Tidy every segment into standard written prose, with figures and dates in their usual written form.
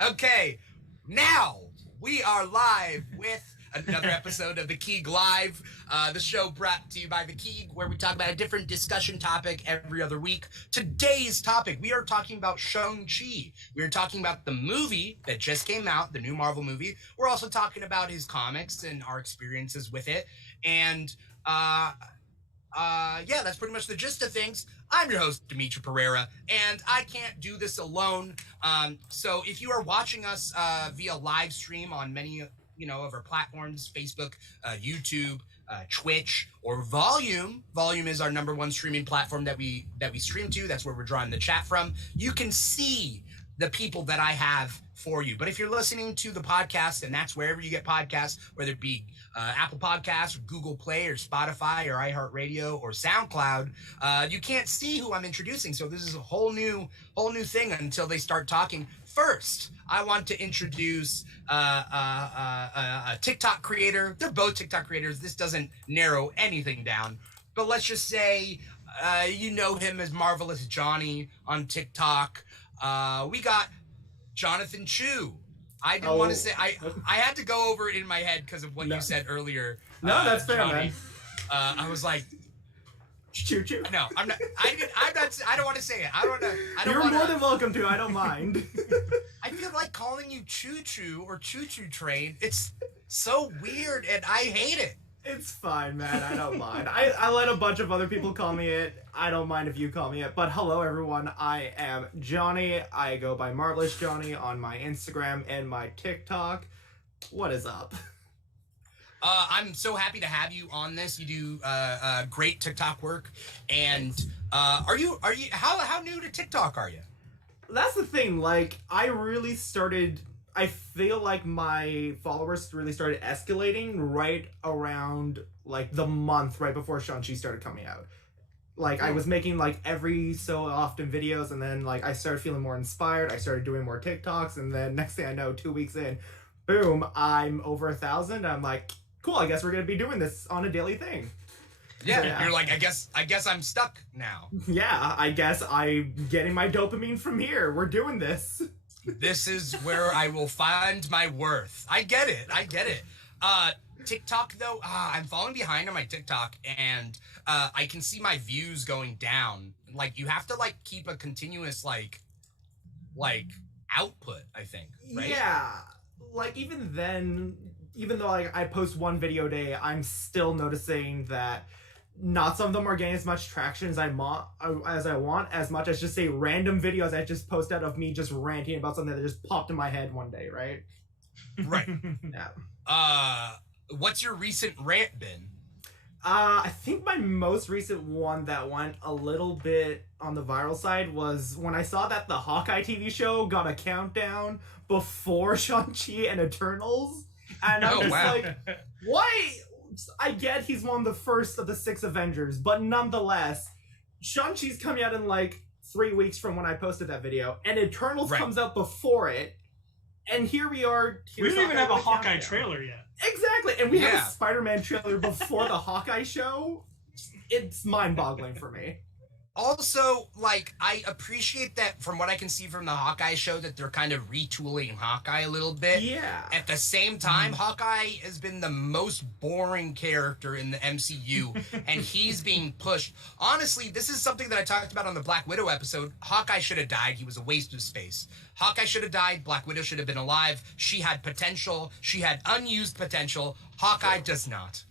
Okay, now we are live with another episode of the Keeg Live, the show brought to you by the Keeg, where we talk about a different discussion topic every other week. Today's topic, we are talking about Shang-Chi. We are talking about the movie that just came out, the new Marvel movie. We're also talking about his comics and our experiences with it. And yeah, that's pretty much the gist of things. I'm your host, Dimitri Pereira, and I can't do this alone. So if you are watching us via live stream on many, of our platforms, Facebook, YouTube, Twitch, or Volume. Volume is our number one streaming platform that we stream to. That's where we're drawing the chat from. You can see the people that I have for you. But if you're listening to the podcast, and that's wherever you get podcasts, whether it be Apple Podcasts, or Google Play, or Spotify, or iHeartRadio, or SoundCloud, you can't see who I'm introducing. So this is a whole new thing until they start talking. First, I want to introduce a TikTok creator. They're both TikTok creators. This doesn't narrow anything down. But let's just say you know him as Marvelous Johnny on TikTok. We got Jonathan Chu. I didn't want to say I had to go over it in my head because of what you said earlier. No, that's fair, Johnny. man. I was like, Choo choo. no, I'm not. I don't want to say it. I don't. You're more than welcome to. I don't mind. I feel like calling you Choo Choo or Choo Choo Train. It's so weird, and I hate it. It's fine, man. I don't mind. I let a bunch of other people call me it. I don't mind if you call me it. But hello, everyone. I am Johnny. I go by Marvelous Johnny on my Instagram and my TikTok. What is up? I'm so happy to have you on this. You do great TikTok work, and are you how new to TikTok are you? That's the thing. Like, I feel like my followers really started escalating right around like the month right before Shang-Chi started coming out. Like, I was making like every so often videos, and then like I started feeling more inspired. I started doing more TikToks, and then next thing I know, 2 weeks in, boom, I'm over 1,000. I'm like, cool, I guess we're gonna be doing this on a daily thing. Yeah, you're like, I guess I'm stuck now. Yeah, I guess I'm getting my dopamine from here. We're doing this. This is where I will find my worth. I get it. TikTok though, I'm falling behind on my TikTok, and I can see my views going down. Like, you have to like keep a continuous like output, I think, right? Yeah, like even then, even though like I post one video a day, I'm still noticing that not some of them are getting as much traction as I want, as much as just say random videos I just post out of me just ranting about something that just popped in my head one day, right? Right. Yeah. What's your recent rant been? I think my most recent one that went a little bit on the viral side was when I saw that the Hawkeye TV show got a countdown before Shang-Chi and Eternals, and I'm just like, why? I get he's one of the first of the 6 Avengers, but nonetheless, Shang-Chi's coming out in like 3 weeks from when I posted that video, and Eternals comes out before it, and here we are. We don't even have a Hawkeye trailer yet. Exactly, and we have a Spider-Man trailer before the Hawkeye show. It's mind-boggling for me. Also, like, I appreciate that from what I can see from the Hawkeye show that they're kind of retooling Hawkeye a little bit. Yeah. At the same time, Hawkeye has been the most boring character in the MCU, and he's being pushed. Honestly, this is something that I talked about on the Black Widow episode. Hawkeye should have died. He was a waste of space. Hawkeye should have died. Black Widow should have been alive. She had potential. She had unused potential. Hawkeye does not.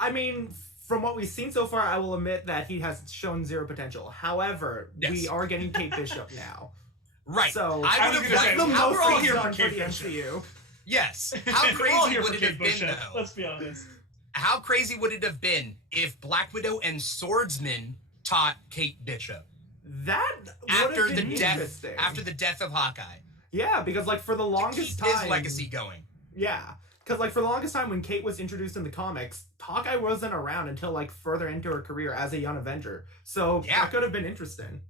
I mean, from what we've seen so far, I will admit that he has shown zero potential. However, we are getting Kate Bishop now. Right. So I would have the most we're all here done for for Kate the Bishop. MCU. Yes. How We're all crazy here would for it Kate have been, Bishop. though? Let's be honest. How crazy would it have been if Black Widow and Swordsman taught Kate Bishop That after would have the been death interesting. of Hawkeye? Yeah, because like for the To longest keep time, his legacy going. Yeah, because like for the longest time when Kate was introduced in the comics, Hawkeye wasn't around until like further into her career as a young Avenger. So that could have been interesting.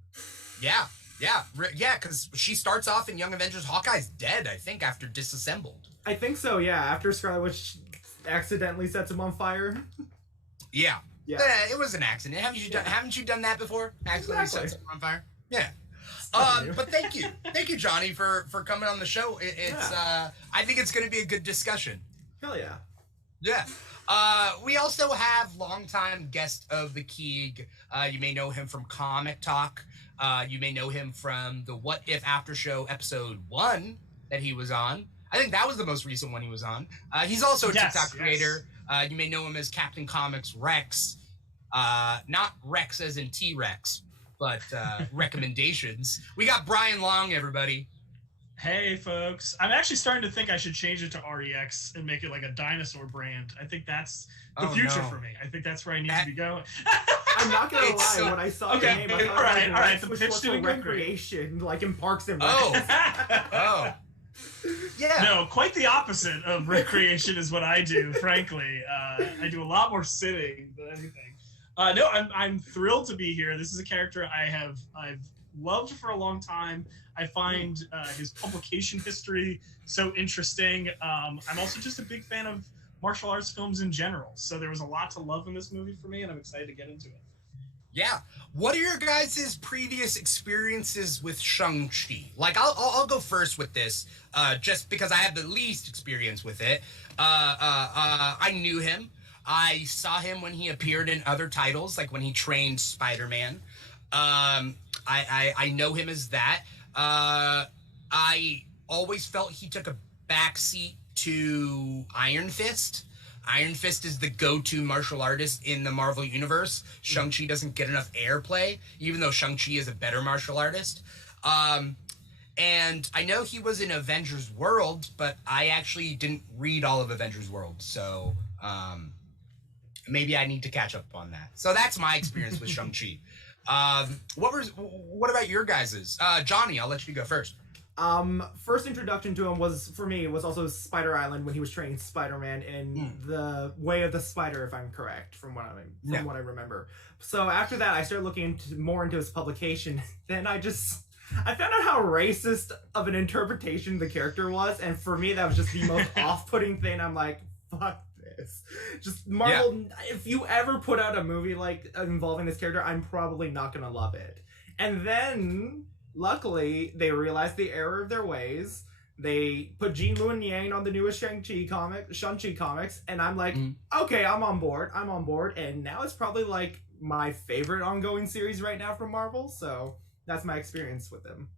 Yeah, because she starts off in Young Avengers. Hawkeye's dead, I think, after Disassembled. I think so. Yeah, after Scarlet Witch accidentally sets him on fire. Yeah, it was an accident. Haven't you done that before? Accidentally Exactly. set someone on fire. Yeah. But thank you, Johnny, for coming on the show. I think it's going to be a good discussion. Hell yeah. Yeah. We also have longtime guest of the Keeg. You may know him from Comic Talk. You may know him from the What If After Show episode 1 that he was on. I think that was the most recent one he was on. He's also a TikTok creator. You may know him as Captain Comics Rex. Not Rex as in T-Rex, but recommendations. We got Brian Leung, everybody. Hey, folks. I'm actually starting to think I should change it to REX and make it like a dinosaur brand. I think that's the future for me. I think that's where I need to be going. I'm not going to lie. When I saw the name, I thought all right. The which pitch was didn't for go great. recreation, like in Parks and Rec. Oh. Yeah. No, quite the opposite of recreation is what I do, frankly. I do a lot more sitting than anything. No, I'm thrilled to be here. This is a character I've loved for a long time. I find his publication history so interesting. I'm also just a big fan of martial arts films in general. So there was a lot to love in this movie for me, and I'm excited to get into it. Yeah. What are your guys' previous experiences with Shang-Chi? Like, I'll go first with this, just because I have the least experience with it. I knew him. I saw him when he appeared in other titles, like when he trained Spider-Man. I know him as that. I always felt he took a backseat to Iron Fist. Iron Fist is the go-to martial artist in the Marvel Universe. Shang-Chi doesn't get enough airplay, even though Shang-Chi is a better martial artist. And I know he was in Avengers World, but I actually didn't read all of Avengers World, so maybe I need to catch up on that. So that's my experience with Shang-Chi. What about your guys's? Johnny, I'll let you go first. First introduction to him was also Spider Island when he was training Spider-Man in the Way of the Spider, if I'm correct, from what I remember. So after that, I started looking more into his publication. Then I found out how racist of an interpretation the character was, and for me, that was just the most off-putting thing. I'm like, fuck this. Just Marvel, if you ever put out a movie like involving this character, I'm probably not gonna love it. And then luckily, they realized the error of their ways. They put Jean Luen Yang on the newest Shang-Chi comics, and I'm like, okay, I'm on board. And now it's probably like my favorite ongoing series right now from Marvel. So that's my experience with them.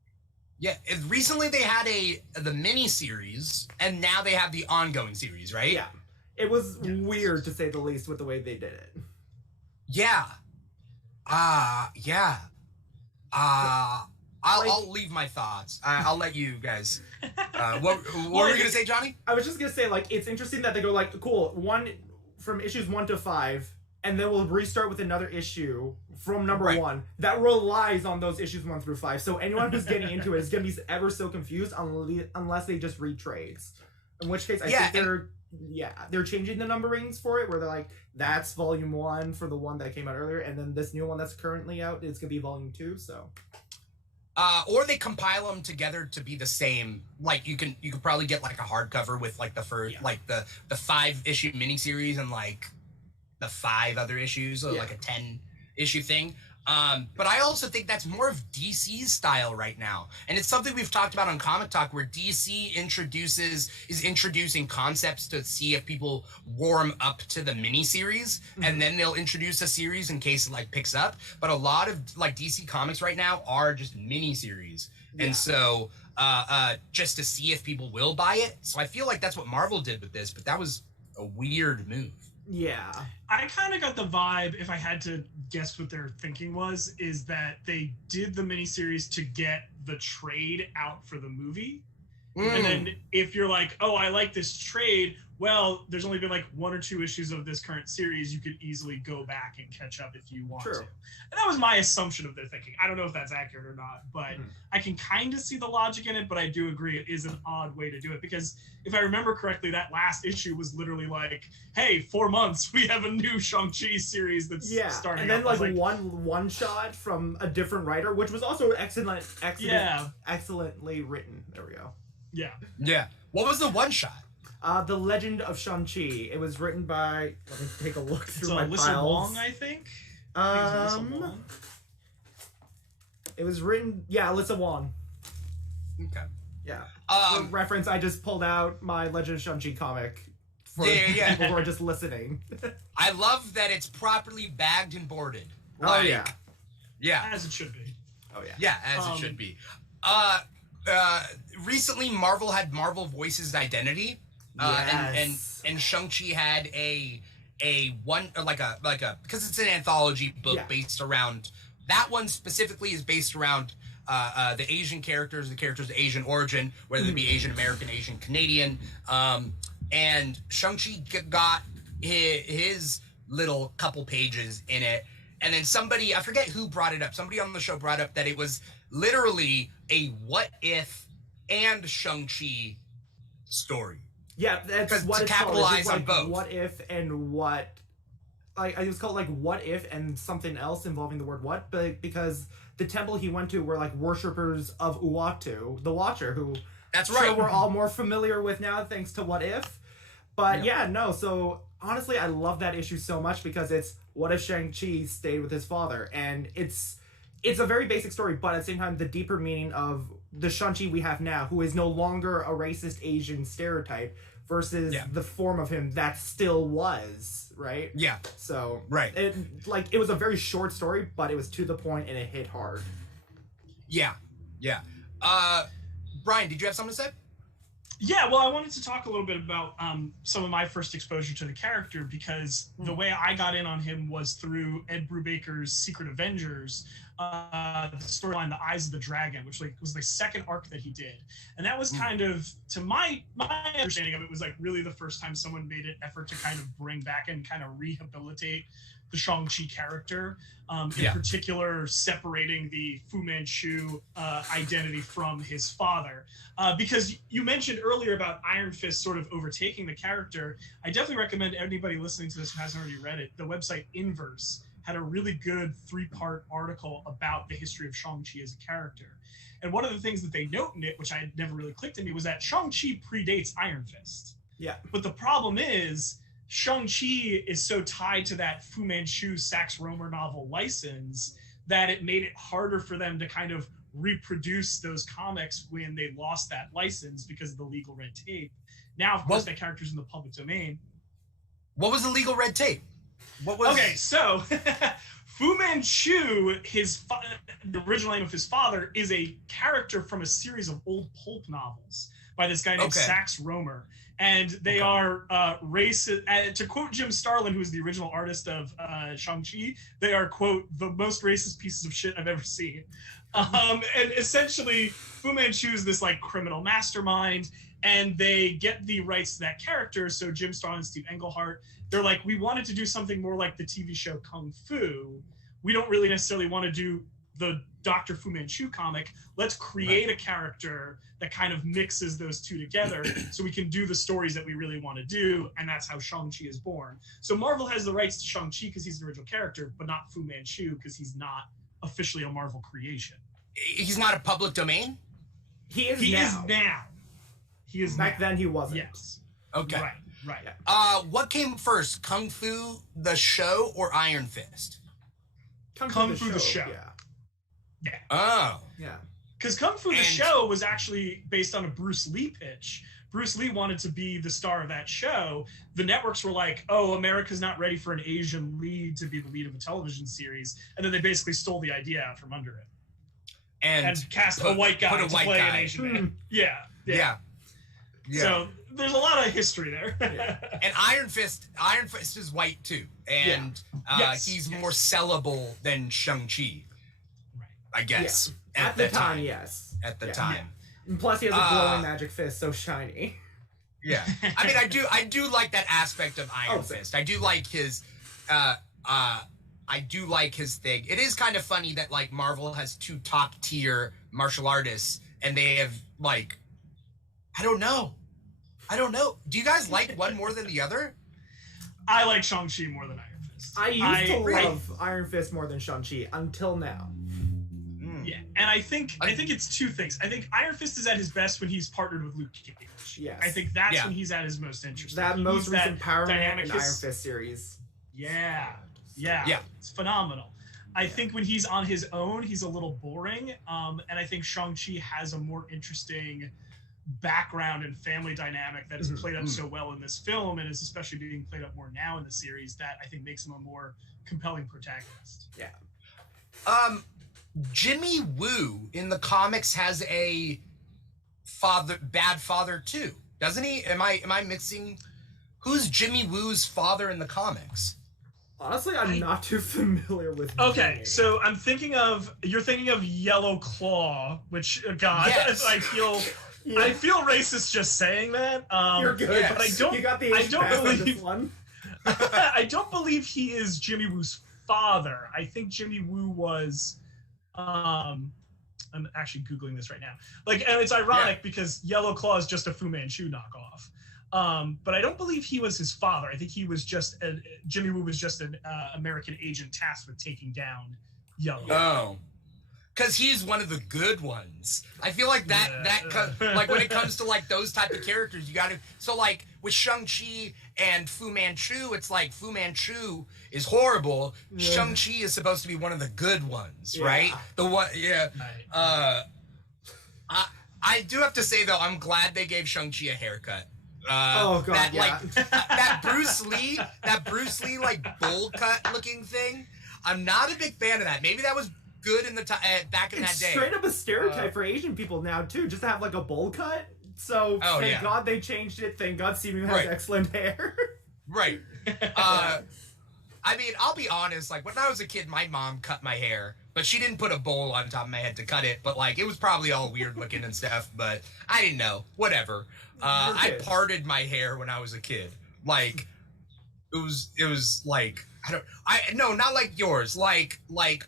Yeah, recently they had the miniseries, and now they have the ongoing series, right? Yeah, it was weird to say the least with the way they did it. Yeah. I'll leave my thoughts. I'll let you guys. What were you gonna say, Johnny? I was just gonna say, like, it's interesting that they go like, cool, from issues 1 to 5, and then we'll restart with another issue from number 1 that relies on those issues 1 through 5. So anyone who's getting into it is gonna be ever so confused unless they just read trades. In which case, I think they're changing the numberings for it, where they're like, that's volume 1 for the one that came out earlier, and then this new one that's currently out is gonna be volume 2. So. Or they compile them together to be the same. Like you could probably get like a hardcover with like the first like the 5-issue miniseries and like the 5 other issues, or like a 10-issue thing. But I also think that's more of DC's style right now, and it's something we've talked about on Comic Talk, where DC is introducing concepts to see if people warm up to the miniseries, and then they'll introduce a series in case it like picks up. But a lot of like DC comics right now are just miniseries, and so just to see if people will buy it. So I feel like that's what Marvel did with this, but that was a weird move. Yeah. I kind of got the vibe, if I had to guess what their thinking was, is that they did the miniseries to get the trade out for the movie. And then if you're like, oh, I like this trade, well, there's only been like 1 or 2 issues of this current series. You could easily go back and catch up if you want to. And that was my assumption of their thinking. I don't know if that's accurate or not, but I can kind of see the logic in it, but I do agree it is an odd way to do it, because if I remember correctly, that last issue was literally like, hey, 4 months, we have a new Shang-Chi series that's starting. And then like one shot from a different writer, which was also excellently written. There we go. Yeah. What was the one shot? The Legend of Shang-Chi. It was written by. Let me take a look through my Alyssa piles. Wong, I think. It was written, Alyssa Wan. Okay. Yeah. For reference, I just pulled out my Legend of Shang-Chi comic for people who are just listening. I love that it's properly bagged and boarded. Oh, yeah. Yeah. As it should be. Oh, yeah. Yeah, as it should be. Recently, Marvel had Marvel Voices Identity. Yes. And Shang-Chi had a because it's an anthology book based around, that one specifically is based around the Asian characters, the characters of Asian origin, whether it be Asian American, Asian Canadian, and Shang-Chi got his little couple pages in it, and then somebody, I forget who brought it up, somebody on the show brought up that it was literally a what if and Shang-Chi story. Yeah, that's what to it's capitalize called. on both. What if and what, like it was called like what if and something else involving the word what, but because the temple he went to were like worshippers of Uatu, the Watcher, who that's right. We're all more familiar with now thanks to What If. But so honestly, I love that issue so much because it's what if Shang-Chi stayed with his father, and it's a very basic story, but at the same time, the deeper meaning of the Shang-Chi we have now, who is no longer a racist Asian stereotype, versus the form of him that still was, right? Yeah. So, right. It was a very short story, but it was to the point and it hit hard. Yeah. Yeah. Brian, did you have something to say? Yeah, well, I wanted to talk a little bit about some of my first exposure to the character, because the way I got in on him was through Ed Brubaker's Secret Avengers, the storyline The Eyes of the Dragon, which was the second arc that he did. And that was kind of, to my understanding of it, was like really the first time someone made an effort to kind of bring back and kind of rehabilitate the Shang-Chi character, in particular separating the Fu Manchu identity from his father. Because you mentioned earlier about Iron Fist sort of overtaking the character. I definitely recommend anybody listening to this who hasn't already read it, the website Inverse had a really good 3-part article about the history of Shang-Chi as a character. And one of the things that they note in it, which I had never really clicked in me, was that Shang-Chi predates Iron Fist. Yeah. But the problem is, Shang-Chi is so tied to that Fu Manchu Sax Rohmer novel license that it made it harder for them to kind of reproduce those comics when they lost that license because of the legal red tape. Now, of course, that character's in the public domain. What was the legal red tape? What was... Okay, so Fu Manchu, the original name of his father, is a character from a series of old pulp novels by this guy named Sax Rohmer. And they are racist. To quote Jim Starlin, who is the original artist of Shang-Chi, they are, quote, the most racist pieces of shit I've ever seen. And essentially, Fu Manchu is this like criminal mastermind, and they get the rights to that character. So Jim Starlin and Steve Englehart, they're like, we wanted to do something more like the TV show Kung Fu. We don't really necessarily want to do the Dr. Fu Manchu comic. Let's create a character that kind of mixes those two together so we can do the stories that we really want to do, and that's how Shang-Chi is born. So Marvel has the rights to Shang-Chi because he's an original character, but not Fu Manchu because he's not officially a Marvel creation. He's not a public domain? He is now. He is Back now. then he wasn't. Yes. Okay. Right. What came first, Kung Fu the show or Iron Fist? Kung Fu the show. Yeah. Oh. Yeah. Because Kung Fu the show was actually based on a Bruce Lee pitch. Bruce Lee wanted to be the star of that show. The networks were like, oh, America's not ready for an Asian lead to be the lead of a television series. And then they basically stole the idea out from under it. And cast a white guy to play an Asian man. Yeah. So there's a lot of history there. And Iron Fist is white too. And he's more sellable than Shang-Chi. Right. I guess. Yeah. At the time, yes. At the time. Yeah. And plus he has a glowing magic fist, so shiny. Yeah. I mean, I do like that aspect of Iron Fist. I do like his thing. It is kind of funny that like Marvel has 2 top tier martial artists and they have like, I don't know. Do you guys like one more than the other? I like Shang-Chi more than Iron Fist. I used to love Iron Fist more than Shang-Chi until now. Yeah, and I think it's 2 things. I think Iron Fist is at his best when he's partnered with Luke Cage. Yes. I think that's when he's at his most interesting. That most recent Power Man and Iron Fist series. Yeah. It's phenomenal. I think when he's on his own, he's a little boring. And I think Shang-Chi has a more interesting background and family dynamic that is played up so well in this film, and is especially being played up more now in the series, that I think makes him a more compelling protagonist. Yeah. Jimmy Woo in the comics has a bad father too, doesn't he? Am I mixing? Who's Jimmy Woo's father in the comics? Honestly, I'm not too familiar with. Okay, Jimmy. so you're thinking of Yellow Claw, which God, Yes. I feel racist just saying that. You're good, yes. but I don't. You got the I don't believe this one. I don't believe he is Jimmy Woo's father. I think Jimmy Woo was. I'm actually Googling this right now. Like, and it's ironic because Yellow Claw is just a Fu Manchu knockoff. But I don't believe he was his father. I think he was just Jimmy Woo was just an American agent tasked with taking down Yellow. Oh, because he's one of the good ones. I feel like like when it comes to like those type of characters, you got to. So like with Shang-Chi and Fu Manchu, it's like Fu Manchu is horrible. Yeah. Shang-Chi is supposed to be one of the good ones, right? The one, Right. I do have to say though, I'm glad they gave Shang-Chi a haircut. Oh god, that, yeah. like that Bruce Lee like bowl cut looking thing. I'm not a big fan of that. Maybe that was good in the back in It's that day. straight up a stereotype for Asian people now too, just to have like a bowl cut. So thank God they changed it. Thank God Simu has excellent hair. Right. I mean, I'll be honest. Like when I was a kid, my mom cut my hair, but she didn't put a bowl on top of my head to cut it. But like it was probably all weird looking and stuff. But I didn't know. Whatever. I parted my hair when I was a kid. Like it was like no, not like yours. Like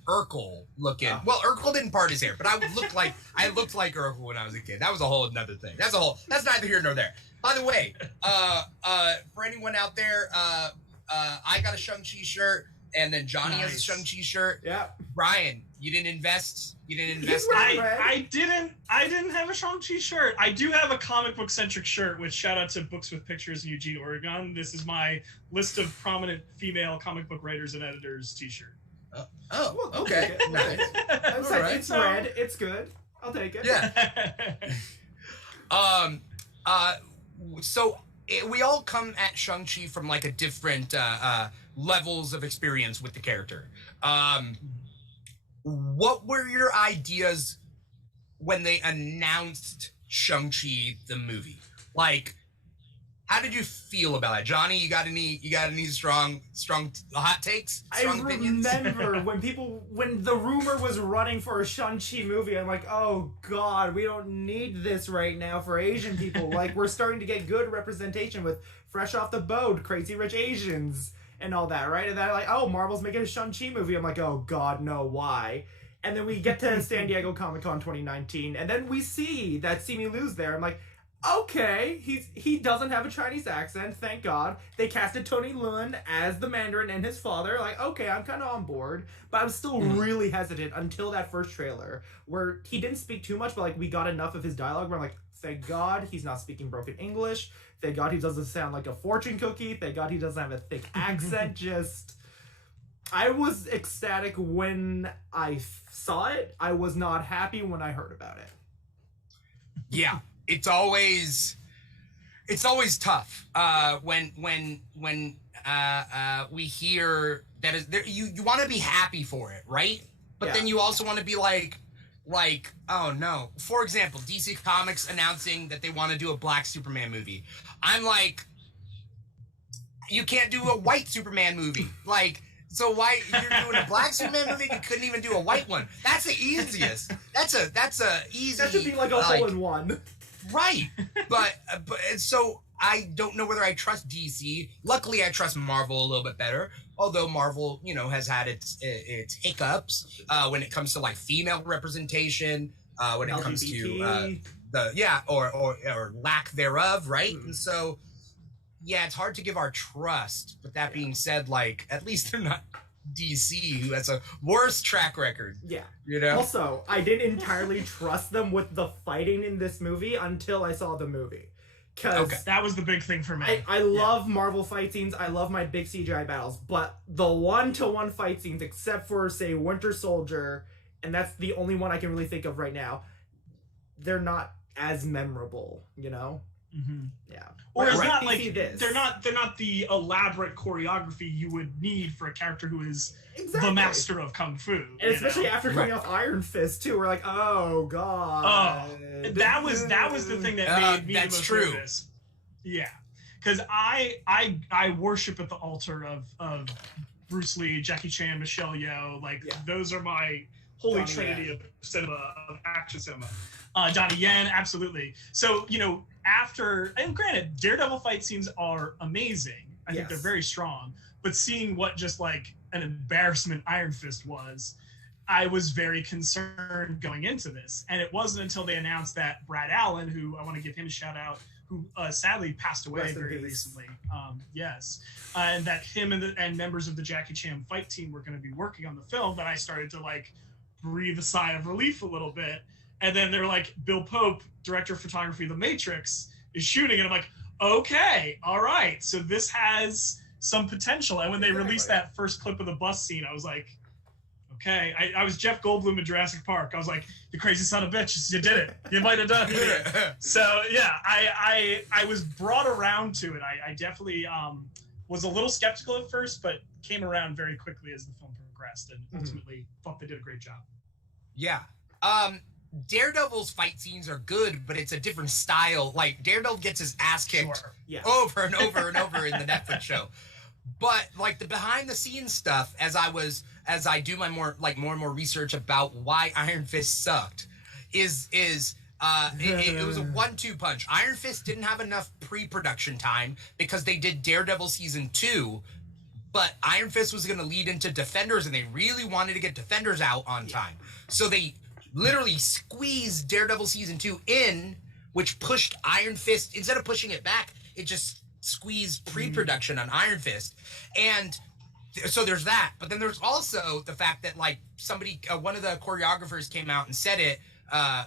Urkel looking. Oh. Well, Urkel didn't part his hair, but I looked like Urkel when I was a kid. That was a whole another thing. That's neither here nor there. By the way, for anyone out there, I got a Shang-Chi shirt, and then Johnny has a Shang-Chi shirt. Yeah. Brian, you didn't invest. I didn't have a Shang-Chi shirt. I do have a comic book centric shirt, which shout out to Books with Pictures in Eugene, Oregon. This is my list of prominent female comic book writers and editors t-shirt. Oh, okay. Nice. It's red. It's good. I'll take it. Yeah. So we all come at Shang-Chi from like a different levels of experience with the character. What were your ideas when they announced Shang-Chi the movie? Like, how did you feel about it, Johnny? You got any strong hot takes? Strong opinions? I remember when the rumor was running for a Shang-Chi movie, I'm like, oh god, we don't need this right now for Asian people. Like, we're starting to get good representation with Fresh Off the Boat, Crazy Rich Asians, and all that, right? And then like, oh, Marvel's making a Shang-Chi movie. I'm like, oh god, no, why? And then we get to San Diego Comic-Con 2019, and then we see that Simu Liu's there. I'm like, okay, he doesn't have a Chinese accent, thank God. They casted Tony Leung as the Mandarin and his father. Like, okay, I'm kind of on board, but I'm still really hesitant until that first trailer where he didn't speak too much, but like we got enough of his dialogue where I'm like, thank God he's not speaking broken English. Thank God he doesn't sound like a fortune cookie. Thank God he doesn't have a thick accent. I was ecstatic when I saw it. I was not happy when I heard about it. Yeah. It's always tough when we hear that is there. You want to be happy for it, right? But then you also want to be like, oh no. For example, DC Comics announcing that they want to do a Black Superman movie. I'm like, you can't do a white Superman movie. Like, so why you're doing a Black Superman movie? You couldn't even do a white one. That's the easiest. That's a easy. That should be like a hole-in-one. Right, but so I don't know whether I trust DC. Luckily, I trust Marvel a little bit better. Although Marvel, has had its hiccups when it comes to like female representation, when it comes to or lack thereof, right? And so, it's hard to give our trust. But that being said, like at least they're not DC, who has a worse track record. Yeah. Also, I didn't entirely trust them with the fighting in this movie until I saw the movie. Because that was the big thing for me. I love Marvel fight scenes. I love my big CGI battles. But the one-to-one fight scenes, except for, say, Winter Soldier, and that's the only one I can really think of right now, they're not as memorable, you know? Mm-hmm. Yeah. Or it's not like this. they're not the elaborate choreography you would need for a character who is Exactly. the master of kung fu. And especially after coming off Iron Fist too, we're like, oh god. Oh, that was the thing that made me the most nervous. Yeah, because I worship at the altar of Bruce Lee, Jackie Chan, Michelle Yeoh. Like those are my holy Donnie trinity Yen. of cinema, of action cinema. Donnie Yen, absolutely. So after, and granted, Daredevil fight scenes are amazing. I think they're very strong. But seeing what just like an embarrassment Iron Fist was, I was very concerned going into this. And it wasn't until they announced that Brad Allen, who I want to give him a shout out, who sadly passed away very recently. And that him and members of the Jackie Chan fight team were going to be working on the film, that I started to like breathe a sigh of relief a little bit. And then they're like, Bill Pope, director of photography, The Matrix, is shooting. And I'm like, okay, all right. So this has some potential. And when they released that first clip of the bus scene, I was like, okay. I was Jeff Goldblum in Jurassic Park. I was like, you crazy son of a bitch, you did it. You might have done it. So yeah, I was brought around to it. I definitely was a little skeptical at first, but came around very quickly as the film progressed, and ultimately thought they did a great job. Yeah. Daredevil's fight scenes are good, but it's a different style. Like, Daredevil gets his ass kicked over and over and over in the Netflix show. But like the behind the scenes stuff, as I do my more and more research about why Iron Fist sucked, it was a 1-2 punch. Iron Fist didn't have enough pre-production time because they did Daredevil season 2, but Iron Fist was going to lead into Defenders, and they really wanted to get Defenders out on time. So they literally squeezed Daredevil season 2 in, which pushed Iron Fist, instead of pushing it back, it just squeezed pre-production on Iron Fist. And so there's that. But then there's also the fact that like somebody, one of the choreographers came out and said it.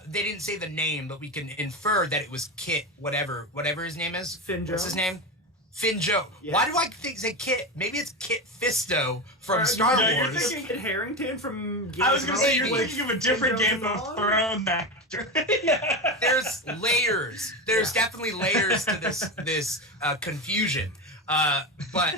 They didn't say the name, but we can infer that it was Kit, whatever his name is. Finn What's his name? Finn Joe. Yeah. Why do I say Kit? Maybe it's Kit Fisto from Star Wars. You're thinking Kit Harington from Game I was going to say, you're Maybe. thinking of a different Game of Thrones actor. There's layers. There's definitely layers to this confusion. But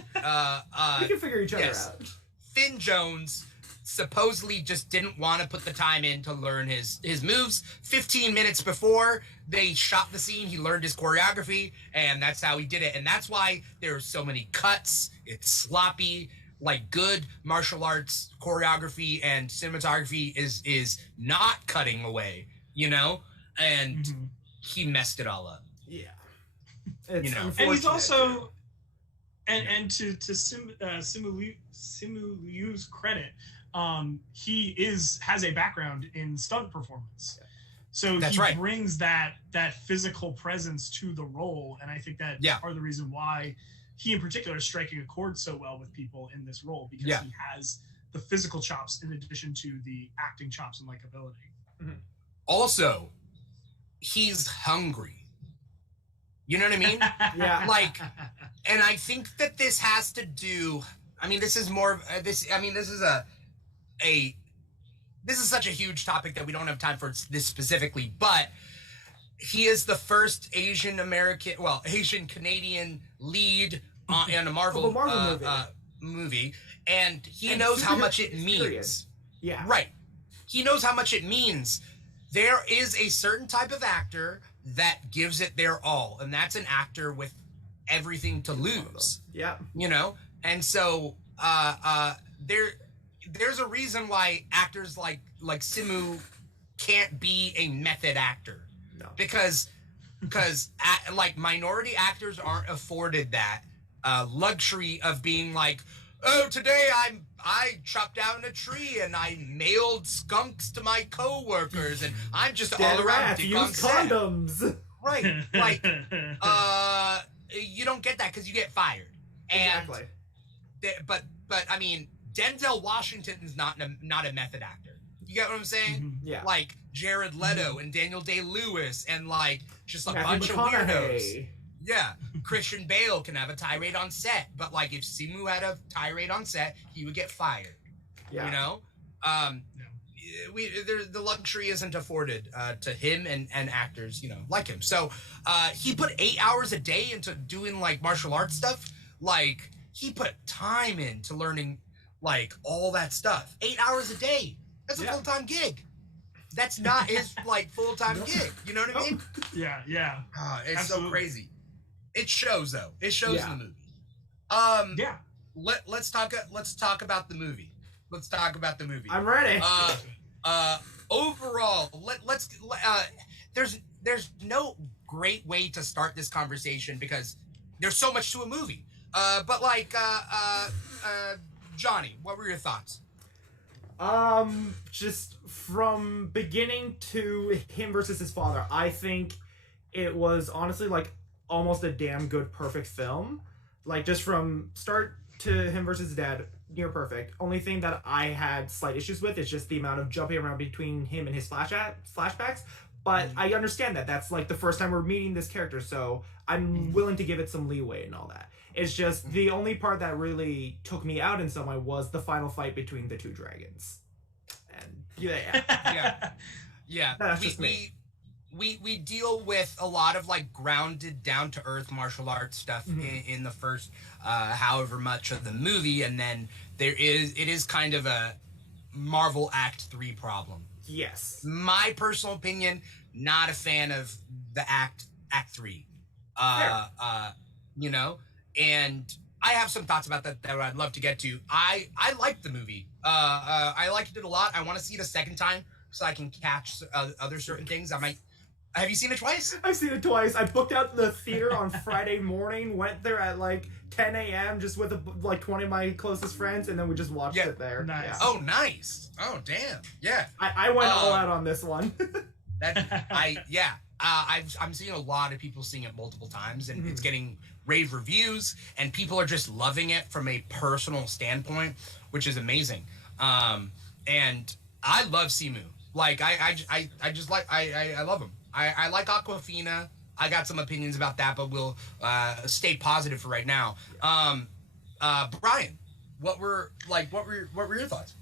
we can figure each other out. Finn Jones supposedly just didn't want to put the time in to learn his moves. 15 minutes before they shot the scene, he learned his choreography, and that's how he did it. And that's why there's so many cuts. It's sloppy. Like, good martial arts choreography and cinematography is not cutting away, you know? And he messed it all up. Yeah. And he's also, and to Simu Liu's credit, he has a background in stunt performance. So he brings that physical presence to the role, and I think that part of the reason why he in particular is striking a chord so well with people in this role, because he has the physical chops in addition to the acting chops and likability. Also, he's hungry. You know what I mean? Yeah. Like, and I think that this has to do, I mean, this is more of this. I mean, this is this is such a huge topic that we don't have time for this specifically, but he is the first Asian Canadian lead in a Marvel movie, and he knows how much it means. Yeah. Right. He knows how much it means. There is a certain type of actor that gives it their all, and that's an actor with everything to lose. Yeah. You know? And so there's a reason why actors like Simu can't be a method actor. No. Because like minority actors aren't afforded that luxury of being like, oh, today I chopped down a tree and I mailed skunks to my coworkers and I'm just all around dick on set. Condoms. Right. Like you don't get that because you get fired. And exactly. But I mean, Denzel Washington's not a method actor. You get what I'm saying? Yeah. Like Jared Leto and Daniel Day-Lewis and like just a Matthew bunch McConaughey. of weirdos. Yeah, Christian Bale can have a tirade on set, but like if Simu had a tirade on set, he would get fired. Yeah. You know, the luxury isn't afforded to him and actors, you know, like him. So he put 8 hours a day into doing like martial arts stuff. Like he put time into learning like all that stuff. 8 hours a day. That's a full-time gig. That's not his like full-time gig. You know what I mean? Yeah. It's Absolutely. So crazy. It shows though. It shows in the movie. Let's talk about the movie. Let's talk about the movie. I'm ready. Overall, there's no great way to start this conversation because there's so much to a movie. But like Johnny, what were your thoughts? Just from beginning to him versus his father, I think it was honestly like almost a damn good, perfect film. Like just from start to him versus his dad, near perfect. Only thing that I had slight issues with is just the amount of jumping around between him and his flashbacks. But I understand that that's like the first time we're meeting this character, so I'm willing to give it some leeway and all that. It's just the only part that really took me out in some way was the final fight between the two dragons. And yeah. That's just me. We deal with a lot of like grounded, down to earth martial arts stuff in the first however much of the movie, and then it is kind of a Marvel Act 3 problem. Yes. My personal opinion, not a fan of the Act 3. You know, and I have some thoughts about that I'd love to get to. I liked the movie. I liked it a lot. I want to see it a second time so I can catch other certain things. I might. Have you seen it twice? I've seen it twice. I booked out the theater on Friday morning, went there at like 10 a.m. just with like 20 of my closest friends, and then we just watched it there. Nice. Yeah. Oh, nice. Oh, damn. Yeah. I went all out on this one. I'm seeing a lot of people seeing it multiple times, and it's getting rave reviews, and people are just loving it from a personal standpoint, which is amazing. And I love Simu. Like I just like I love him. I like Aquafina. I got some opinions about that, but we'll stay positive for right now. Brian, what were your thoughts?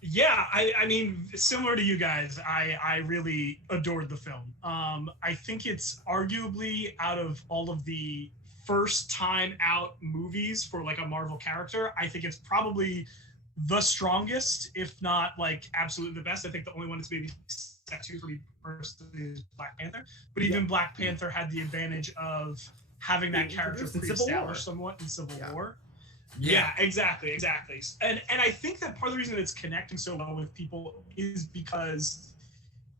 Yeah, I mean, similar to you guys, I really adored the film. I think it's arguably, out of all of the first time out movies for like a Marvel character, I think it's probably the strongest, if not like absolutely the best. I think the only one that's maybe step two for me personally is Black Panther. But even Black Panther had the advantage of having that character pre-established somewhat in Civil War. Yeah, exactly. And I think that part of the reason it's connecting so well with people is because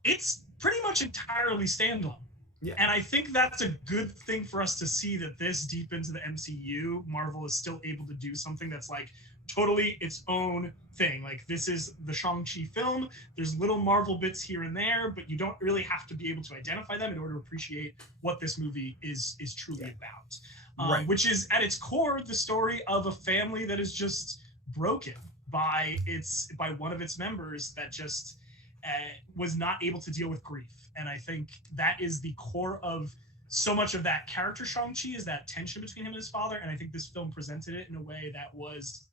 it's pretty much entirely standalone. Yeah. And I think that's a good thing for us to see, that this deep into the MCU, Marvel is still able to do something that's like totally its own thing. Like, this is the Shang-Chi film. There's little Marvel bits here and there, but you don't really have to be able to identify them in order to appreciate what this movie is truly about. Right. Which is at its core the story of a family that is just broken by one of its members that just was not able to deal with grief. And I think that is the core of so much of that character, Shang-Chi, is that tension between him and his father. And I think this film presented it in a way that was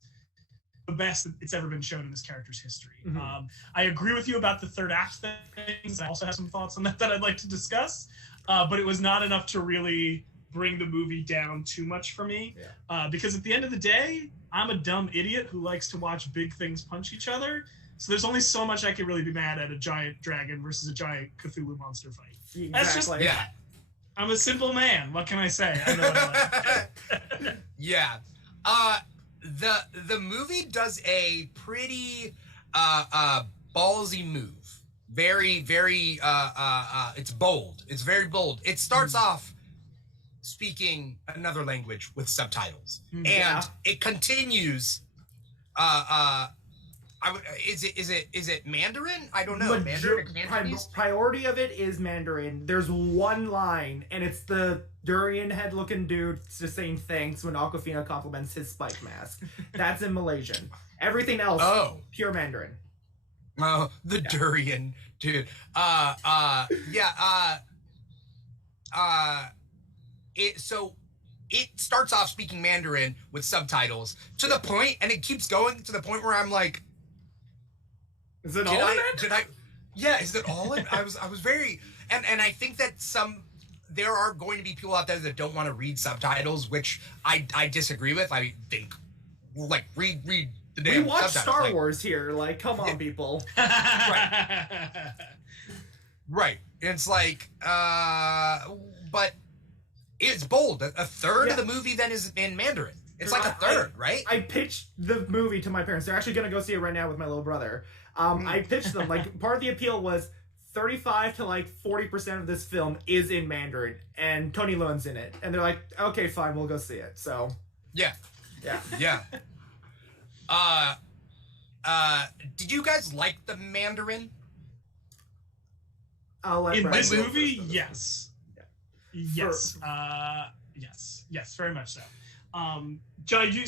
the best it's ever been shown in this character's history. Mm-hmm. I agree with you about the third act things. I also have some thoughts on that I'd like to discuss. But it was not enough to really bring the movie down too much for me. Because at the end of the day, I'm a dumb idiot who likes to watch big things punch each other. So there's only so much I can really be mad at a giant dragon versus a giant Cthulhu monster fight. Exactly. That's just, I'm a simple man. What can I say? I know what I like. Yeah. The movie does a pretty ballsy move. Very, very it's bold. It's very bold. It starts off speaking another language with subtitles. And it continues is it Mandarin? I don't know. Mandarin, priority of it is Mandarin. There's one line, and it's the durian head looking dude just saying thanks when Awkwafina compliments his spike mask. That's in Malaysian. Everything else, pure Mandarin. Oh, the durian dude. it starts off speaking Mandarin with subtitles to the point, and it keeps going to the point where I'm like, is it all in it? Yeah, is it all in? I was very, and I think that there are going to be people out there that don't want to read subtitles, which I disagree with. I think, like, read the damn We watch subtitles. Star Wars here. Like, come on, people. Right. It's like, but it's bold. A third of the movie then is in Mandarin. It's like a third, right? I pitched the movie to my parents. They're actually going to go see it right now with my little brother. I pitched them, like, part of the appeal was 35 to, like, 40% of this film is in Mandarin, and Tony Leung's in it. And they're like, okay, fine, we'll go see it. So, yeah. Did you guys like the Mandarin? In this movie, yes. Yeah. Yes, very much so. Johnny, do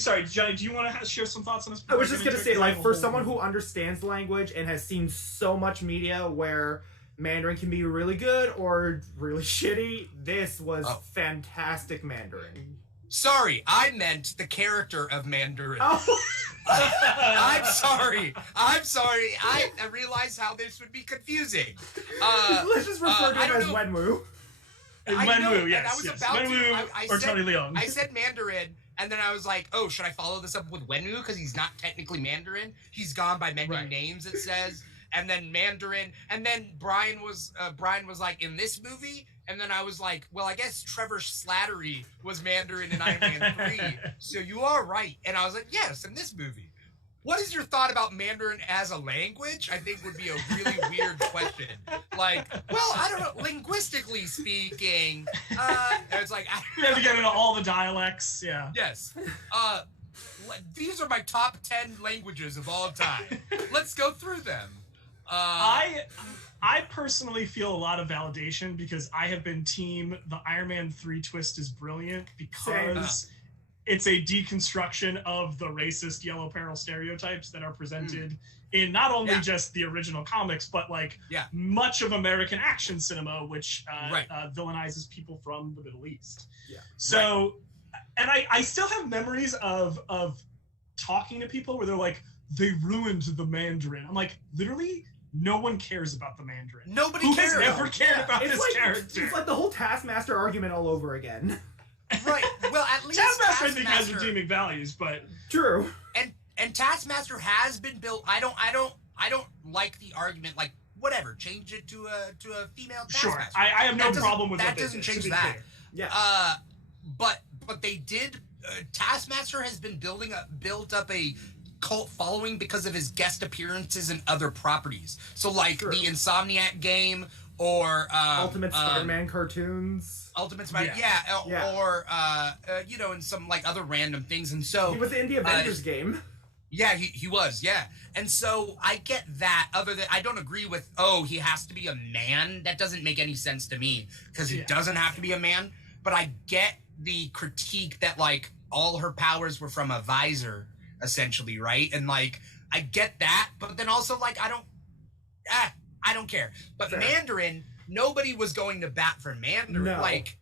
you want to share some thoughts on this? I was just going to say, like, for someone who understands the language and has seen so much media where Mandarin can be really good or really shitty, this was fantastic Mandarin. Sorry, I meant the character of Mandarin. Oh. I'm sorry. I realized how this would be confusing. Let's just refer to him as Wenwu. Wenwu, yes. Wenwu or Tony Leung. I said Mandarin, and then I was like, oh, should I follow this up with Wenwu? Because he's not technically Mandarin. He's gone by many names, it says. And then Mandarin. And then Brian was like, in this movie? And then I was like, well, I guess Trevor Slattery was Mandarin in Iron Man 3. So you are right. And I was like, yes, in this movie. What is your thought about Mandarin as a language? I think would be a really weird question. Like, well, I don't know, linguistically speaking, it's like... You have to get into all the dialects, yeah. Yes. These are my top 10 languages of all time. Let's go through them. I personally feel a lot of validation because I have been team the Iron Man 3 twist is brilliant because it's a deconstruction of the racist yellow peril stereotypes that are presented in not only just the original comics, but like much of American action cinema, which villainizes people from the Middle East. Yeah. So, and I still have memories of talking to people where they're like, they ruined the Mandarin. I'm like, literally? No one cares about the Mandarin. Nobody cares. Who has ever cared about this character? It's like the whole Taskmaster argument all over again. Right. Well, at least Taskmaster I think has redeeming values, but true. And Taskmaster has been built. I don't like the argument. Like, whatever, change it to a female Taskmaster. Sure, I have no problem with that. Doesn't change that. Yeah. But they did. Taskmaster has been built up a cult following because of his guest appearances in other properties. So like the Insomniac game or Ultimate Spider-Man cartoons. Ultimate Spider, or you know, and some like other random things. And so he was in the Avengers game. Yeah, he was, and so I get that. Other than I don't agree with he has to be a man. That doesn't make any sense to me because he doesn't have to be a man. But I get the critique that like all her powers were from a visor, essentially, right? And like I get that, but then also like I don't care. But Mandarin, nobody was going to bat for Mandarin. No. Like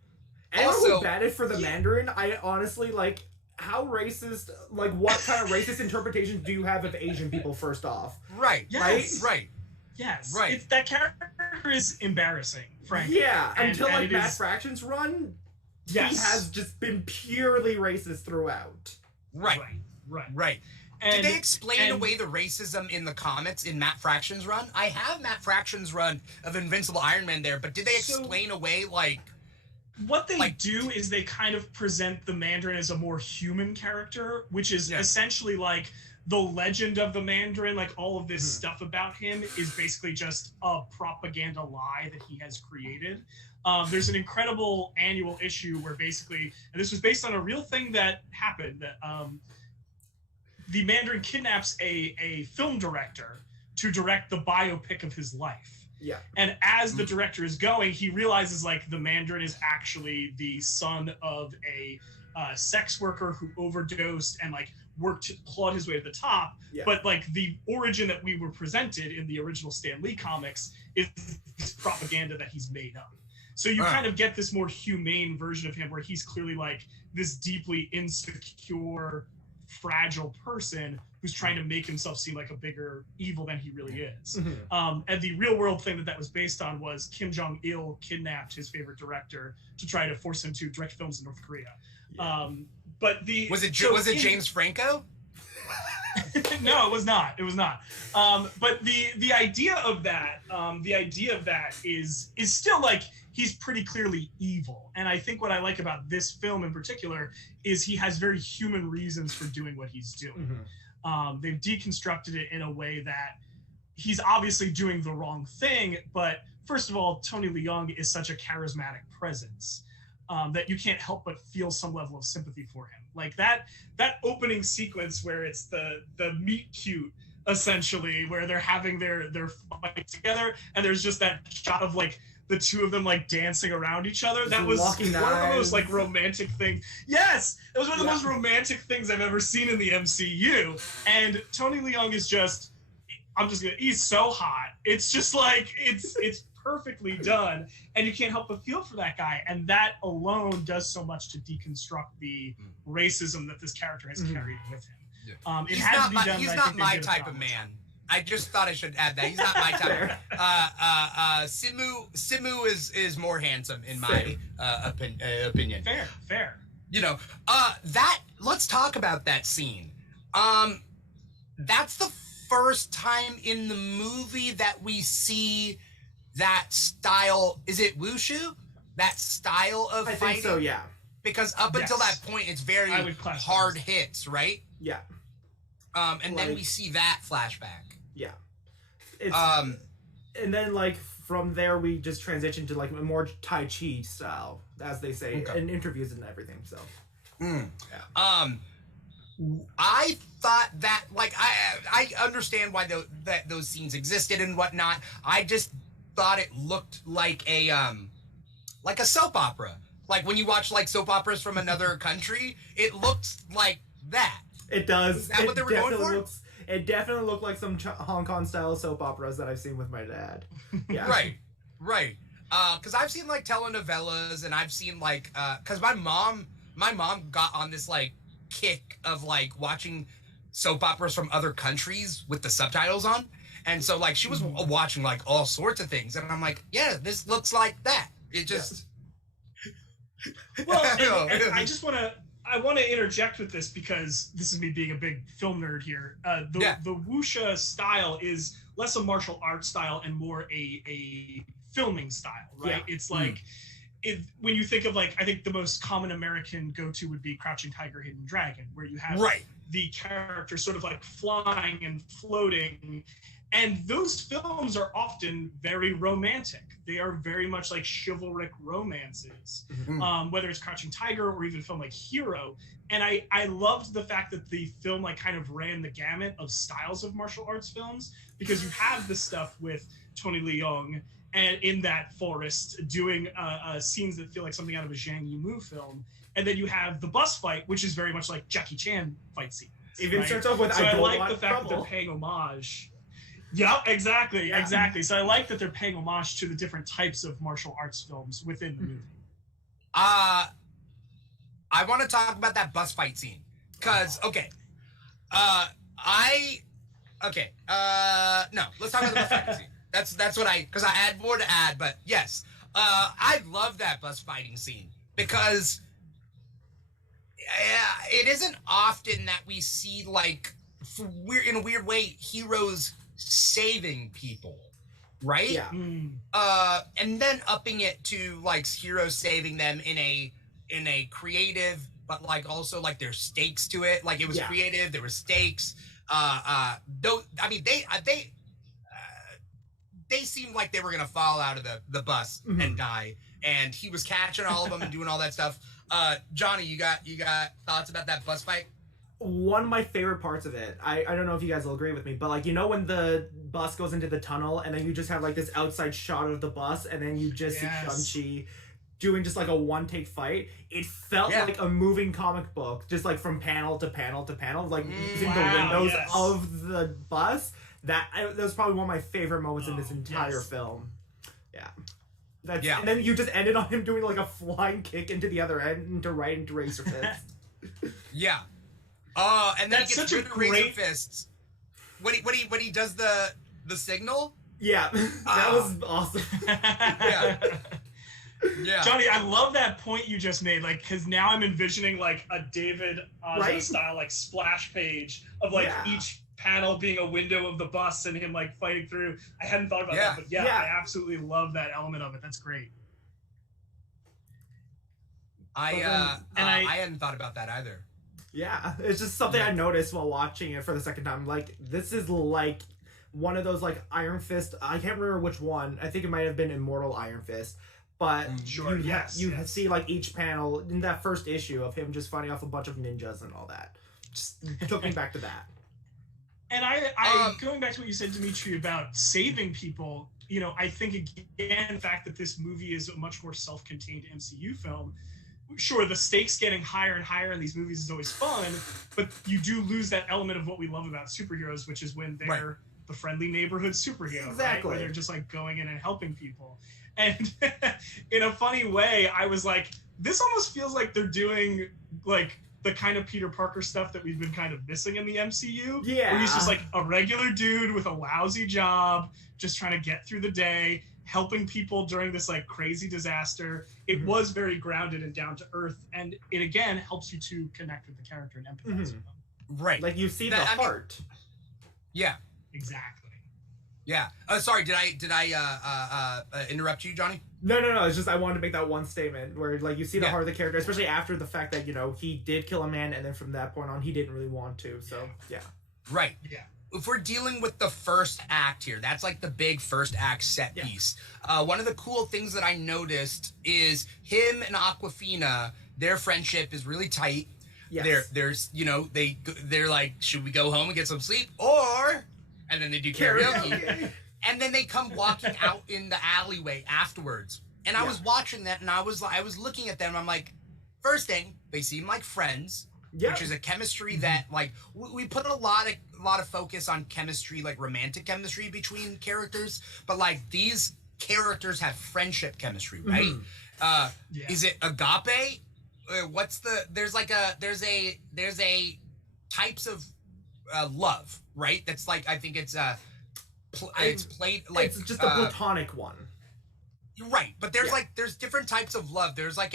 anyone also, who batted for the Mandarin, I honestly like how racist. Like what kind of racist interpretations do you have of Asian people? First off, right? Yes. Right. Yes. Right. That character is embarrassing, frankly. Yeah. Until like Matt Fraction's run. He has just been purely racist throughout. Right. And, did they explain away the racism in the comics in Matt Fraction's run? I have Matt Fraction's run of Invincible Iron Man there, but did they explain away like... What they do is they kind of present the Mandarin as a more human character, which is essentially like the legend of the Mandarin, like all of this stuff about him is basically just a propaganda lie that he has created. There's an incredible annual issue where basically, and this was based on a real thing that happened, that the Mandarin kidnaps a film director to direct the biopic of his life. Yeah. And as the director is going, he realizes like the Mandarin is actually the son of a sex worker who overdosed and like clawed his way to the top. Yeah. But like the origin that we were presented in the original Stan Lee comics is this propaganda that he's made up. So you kind of get this more humane version of him where he's clearly like this deeply insecure, fragile person who's trying to make himself seem like a bigger evil than he really is. And the real world thing that was based on was Kim Jong-il kidnapped his favorite director to try to force him to direct films in North Korea. But was it James Franco? No, it was not. It was not. But the idea of that, is still like he's pretty clearly evil. And I think what I like about this film in particular is he has very human reasons for doing what he's doing. They've deconstructed it in a way that he's obviously doing the wrong thing, but first of all, Tony Leung is such a charismatic presence that you can't help but feel some level of sympathy for him. Like that opening sequence where it's the meet cute, essentially, where they're having their fight together, and there's just that shot of like the two of them like dancing around each other. That was one of the most like romantic things. Yes, it was one of the most romantic things I've ever seen in the MCU. And Tony Leung is just, he's so hot. It's just like it's perfectly done, and you can't help but feel for that guy. And that alone does so much to deconstruct the racism that this character has carried with him. It has to be done. He's not my type of man. I just thought I should add that. He's not my type. Simu is more handsome in my opinion. Fair. You know, let's talk about that scene. That's the first time in the movie that we see that style. Is it wushu? That style of fighting? I think so, yeah. Because up until that point, it's very hard hits, right? Yeah. And then we see that flashback. Yeah. And then like from there we just transition to like a more Tai Chi style, as they say in interviews and everything. So. I thought that like I understand why those scenes existed and whatnot. I just thought it looked like a soap opera. Like when you watch like soap operas from another country, it looks like that. It does. Is that what they were going for? It definitely looked like some Hong Kong style soap operas that I've seen with my dad. Yeah. Right. Because I've seen like telenovelas, and I've seen like because my mom got on this like kick of like watching soap operas from other countries with the subtitles on, and so like she was watching like all sorts of things, and I'm like, yeah, this looks like that. It just well, and I want to interject with this because this is me being a big film nerd here. The wuxia style is less a martial arts style and more a filming style, right? Yeah. It's like when you think of like, I think the most common American go-to would be Crouching Tiger, Hidden Dragon, where you have the character sort of like flying and floating. And those films are often very romantic. They are very much like chivalric romances, whether it's Crouching Tiger or even a film like Hero. And I loved the fact that the film like kind of ran the gamut of styles of martial arts films, because you have this stuff with Tony Leung and in that forest doing scenes that feel like something out of a Zhang Yimou film. And then you have the bus fight, which is very much like Jackie Chan fight scene. Even starts off with I like the fact that they're paying homage. Yeah, exactly. So I like that they're paying homage to the different types of martial arts films within the movie. I want to talk about that bus fight scene, because no, let's talk about the bus fight scene. That's what because I had more to add, but yes, I love that bus fighting scene because it isn't often that we see like in a weird way heroes saving people, right? Yeah. And then upping it to like heroes saving them in a creative, but like also like there's stakes to it. Like it was creative, there were stakes. Though I mean they seemed like they were gonna fall out of the bus and die, and he was catching all of them and doing all that stuff. Johnny, you got thoughts about that bus fight? One of my favorite parts of it, I don't know if you guys will agree with me, but like, you know, when the bus goes into the tunnel and then you just have like this outside shot of the bus and then you just see Shang-Chi doing just like a one-take fight, it felt like a moving comic book, just like from panel to panel to panel, like using the windows of the bus. That was probably one of my favorite moments in this entire film. Yeah. And then you just ended on him doing like a flying kick into the other end into right into Razor Fist. Yeah. And then That's he gets such a rid of Razor great- Fists. When he does the signal. Yeah, that was awesome. Yeah. Yeah. Johnny, I love that point you just made, like, because now I'm envisioning like a David Aja Right? style like splash page of like each panel being a window of the bus and him like fighting through. I hadn't thought about that, but I absolutely love that element of it. That's great. I hadn't thought about that either. Yeah, it's just something I noticed while watching it for the second time. Like, this is like one of those like Iron Fist. I can't remember which one. I think it might have been Immortal Iron Fist. But Sure, you see like each panel in that first issue of him just fighting off a bunch of ninjas and all that. Just took me back to that. And I going back to what you said, Dimitri, about saving people, you know, I think again, the fact that this movie is a much more self-contained MCU film, sure, the stakes getting higher and higher in these movies is always fun, but you do lose that element of what we love about superheroes, which is when they're the friendly neighborhood superhero, right? Where they're just like going in and helping people. And in a funny way, I was like, this almost feels like they're doing like the kind of Peter Parker stuff that we've been kind of missing in the MCU. Yeah. Where he's just like a regular dude with a lousy job, just trying to get through the day, helping people during this like crazy disaster. It was very grounded and down to earth. And it again helps you to connect with the character and empathize with them. Right. Like you see the heart. Yeah. Exactly. Yeah. Sorry, did I interrupt you, Johnny? No. It's just I wanted to make that one statement where like you see the heart of the character, especially after the fact that, you know, he did kill a man and then from that point on he didn't really want to. So yeah. Right. Yeah. If we're dealing with the first act here, that's like the big first act set piece. One of the cool things that I noticed is him and Aquafina, their friendship is really tight. Yes. There's, you know, they're like, should we go home and get some sleep? Or, and then they do karaoke. And then they come walking out in the alleyway afterwards. And I was watching that and I was looking at them and I'm like, first thing, they seem like friends. Which is a chemistry that like we put a lot of focus on chemistry, like romantic chemistry between characters, but like these characters have friendship chemistry, right? Is it agape? There's a types of love, right? That's like I think it's played like it's just a platonic one. Right, but there's different types of love. There's like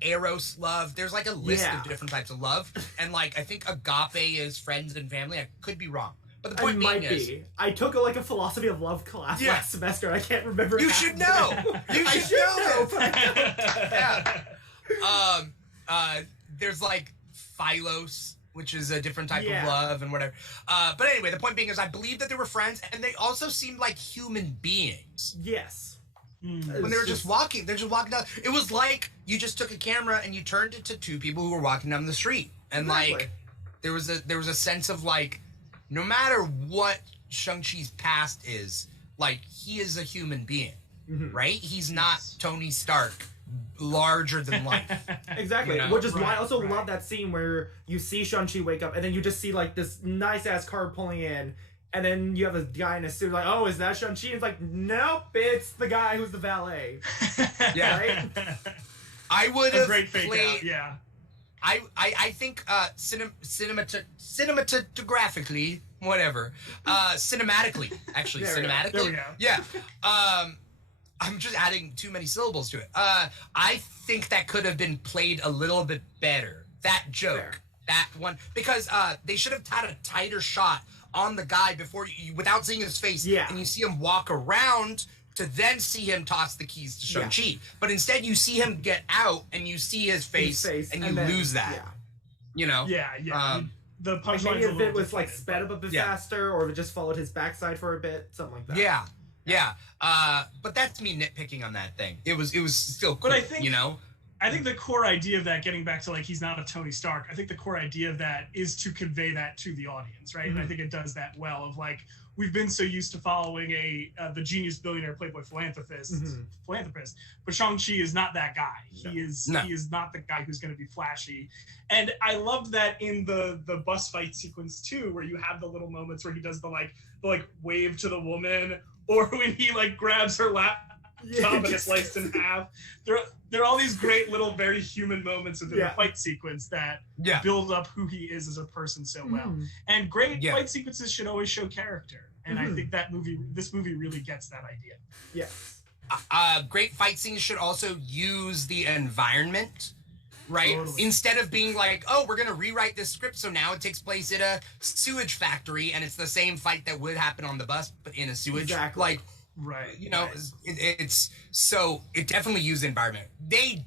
Eros love. There's like a list of different types of love, and like I think agape is friends and family. I could be wrong, but the point being is, I took a philosophy of love class last semester. I can't remember. You should know. You should know. There's like Philos, which is a different type of love and whatever. But anyway, the point being is, I believe that they were friends, and they also seemed like human beings. Yes. When they were just walking, they're just walking down. It was like you just took a camera and you turned it to two people who were walking down the street, and like there was a sense of like, no matter what Shang-Chi's past is, like he is a human being, right? He's not Tony Stark, larger than life. Exactly. You know? Which is why I also love that scene where you see Shang-Chi wake up and then you just see like this nice ass car pulling in. And then you have a guy in a suit like, oh, is that Shang-Chi? And it's like, nope, it's the guy who's the valet. Right? I would have played... Yeah. I think cinematographically, whatever. Cinematically, actually. Cinematically. There we go. Yeah. I'm just adding too many syllables to it. I think that could have been played a little bit better. That joke. That one. Because they should have had a tighter shot on the guy before you, without seeing his face, and you see him walk around to then see him toss the keys to Shang-Chi. But instead you see him get out and you see his face and you lose that. You know? The punchline maybe if it was like sped up a bit faster, or if it just followed his backside for a bit, something like that. But that's me nitpicking on that thing. It was still cool, but I think, you know? I think the core idea of that, getting back to like he's not a Tony Stark, I think the core idea of that is to convey that to the audience, right? And I think it does that well. Of like, we've been so used to following the genius billionaire playboy philanthropist, but Shang-Chi is not that guy. He is not the guy who's going to be flashy. And I loved that in the bus fight sequence too, where you have the little moments where he does the wave to the woman, or when he like grabs her laptop top and it's sliced in half. There are all these great little, very human moments within the fight sequence that build up who he is as a person so well. And great fight sequences should always show character. And I think this movie really gets that idea. Yes. Great fight scenes should also use the environment, right? Totally. Instead of being like, oh, we're going to rewrite this script so now it takes place at a sewage factory and it's the same fight that would happen on the bus, but in a sewage. Exactly. Like, right. You know, it's so it definitely used the environment. They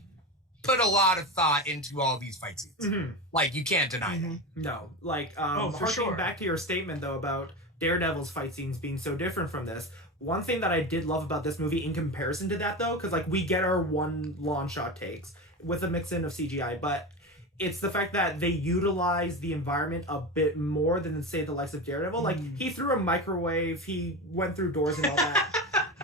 put a lot of thought into all these fight scenes. Like, you can't deny that. No. Like, for sure. Back to your statement, though, about Daredevil's fight scenes being so different from this, one thing that I did love about this movie in comparison to that, though, because, like, we get our one long shot takes with a mix-in of CGI, but it's the fact that they utilize the environment a bit more than, say, the likes of Daredevil. Like, he threw a microwave, he went through doors and all that.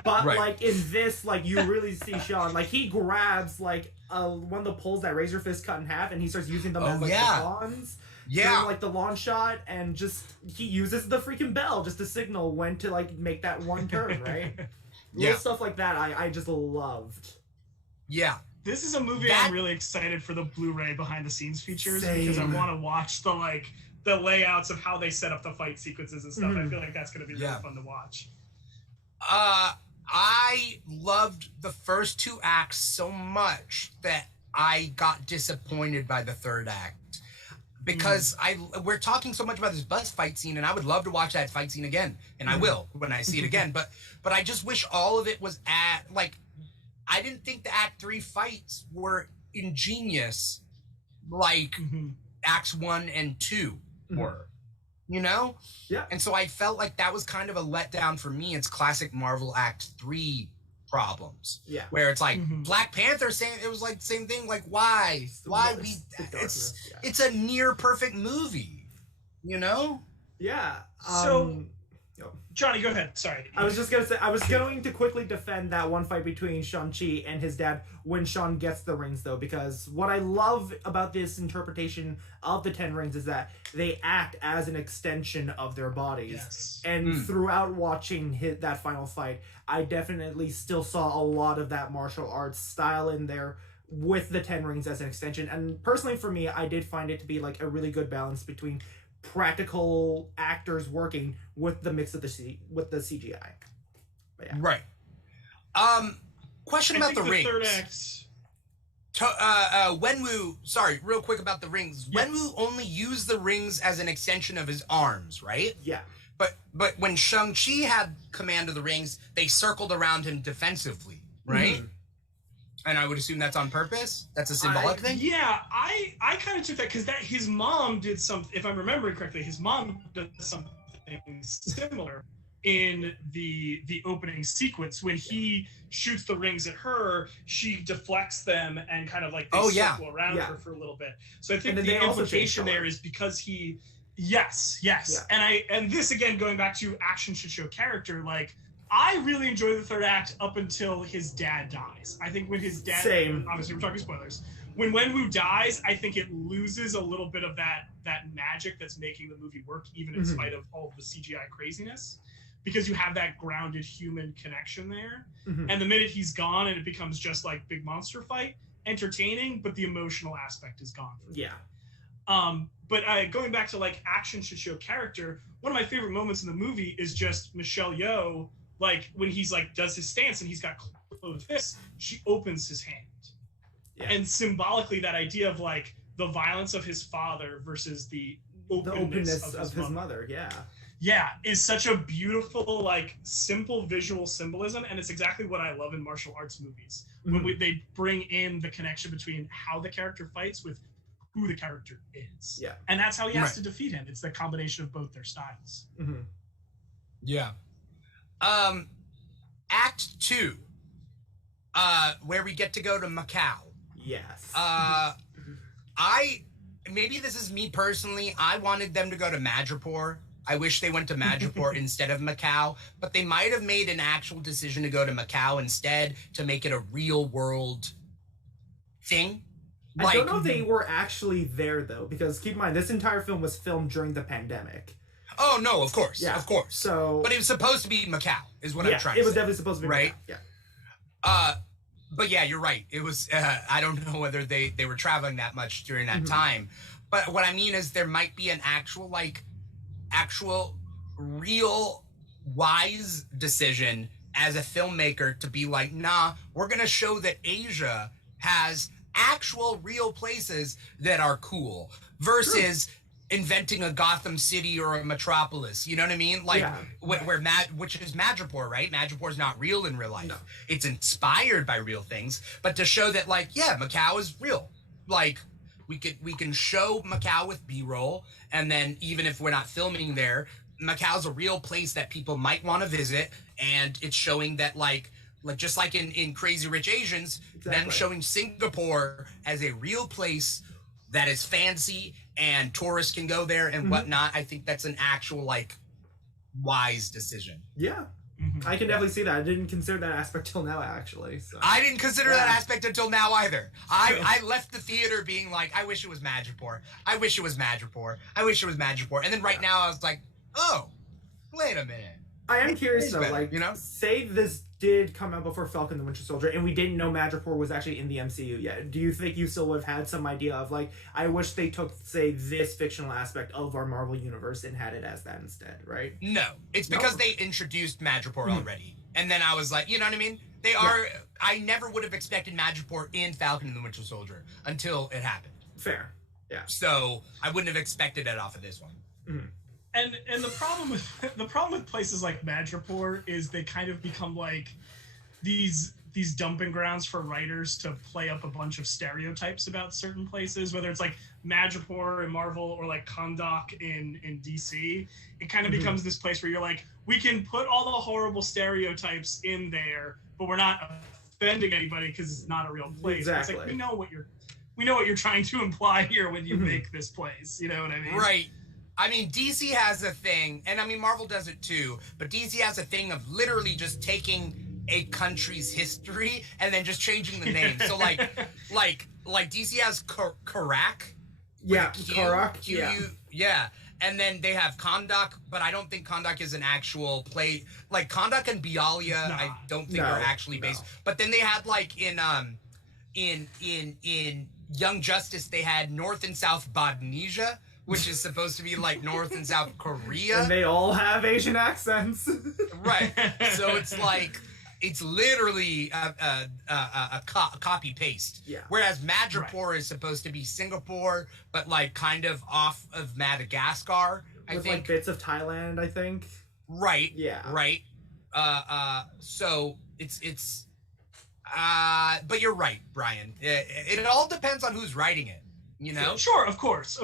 But, like, in this, like, you really see Sean, like, he grabs, like, one of the poles that Razor Fist cut in half, and he starts using them as, like, batons. During, like, the long shot, and just, he uses the freaking bell just to signal when to, like, make that one turn, right? Little stuff like that I just loved. Yeah. This is a movie I'm really excited for the Blu-ray behind-the-scenes features because I want to watch the layouts of how they set up the fight sequences and stuff. I feel like that's going to be really fun to watch. I loved the first two acts so much that I got disappointed by the third act. Because we're talking so much about this bus fight scene, and I would love to watch that fight scene again, and I will when I see it again. But I just wish all of it was like, I didn't think the Act 3 fights were ingenious like Acts 1 and 2 were, you know? Yeah. And so I felt like that was kind of a letdown for me. It's classic Marvel Act 3 problems. Yeah. Where it's like Black Panther saying it was like the same thing. Like, why it's a near perfect movie, you know? Yeah. So Johnny, go ahead. Sorry. I was just going to say, I was going to quickly defend that one fight between Shang-Chi and his dad when Sean gets the rings, though, because what I love about this interpretation of the 10 rings is that they act as an extension of their bodies. Yes. And throughout watching that final fight, I definitely still saw a lot of that martial arts style in there with the 10 rings as an extension. And personally, for me, I did find it to be like a really good balance between practical actors working with the mix of the CGI. But yeah. Right. Question about the rings. Third act. Wenwu, sorry, real quick about the rings. Yeah. Wenwu only used the rings as an extension of his arms, right? Yeah. But when Shang-Chi had command of the rings, they circled around him defensively, right? And I would assume that's on purpose? That's a symbolic thing? Yeah, I kind of took that because his mom did something, if I'm remembering correctly, his mom did something similar in the opening sequence. When he shoots the rings at her, she deflects them and kind of like they circle around her for a little bit. So I think the implication there is because he... Yes. Yeah. And this, again, going back to action should show character, like, I really enjoy the third act up until his dad dies. I think when his dad... Same. Obviously, we're talking spoilers. When Wenwu dies, I think it loses a little bit of that magic that's making the movie work, even in spite of all the CGI craziness. Because you have that grounded human connection there. And the minute he's gone and it becomes just like big monster fight, entertaining, but the emotional aspect is gone. But going back to like action should show character, one of my favorite moments in the movie is just Michelle Yeoh, like when he's like does his stance and he's got closed fists, she opens his hand. And symbolically that idea of like the violence of his father versus the openness of his mother. Yeah, is such a beautiful, like, simple visual symbolism, and it's exactly what I love in martial arts movies. When they bring in the connection between how the character fights with who the character is. Yeah. And that's how he has to defeat him. It's the combination of both their styles. Yeah. Act 2, where we get to go to Macau. Yes. Maybe this is me personally, I wanted them to go to Madripoor. I wish they went to Madripoor instead of Macau, but they might have made an actual decision to go to Macau instead to make it a real world thing. I don't know if they were actually there, though, because keep in mind, this entire film was filmed during the pandemic. Oh, no, of course. Yeah. Of course. So, but it was supposed to be Macau, is what I'm trying to say. It was definitely supposed to be right? Macau. Yeah. But yeah, you're right. It was, I don't know whether they were traveling that much during that time. But what I mean is there might be an actual real wise decision as a filmmaker to be like, nah, we're going to show that Asia has actual real places that are cool versus inventing a Gotham City or a metropolis. You know what I mean? Like which is Madripoor, right? Madripoor is not real in real life. No. It's inspired by real things, but to show that like, yeah, Macau is real. Like we can show Macau with B-roll, and then even if we're not filming there, Macau's a real place that people might want to visit, and it's showing that like just like in Crazy Rich Asians, them showing Singapore as a real place that is fancy and tourists can go there and whatnot. I think that's an actual like wise decision. Yeah. I can definitely see that. I didn't consider that aspect till now, actually. So. I didn't consider that aspect until now either. I left the theater being like, I wish it was Madripoor. I wish it was Madripoor. I wish it was Madripoor. And then right now I was like, oh, wait a minute. I am curious though, like, say this did come out before Falcon the Winter Soldier, and we didn't know Madripoor was actually in the MCU yet. Do you think you still would have had some idea of, like, I wish they took, say, this fictional aspect of our Marvel Universe and had it as that instead, right? No. It's because they introduced Madripoor already. And then I was like, you know what I mean? They are... I never would have expected Madripoor in Falcon and the Winter Soldier until it happened. Fair. Yeah. So, I wouldn't have expected it off of this one. And the problem with places like Madripoor is they kind of become like these dumping grounds for writers to play up a bunch of stereotypes about certain places, whether it's like Madripoor in Marvel or like Kahndaq in DC. It kind of becomes this place where you're like, we can put all the horrible stereotypes in there, but we're not offending anybody because it's not a real place. Exactly. It's like we know what you're trying to imply here when you make this place. You know what I mean? Right. I mean, DC has a thing, and I mean, Marvel does it too, but DC has a thing of literally just taking a country's history and then just changing the name. So like DC has Karak. Yeah, Karak. Yeah. And then they have Kahndaq, but I don't think Kahndaq is an actual play. Like Kahndaq and Bialya, I don't think are actually based. But then they had like in Young Justice, they had North and South Bodnesia, which is supposed to be like North and South Korea. And they all have Asian accents. Right. So it's like, it's literally a copy paste. Yeah. Whereas Madripoor is supposed to be Singapore, but like kind of off of Madagascar, I think. Like bits of Thailand, I think. Right. Yeah. Right. So it's but you're right, Brian. It all depends on who's writing it. You know? Sure, of course.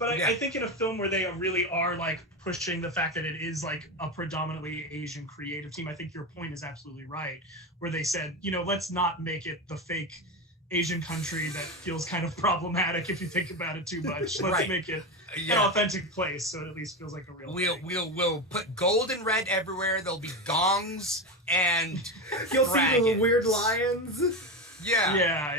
But I think in a film where they really are like pushing the fact that it is like a predominantly Asian creative team, I think your point is absolutely right. Where they said, let's not make it the fake Asian country that feels kind of problematic if you think about it too much. Let's make it an authentic place so it at least feels like a real thing. We'll put gold and red everywhere. There'll be gongs and you'll see the weird lions. Yeah.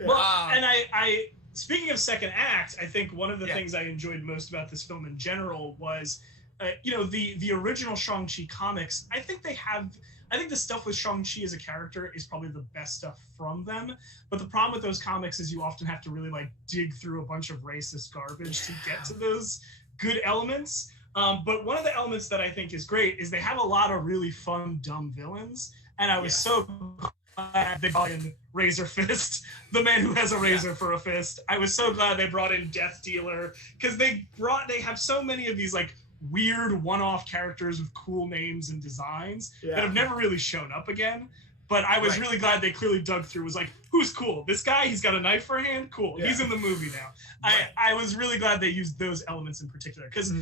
Well, and I speaking of second act, I think one of the things I enjoyed most about this film in general was, the original Shang-Chi comics. I think the stuff with Shang-Chi as a character is probably the best stuff from them. But the problem with those comics is you often have to really like dig through a bunch of racist garbage to get to those good elements. But one of the elements that I think is great is they have a lot of really fun, dumb villains. And I was so glad they brought in Razor Fist, the man who has a razor for a fist. I was so glad they brought in Death Dealer, because they have so many of these like weird one-off characters with cool names and designs that have never really shown up again. But I was really glad they clearly dug through, was like, who's cool? This guy, he's got a knife for a hand? Cool. He's in the movie now. I was really glad they used those elements in particular. Because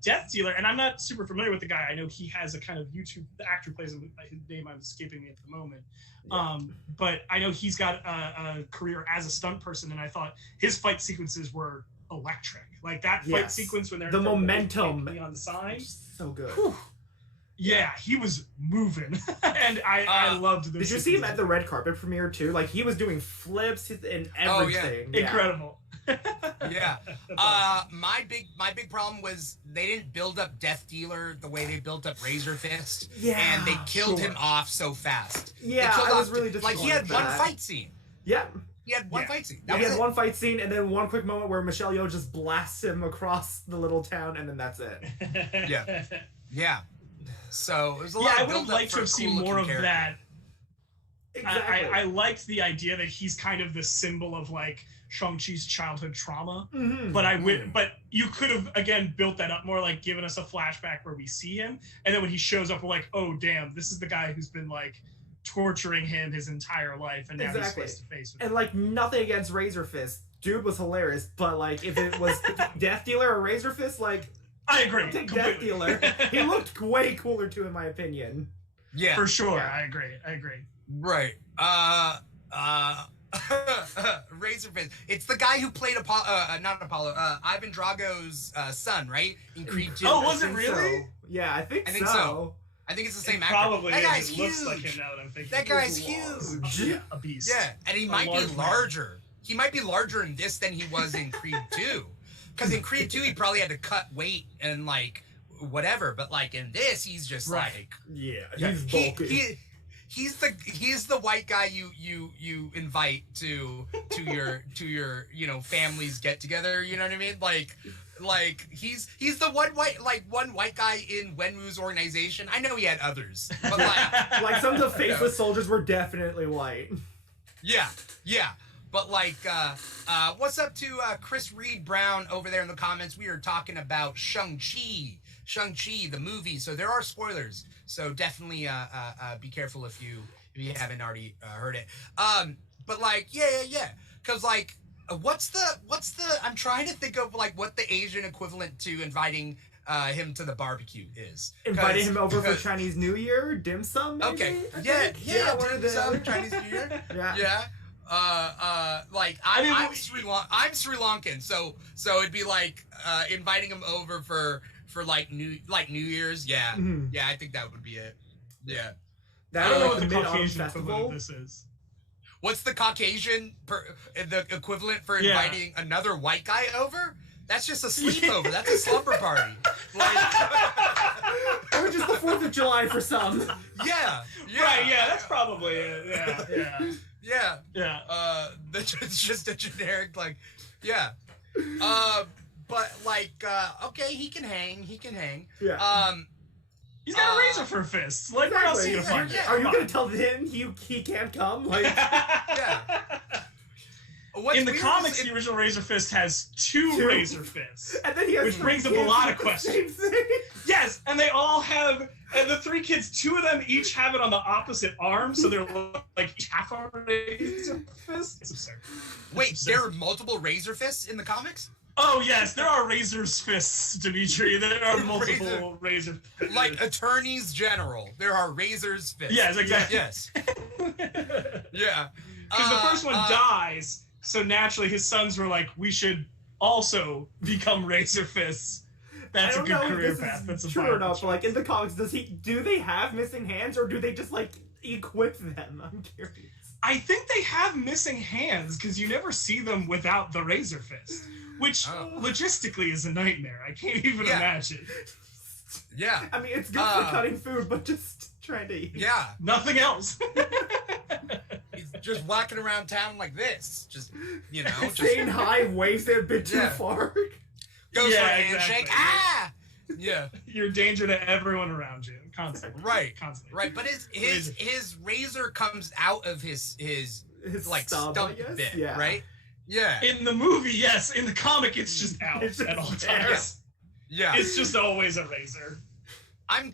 Death Dealer, and I'm not super familiar with the guy. I know he has a kind of YouTube, the actor plays him, his name I'm escaping me at the moment. But I know he's got a career as a stunt person, and I thought his fight sequences were electric. Like that fight sequence when they're the momentum on the side. So good. Whew. Yeah, he was moving, and I loved this. Did you see him at the red carpet premiere too? Like he was doing flips and everything. Yeah. Incredible. Yeah. My big problem was they didn't build up Death Dealer the way they built up Razor Fist. Yeah. And they killed him off so fast. Yeah, I was really disappointed. Like he had one fight scene. Yeah. He had one fight scene. He had one fight scene, and then one quick moment where Michelle Yeoh just blasts him across the little town, and then that's it. Yeah. Yeah. So there's a lot. I would have liked to have seen more of that. Exactly. I liked the idea that he's kind of the symbol of like Shang-Chi's childhood trauma. Mm-hmm. But you could have again built that up more, like given us a flashback where we see him, and then when he shows up, we're like, oh damn, this is the guy who's been like torturing him his entire life, and now he's face to face with him. And like nothing against Razor Fist, dude was hilarious, but like if it was Death Dealer or Razor Fist, like I agree. Take Death Dealer. He looked way cooler too, in my opinion. Yeah, for sure. Yeah. I agree. Right. Razor Fist. It's the guy who played Ivan Drago's son, right? In Creed 2. Oh, was it really? So. Yeah, I think so. I think it's the same actor. Probably that guy's it huge. Looks like him now that I'm thinking. That guy's huge. A beast. Yeah, and he might be larger. He might be larger in this than he was in Creed 2. Because in Creed 2, he probably had to cut weight and like whatever. But like in this, he's just like he's bulky. He's the white guy you invite to your family's get together. You know what I mean? Like he's the one white guy in Wenwu's organization. I know he had others, but like some of the faceless soldiers were definitely white. Yeah. But like, what's up to Chris Reed Brown over there in the comments? We are talking about Shang-Chi, the movie. So there are spoilers. So definitely be careful if you haven't already heard it. But like, yeah. Because like, what's the? I'm trying to think of like what the Asian equivalent to inviting him to the barbecue is. Inviting him over for Chinese New Year, dim sum. Maybe? Okay. Yeah. Dim sum, Chinese New Year. Yeah. Like I'm Sri Lankan, so it'd be like inviting him over for like New Year's. Yeah, yeah, I think that would be it. Yeah. I don't know what the Caucasian festival this is. What's the Caucasian the equivalent for inviting another white guy over? That's just a sleepover. That's a slumber party. Like, or just the 4th of July for some. Yeah. Right. Yeah, that's probably it. Yeah. It's just a generic like, yeah. But like, okay, he can hang. Yeah. He's got a razor for fists. Like, where else are you gonna find it? Are you gonna tell him he can't come? Like, yeah. In the comics, the original Razor Fist has two Razor Fists, and then he has which brings up a lot of questions. Yes, and they all have, and the three kids, two of them each have it on the opposite arm, so they're like half a Razor Fist. It's absurd. Wait, there are multiple Razor Fists in the comics? Oh yes, there are Razor's Fists, Dimitri. There are multiple Razor Fists. Like attorneys general, there are Razor's Fists. Yes, exactly. Yes. Yeah. Because the first one dies. So naturally, his sons were like, "We should also become Razor Fists." That's a good career path. That's true enough. Like in the comics, do they have missing hands, or do they just like equip them? I'm curious. I think they have missing hands because you never see them without the Razor Fist, which logistically is a nightmare. I can't even imagine. Yeah. I mean, it's good for cutting food, but just trying to eat. Yeah. Nothing else. He's just walking around town like this. Just, Staying high, waves it a bit too far. Goes for a handshake. Exactly. Ah! Yeah. You're a danger to everyone around you. Constantly. Right. Constantly. Right. But his razor comes out of his like stump bit, right? Yeah. In the movie, yes. In the comic, it's just out at all times. Yeah. It's just always a razor. I'm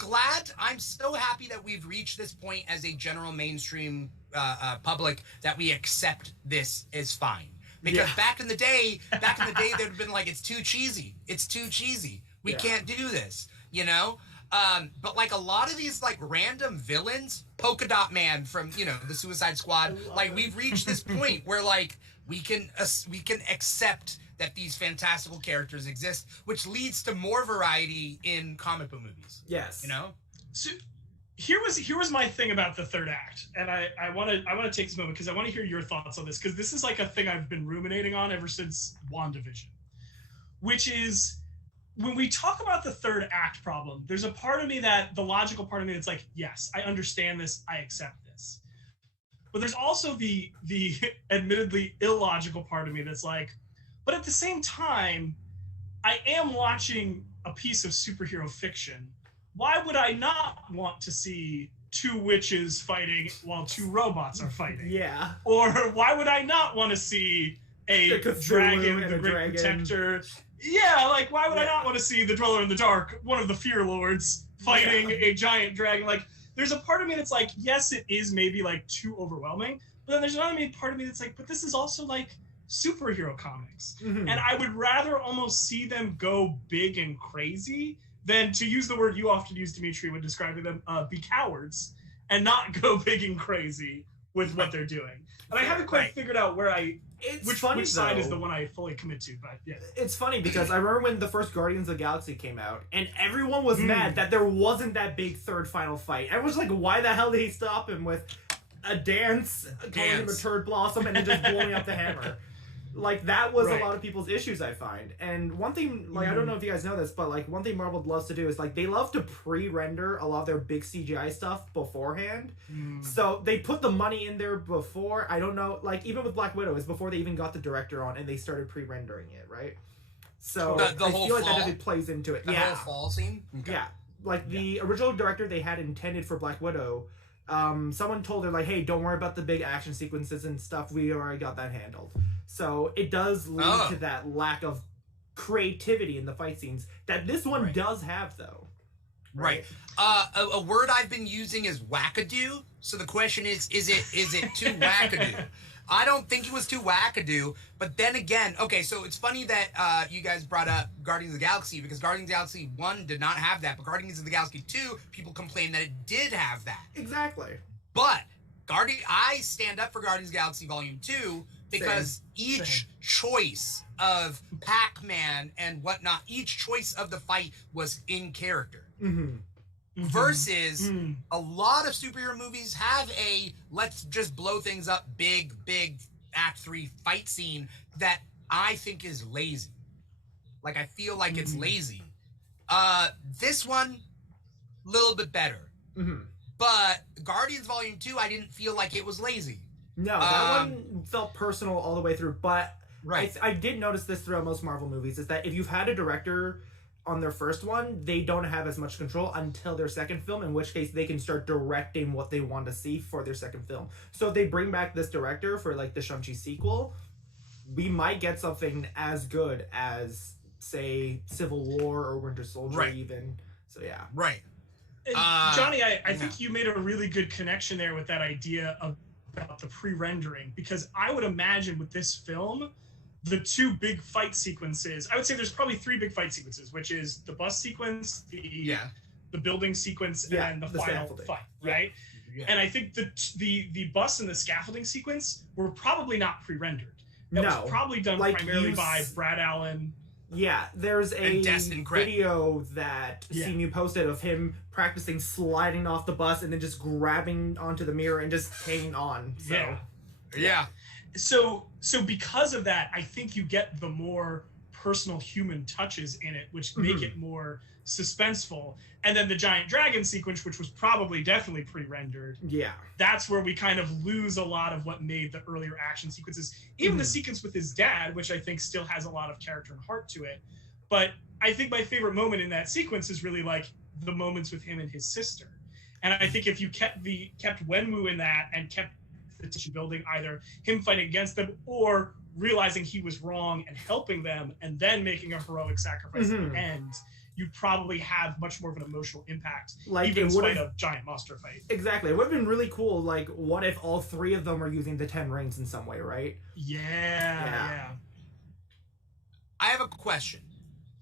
so happy that we've reached this point as a general mainstream public that we accept this is fine. Because back in the day, they'd have been like, it's too cheesy. We can't do this, But like a lot of these like random villains, Polka Dot Man from, the Suicide Squad, like we've reached this point where like we can accept that these fantastical characters exist, which leads to more variety in comic book movies. Yes. So here was my thing about the third act, and I want to take this moment because I want to hear your thoughts on this, because this is like a thing I've been ruminating on ever since WandaVision, which is when we talk about the third act problem, there's a part of me that the logical part of me that's like, yes, I understand this, I accept this, but there's also the admittedly illogical part of me that's like, but at the same time, I am watching a piece of superhero fiction. Why would I not want to see two witches fighting while two robots are fighting? Yeah. Or why would I not want to see a dragon, the Great Protector? Yeah, like, why would I not want to see the Dweller in the Dark, one of the Fear Lords, fighting a giant dragon? Like, there's a part of me that's like, yes, it is maybe, like, too overwhelming. But then there's another part of me that's like, but this is also, like, superhero comics. Mm-hmm. And I would rather almost see them go big and crazy than, to use the word you often use, Dimitri, when describing them, be cowards and not go big and crazy with what they're doing. And I haven't quite figured out where which side is the one I fully commit to, but yeah. It's funny because I remember when the first Guardians of the Galaxy came out, and everyone was mad that there wasn't that big third final fight. Everyone was like, why the hell did he stop him with a dance, calling him a turd blossom, and then just blowing up the hammer? Like, that was a lot of people's issues, I find. And one thing, like, I don't know if you guys know this, but, like, one thing Marvel loves to do is, like, they love to pre-render a lot of their big CGI stuff beforehand. So they put the money in there before. I don't know, like, even with Black Widow, is before they even got the director on and they started pre-rendering it, right? So the I whole feel like fall? that definitely plays into it. The whole fall scene? Okay. Yeah. Like, the original director they had intended for Black Widow, someone told her, like, hey, don't worry about the big action sequences and stuff. We already got that handled. So it does lead to that lack of creativity in the fight scenes that this one does have, though. Right. A word I've been using is wackadoo. So the question is it too wackadoo? I don't think it was too wackadoo, but then again, okay, so it's funny that you guys brought up Guardians of the Galaxy, because Guardians of the Galaxy 1 did not have that, but Guardians of the Galaxy 2, people complained that it did have that. Exactly. But I stand up for Guardians of the Galaxy Volume 2 because each choice of Pac-Man and whatnot, each choice of the fight was in character. Versus a lot of superhero movies have a let's just blow things up big Act 3 fight scene that I think is lazy. Like, I feel like it's lazy. This one, a little bit better. But Guardians Volume 2, I didn't feel like it was lazy. No, that one felt personal all the way through. But I did notice this throughout most Marvel movies, is that if you've had a director on their first one, they don't have as much control until their second film, in which case they can start directing what they want to see for their second film. So if they bring back this director for, like, the Shang-Chi sequel, we might get something as good as, say, Civil War or Winter Soldier even. So, yeah. Right. And Johnny, I think you made a really good connection there with that idea about the pre-rendering, because I would imagine with this film, the two big fight sequences, I would say there's probably three big fight sequences, which is the bus sequence, the building sequence, and the final fight, right? Yeah. And I think the bus and the scaffolding sequence were probably not pre-rendered. That was probably done primarily by Brad Allen. Yeah, there's a video that CMU posted of him practicing sliding off the bus and then just grabbing onto the mirror and just hanging on. So. Yeah. So because of that, I think you get the more personal human touches in it, which make it more suspenseful. And then the giant dragon sequence, which was probably definitely pre-rendered. Yeah. That's where we kind of lose a lot of what made the earlier action sequences. Even the sequence with his dad, which I think still has a lot of character and heart to it. But I think my favorite moment in that sequence is really like the moments with him and his sister. And I think if you kept Wenwu in that and kept the tension building, either him fighting against them or realizing he was wrong and helping them and then making a heroic sacrifice at the end, you'd probably have much more of an emotional impact, like, even in spite of giant monster fight. Exactly. It would have been really cool, like, what if all three of them are using the 10 rings in some way, right? Yeah. I have a question.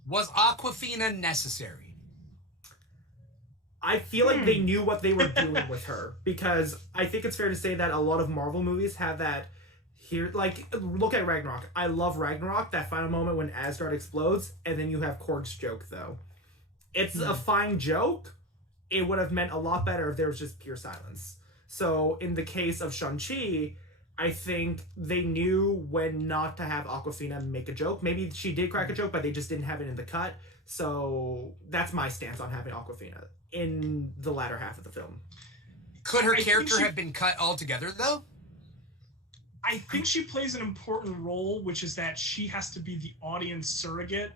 Was Awkwafina necessary? I feel like they knew what they were doing with her, because I think it's fair to say that a lot of Marvel movies have that here. Like, look at Ragnarok. I love Ragnarok, that final moment when Asgard explodes, and then you have Korg's joke, though. It's a fine joke, it would have meant a lot better if there was just pure silence. So in the case of Shang-Chi, I think they knew when not to have Awkwafina make a joke. Maybe she did crack a joke, but they just didn't have it in the cut. So that's my stance on having Awkwafina in the latter half of the film. Could her character have been cut altogether, though? I think she plays an important role, which is that she has to be the audience surrogate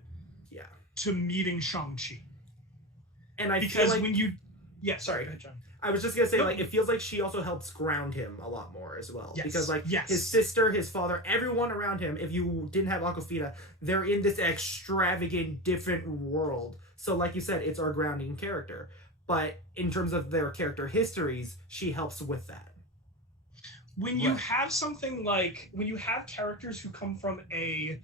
to meeting Shang-Chi. And I because feel like, when you... Yeah, sorry, go ahead, John. I was just going to say, like, it feels like she also helps ground him a lot more as well. Yes. Because, like, his sister, his father, everyone around him, if you didn't have Awkwafina, they're in this extravagant, different world. So, like you said, it's our grounding character. But in terms of their character histories, she helps with that. When you have something like... When you have characters who come from a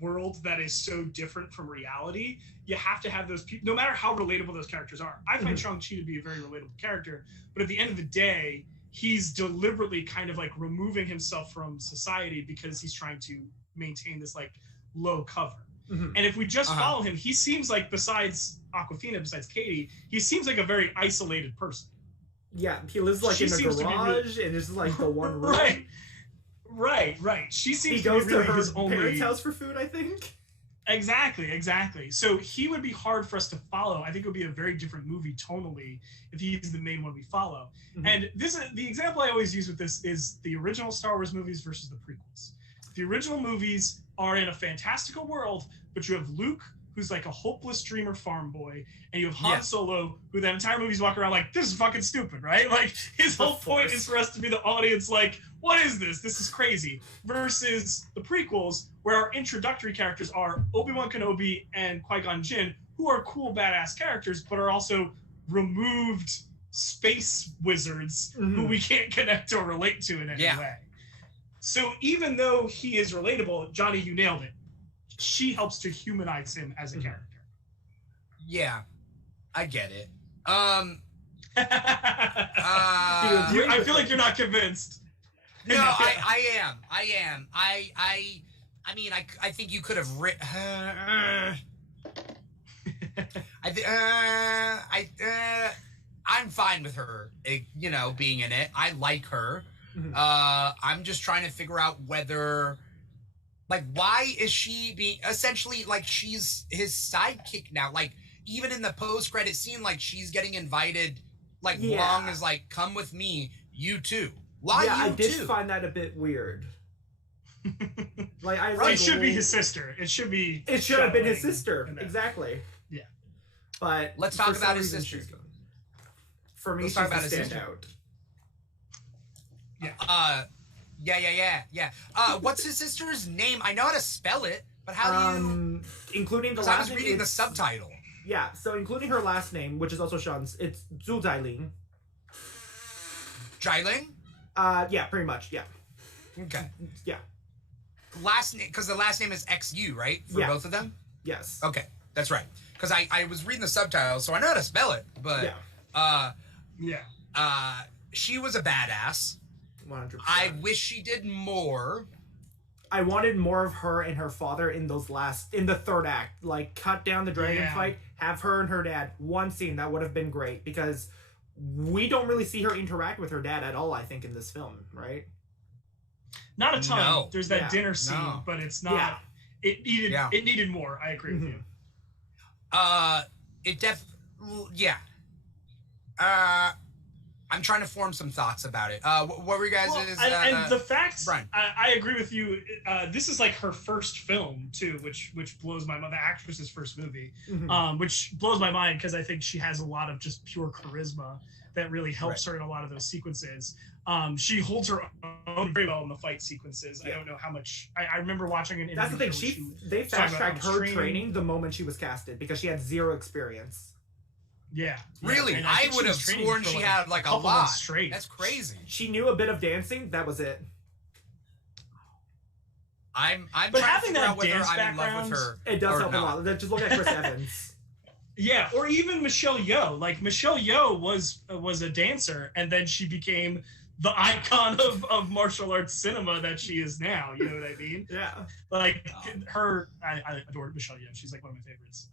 world that is so different from reality, you have to have those people, no matter how relatable those characters are. I find Shang-Chi to be a very relatable character, but at the end of the day, he's deliberately kind of like removing himself from society because he's trying to maintain this like low cover. And if we just follow him, he seems like, besides Awkwafina, besides Katie, he seems like a very isolated person. Yeah, he lives like in a garage and it's like the one room. Right. She seems to be really his only... He goes to her parents' house for food, I think. Exactly. So he would be hard for us to follow. I think it would be a very different movie tonally if he's the main one we follow. And this is the example I always use with this is the original Star Wars movies versus the prequels. The original movies are in a fantastical world, but you have Luke, who's like a hopeless dreamer farm boy, and you have Han Solo, who that entire movie's walking around like, this is fucking stupid, right? Like, his whole point is for us to be the audience like, what is this? This is crazy. Versus the prequels, where our introductory characters are Obi-Wan Kenobi and Qui-Gon Jinn, who are cool, badass characters, but are also removed space wizards who we can't connect or relate to in any way. So even though he is relatable, Johnny, you nailed it. She helps to humanize him as a character. Yeah, I get it. I feel like you're not convinced. No, I am. I mean, I think you could have written. I'm fine with her, you know, being in it. I like her. I'm just trying to figure out whether, like, why is she being essentially like she's his sidekick now? Like, even in the post-credit scene, like she's getting invited, like Leung is like, "Come with me, you too." Why you I did too? find that a bit weird. Like, it should be his sister. It should be. It should have been his sister. Exactly. Yeah. But let's talk about his sister. For me, she's the standout. Yeah. What's his sister's name? I know how to spell it, but how do you? Including the last last I was reading the subtitle. Yeah, so including her last name, which is also Sean's, it's Zhu Zailing. Zailing? Yeah, pretty much, yeah. Okay. Yeah. Last name, because the last name is XU, right? For both of them? Yes. Okay, that's right. Because I was reading the subtitles, so I know how to spell it, but... she was a badass. 100%. I wish she did more. I wanted more of her and her father in the third act. Like, cut down the dragon fight, have her and her dad. One scene, that would have been great, because we don't really see her interact with her dad at all, I think, in this film, right? Not a ton. No. There's that dinner scene, but it's not... Yeah. It needed more. I agree with you. I'm trying to form some thoughts about it. What were you guys? And the fact, Brian. I agree with you. This is like her first film too, which blows my mind. The actress's first movie, which blows my mind because I think she has a lot of just pure charisma that really helps her in a lot of those sequences. She holds her own very well in the fight sequences. I don't know how much. I remember watching an interview. That's the thing. They fast tracked her training the moment she was casted because she had zero experience. Yeah. Really? I would have sworn she had like a lot. That's crazy. She knew a bit of dancing. That was it. I'm trying to figure out whether I'm in love with her. It does help a lot. Just look at Chris Evans. Yeah, or even Michelle Yeoh. Like, Michelle Yeoh was a dancer, and then she became the icon of martial arts cinema that she is now. You know what I mean? Yeah. Like her, I adore Michelle Yeoh. She's like one of my favorites.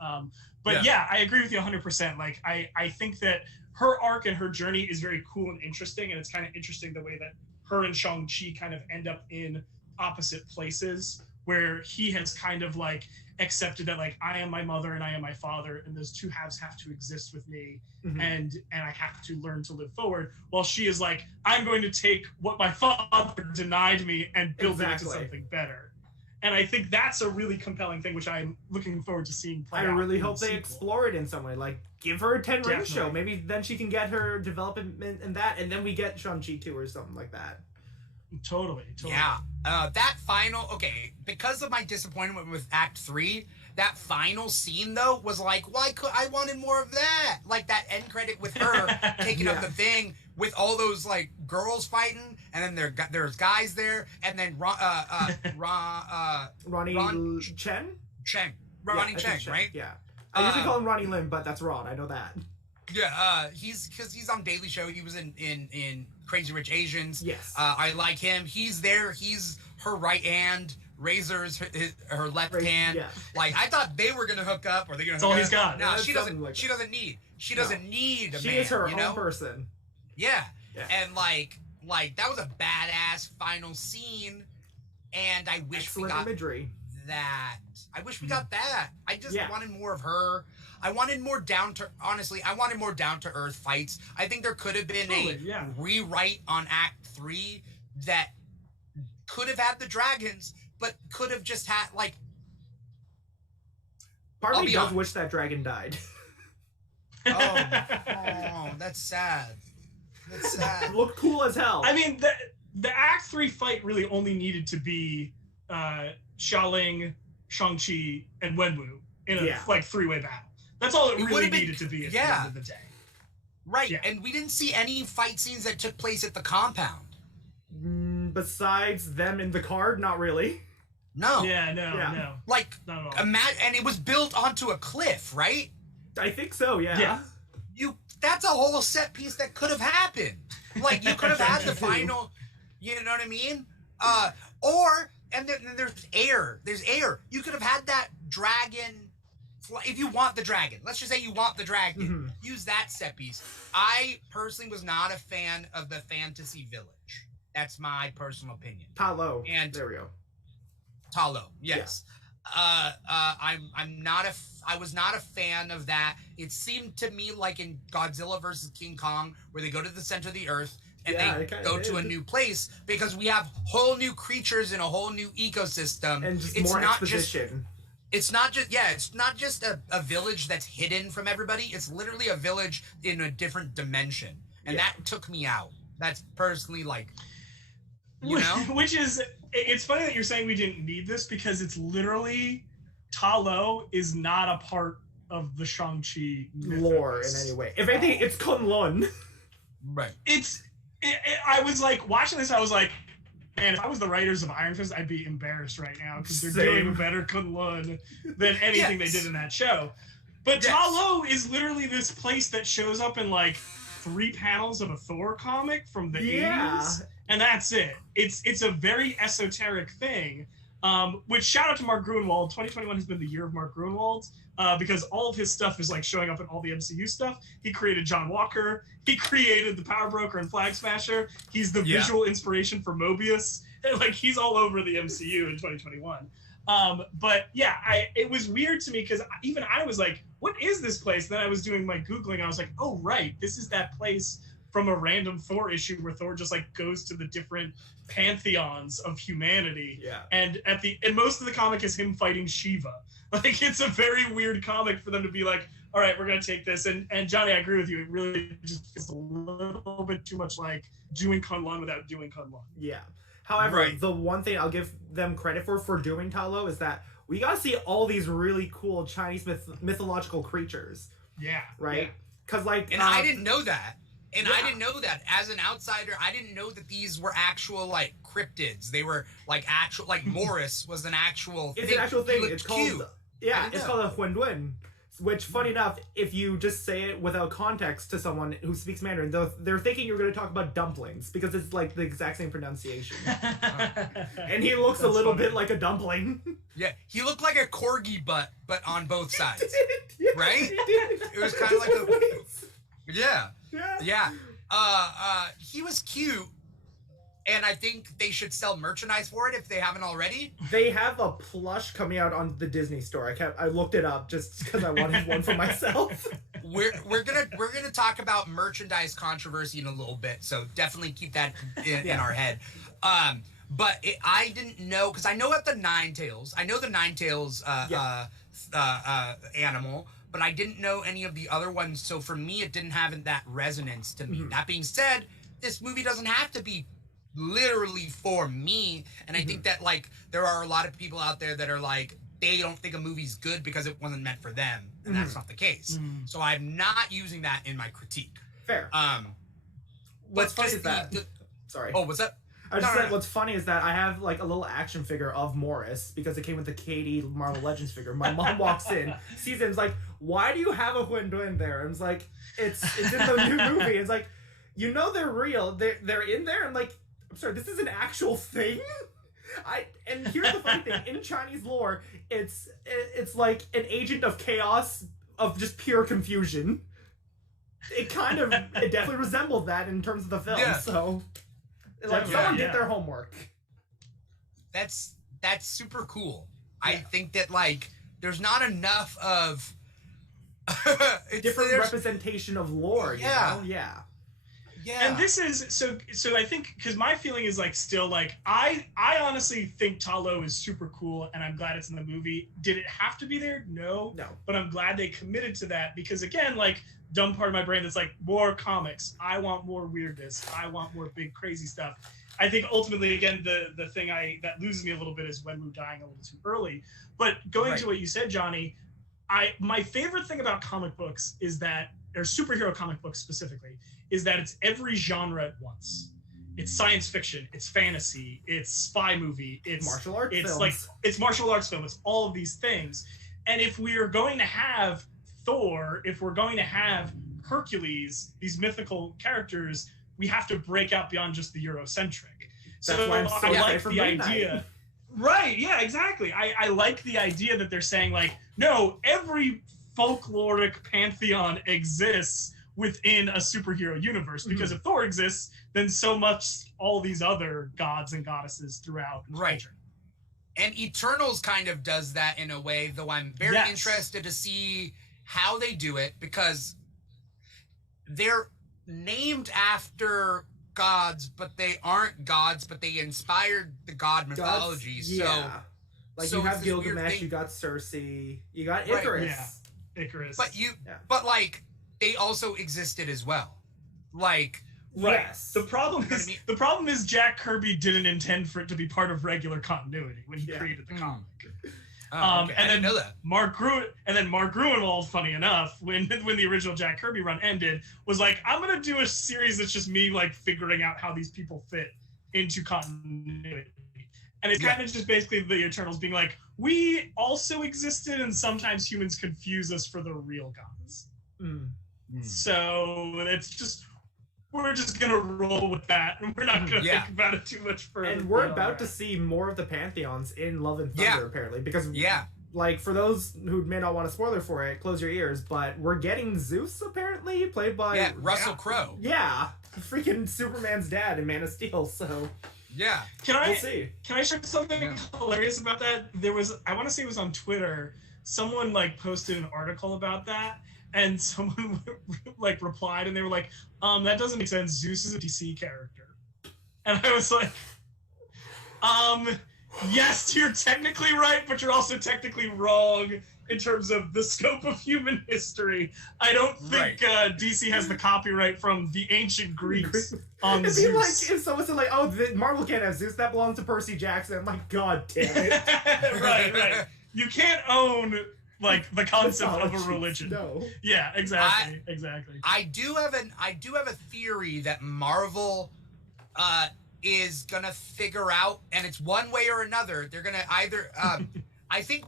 But yeah, I agree with you 100%. Like I think that her arc and her journey is very cool and interesting, and it's kind of interesting the way that her and Shang-Chi kind of end up in opposite places, where he has kind of like accepted that like I am my mother and I am my father, and those two halves have to exist with me, and I have to learn to live forward, while she is like, I'm going to take what my father denied me and build it into something better. And I think that's a really compelling thing, which I'm looking forward to seeing play out. I really hope they explore it in some way. Like, give her a 10 ring show. Maybe then she can get her development in that, and then we get Shang-Chi 2 or something like that. Totally. Yeah. That final, okay, because of my disappointment with Act 3, that final scene, though, was like, I wanted more of that. Like, that end credit with her taking up the thing with all those, like, girls fighting, and then there's guys there, and then Ronnie Cheng? Ronnie Cheng, right? Yeah. I usually call him Ronnie Lim, but that's Ron. I know that. Yeah, he's on Daily Show. He was in Crazy Rich Asians. Yes. I like him. He's there. He's her right hand. Razor's her left hand. Yeah. Like, I thought they were gonna hook up, or they're gonna. That's all he's got. No, she doesn't. Like she doesn't need. She doesn't need a man. She is her own person. Yeah. And like that was a badass final scene, and I wish we got imagery. That. I wish we got that. I just wanted more of her. I wanted more honestly, I wanted more down to earth fights. I think there could have been a rewrite on Act 3 that could have had the dragons, but could have just had, like... Part of me does wish that dragon died. Oh, that's sad. That's sad. Looked cool as hell. I mean, the Act 3 fight really only needed to be Xiaoling, Shang-Chi, and Wenwu in a like three-way battle. That's all it really needed to be at the end of the day. Right, and we didn't see any fight scenes that took place at the compound. Besides them in the card, not really. No. No. Like, and it was built onto a cliff, right? I think so, yeah. That's a whole set piece that could have happened. Like, you could have had the final, you know what I mean? And then there's air. There's air. You could have had that dragon... If you want the dragon, let's just say you want the dragon, use that set piece. I personally was not a fan of the fantasy village. That's my personal opinion. Ta Lo. And there we go. Ta Lo, yes. Yeah. I was not a fan of that. It seemed to me like in Godzilla versus King Kong, where they go to the center of the earth and they go to a new place, because we have whole new creatures in a whole new ecosystem. And just more exposition. It's not just a village that's hidden from everybody. It's literally a village in a different dimension. And that took me out. That's personally, like, you know? Which is, it's funny that you're saying we didn't need this, because it's literally, Ta Lo is not a part of the Shang-Chi lore in any way. If anything, it's Kunlun. Right. I was like, watching this, I was like, man, if I was the writers of Iron Fist, I'd be embarrassed right now, because they're doing a better Kunlun than anything they did in that show. But Ta Lo is literally this place that shows up in like 3 panels of a Thor comic from the 80s, and that's it. It's a very esoteric thing. Which, shout out to Mark Gruenwald. 2021 has been the year of Mark Gruenwald, because all of his stuff is like showing up in all the MCU stuff. He created John Walker. He created the Power Broker and Flag Smasher. He's the visual inspiration for Mobius. Like, he's all over the MCU in 2021. But yeah, it was weird to me, because even I was like, what is this place? Then I was doing my Googling. I was like, oh, right. This is that place from a random Thor issue where Thor just like goes to the different pantheons of humanity. Yeah. And most of the comic is him fighting Shiva. Like, it's a very weird comic for them to be like, all right, we're going to take this. And Johnny, I agree with you. It really just is a little bit too much like doing Kunlun without doing Kunlun. Yeah. However, the one thing I'll give them credit for doing Ta Lo is that we got to see all these really cool Chinese mythological creatures. Yeah. Right? Because, like... And I didn't know that. And I didn't know that. As an outsider, I didn't know that these were actual, like, cryptids. They were, like, actual... Like, Morris was an actual thing. It's an actual thing. It's called... Cute. Yeah, it's called a Huandun. Which, funny enough, if you just say it without context to someone who speaks Mandarin, they're thinking you're going to talk about dumplings because it's like the exact same pronunciation. And he looks a little bit like a dumpling. Yeah, he looked like a corgi butt, but on both sides. Yeah, right? It was kind of like a... Yeah. Yeah. He was cute. And I think they should sell merchandise for it if they haven't already. They have a plush coming out on the Disney store. I looked it up just because I wanted one for myself. We're gonna talk about merchandise controversy in a little bit, so definitely keep that in our head. But I didn't know, because I know about the Ninetales. I know the Ninetales animal, but I didn't know any of the other ones. So for me, it didn't have that resonance to me. Mm-hmm. That being said, this movie doesn't have to be literally for me, and I think that like there are a lot of people out there that are like, they don't think a movie's good because it wasn't meant for them, and that's not the case. So I'm not using that in my critique. Fair. What's funny is that sorry. Oh, what's that? I just said what's funny is that I have like a little action figure of Morris because it came with the Katie Marvel Legends figure. My mom walks in, sees it, and is like, "Why do you have a Huan there?" And it's like, it's in the new movie. It's like, you know they're real. They're in there. I'm like, I'm sorry, this is an actual thing? And here's the funny thing. In Chinese lore, it's like an agent of chaos, of just pure confusion. It definitely resembled that in terms of the film, so... Like, someone did their homework. That's super cool. Yeah. I think that, like, there's not enough of... different representation of lore, you know? Yeah. Yeah. And this is so I think, because my feeling is like still like I honestly think Ta Lo is super cool and I'm glad it's in the movie. Did it have to be there? No. But I'm glad they committed to that because again, like dumb part of my brain that's like more comics. I want more weirdness. I want more big crazy stuff. I think ultimately again the thing that loses me a little bit is Wenwu dying a little too early. But going to what you said, Johnny, my favorite thing about comic books is that, or superhero comic books specifically, is that it's every genre at once. It's science fiction, it's fantasy, it's spy movie, it's martial arts films. Like it's martial arts film, it's all of these things. And if we are going to have Thor, if we're going to have Hercules, these mythical characters, we have to break out beyond just the Eurocentric. That's why I'm so I like the idea. Right, yeah, exactly. I like the idea that they're saying like, no, every folkloric pantheon exists within a superhero universe, because if Thor exists, then so much all these other gods and goddesses throughout culture. And Eternals kind of does that in a way, though I'm very interested to see how they do it, because they're named after gods, but they aren't gods, but they inspired the god mythology. Like you have Gilgamesh, you got Cersei, you got Icarus. Icarus. But like they also existed as well. Like yes. The problem is Jack Kirby didn't intend for it to be part of regular continuity when he created the comic. And I didn't know that. Mark Gruenwald, funny enough, when the original Jack Kirby run ended, was like, I'm gonna do a series that's just me like figuring out how these people fit into continuity. And it's kind of just basically the Eternals being like, we also existed and sometimes humans confuse us for the real gods. So it's just, we're just gonna roll with that, and we're not gonna think about it too much further. And we're about to see more of the pantheons in Love and Thunder, apparently, because like for those who may not want a spoiler for it, close your ears. But we're getting Zeus apparently played by Russell Crowe. Yeah, freaking Superman's dad in Man of Steel. So we'll see. Can I share something hilarious about that? I want to say it was on Twitter. Someone like posted an article about that. And someone like replied, and they were like, that doesn't make sense. Zeus is a DC character. And I was like, yes, you're technically right, but you're also technically wrong in terms of the scope of human history. I don't think DC has the copyright from the ancient Greeks on Zeus. It'd be like if someone said like, oh, Marvel can't have Zeus, that belongs to Percy Jackson. I'm like, God damn it. right. You can't own like the concept of a religion. No. Yeah, exactly. I do have a theory that Marvel is gonna figure out, and it's one way or another. They're gonna either I I think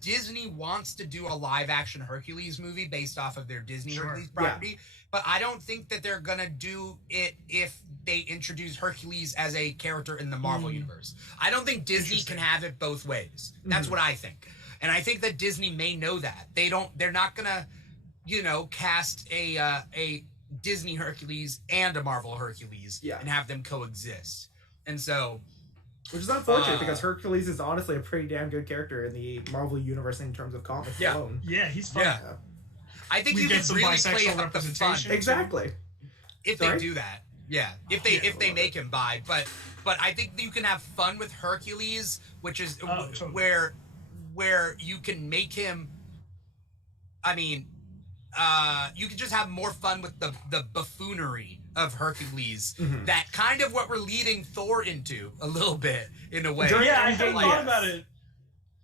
Disney wants to do a live action Hercules movie based off of their Disney Hercules property, but I don't think that they're gonna do it if they introduce Hercules as a character in the Marvel universe. I don't think Disney can have it both ways. That's what I think. And I think that Disney may know that. They're not gonna, cast a Disney Hercules and a Marvel Hercules and have them coexist. And so, which is unfortunate because Hercules is honestly a pretty damn good character in the Marvel universe in terms of comics alone. Yeah, he's fun. Yeah. I think you could really play up the fun. Exactly. If they do that. Yeah. If they make him bi. But I think you can have fun with Hercules, which is where you can make him, you can just have more fun with the buffoonery of Hercules. That kind of what we're leading Thor into a little bit, in a way. Yeah, I hadn't thought about it.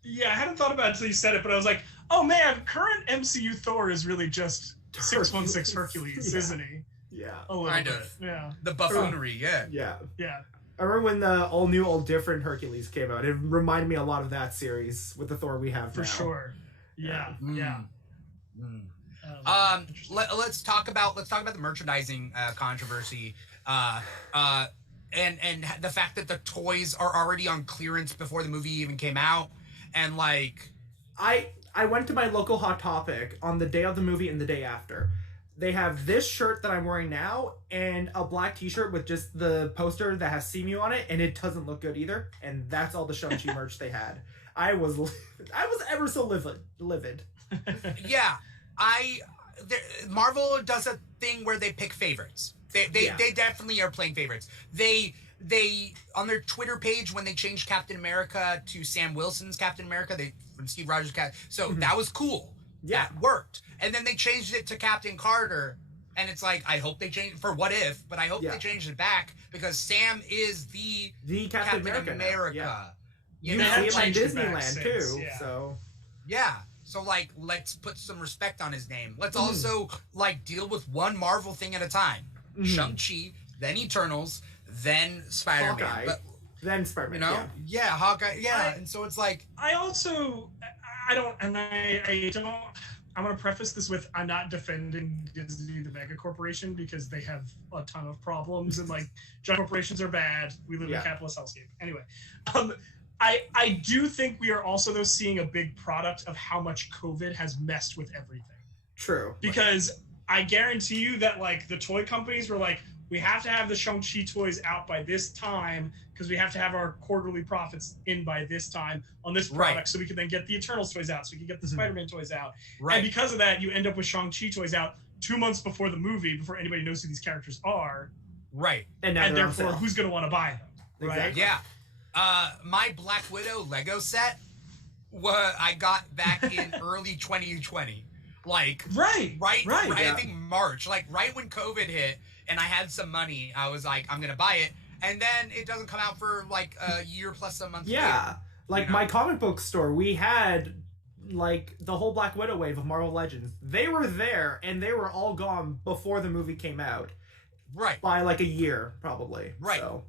Yeah, I hadn't thought about it until you said it, but I was like, oh man, current MCU Thor is really just 616 Hercules, isn't he? Yeah. A little kind bit. of. Yeah. The buffoonery, yeah. Yeah. I remember when the all new, all different Hercules came out. It reminded me a lot of that series with the Thor we have now. For sure. Yeah. Let's talk about the merchandising controversy, and the fact that the toys are already on clearance before the movie even came out, and like, I went to my local Hot Topic on the day of the movie and the day after. They have this shirt that I'm wearing now and a black t-shirt with just the poster that has Simu on it, and it doesn't look good either. And that's all the Shang-Chi merch they had. I was ever so livid. Yeah, Marvel does a thing where they pick favorites. They definitely are playing favorites. They on their Twitter page, when they changed Captain America to Sam Wilson's Captain America, from Steve Rogers' that was cool. Yeah, that worked. And then they changed it to Captain Carter, and it's like, I hope they changed for What If, but I hope they changed it back because Sam is the Captain America. You see him in Disneyland too. So so like, let's put some respect on his name. Let's also like deal with one Marvel thing at a time. Shang-Chi, then Eternals, then Spider-Man, then Spider-Man. Hawkeye. And so it's like, I want to preface this with, I'm not defending Disney, the mega corporation, because they have a ton of problems, and like, giant corporations are bad. We live in a capitalist hellscape. Anyway, I do think we are also, though, seeing a big product of how much COVID has messed with everything. True. Because I guarantee you that, like, the toy companies were like, we have to have the Shang-Chi toys out by this time because we have to have our quarterly profits in by this time on this product, so we can then get the Eternals toys out, so we can get the Spider-Man toys out. And because of that, you end up with Shang-Chi toys out 2 months before the movie, before anybody knows who these characters are. Right. And therefore, who's going to want to buy them? Right? Exactly. Yeah. My Black Widow Lego set, I got back in early 2020. Like, right. I think March, like right when COVID hit, and I had some money, I was like, I'm gonna buy it, and then it doesn't come out for like a year plus some months. Yeah, like my comic book store, we had like the whole Black Widow wave of Marvel Legends. They were there, and they were all gone before the movie came out. Right. By like a year, probably. Right. So.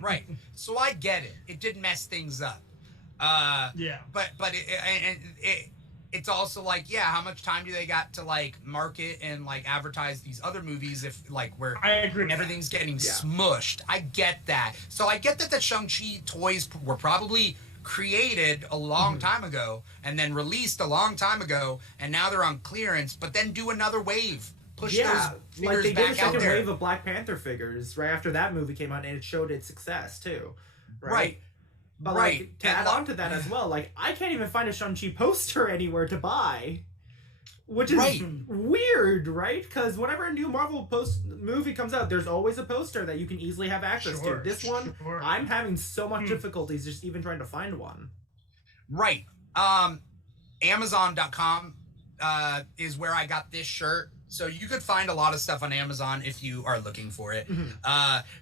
Right. So I get it. It did mess things up. But it's also like, how much time do they got to like market and like advertise these other movies if like where I agree everything's getting smushed. I get that. So I get that the Shang-Chi toys were probably created a long time ago and then released a long time ago, and now they're on clearance, but then do another wave. Push those figures like they back did a second there. wave of Black Panther figures right after that movie came out, and it showed its success too. Right. But like, to add on to that as well, like, I can't even find a Shang-Chi poster anywhere to buy. Which is weird, right? Because whenever a new Marvel movie comes out, there's always a poster that you can easily have access to. This one, I'm having so much difficulties just even trying to find one. Right. Amazon.com is where I got this shirt. So you could find a lot of stuff on Amazon if you are looking for it.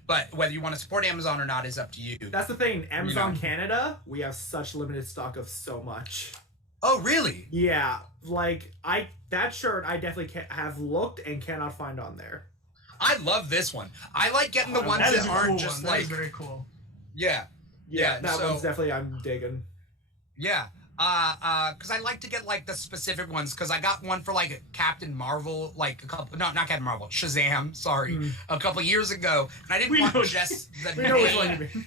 But whether you want to support Amazon or not is up to you. That's the thing. Amazon Canada, we have such limited stock of so much. Oh, really? Yeah. Like, that shirt I definitely have looked and cannot find on there. I love this one. I like getting the ones that aren't cool just one. like... That is very cool. Yeah, that one's definitely I'm digging. Yeah. Because I like to get like the specific ones. Because I got one for like Captain Marvel, like a couple, no, not Captain Marvel, Shazam. Sorry, a couple years ago, and I didn't want just the name.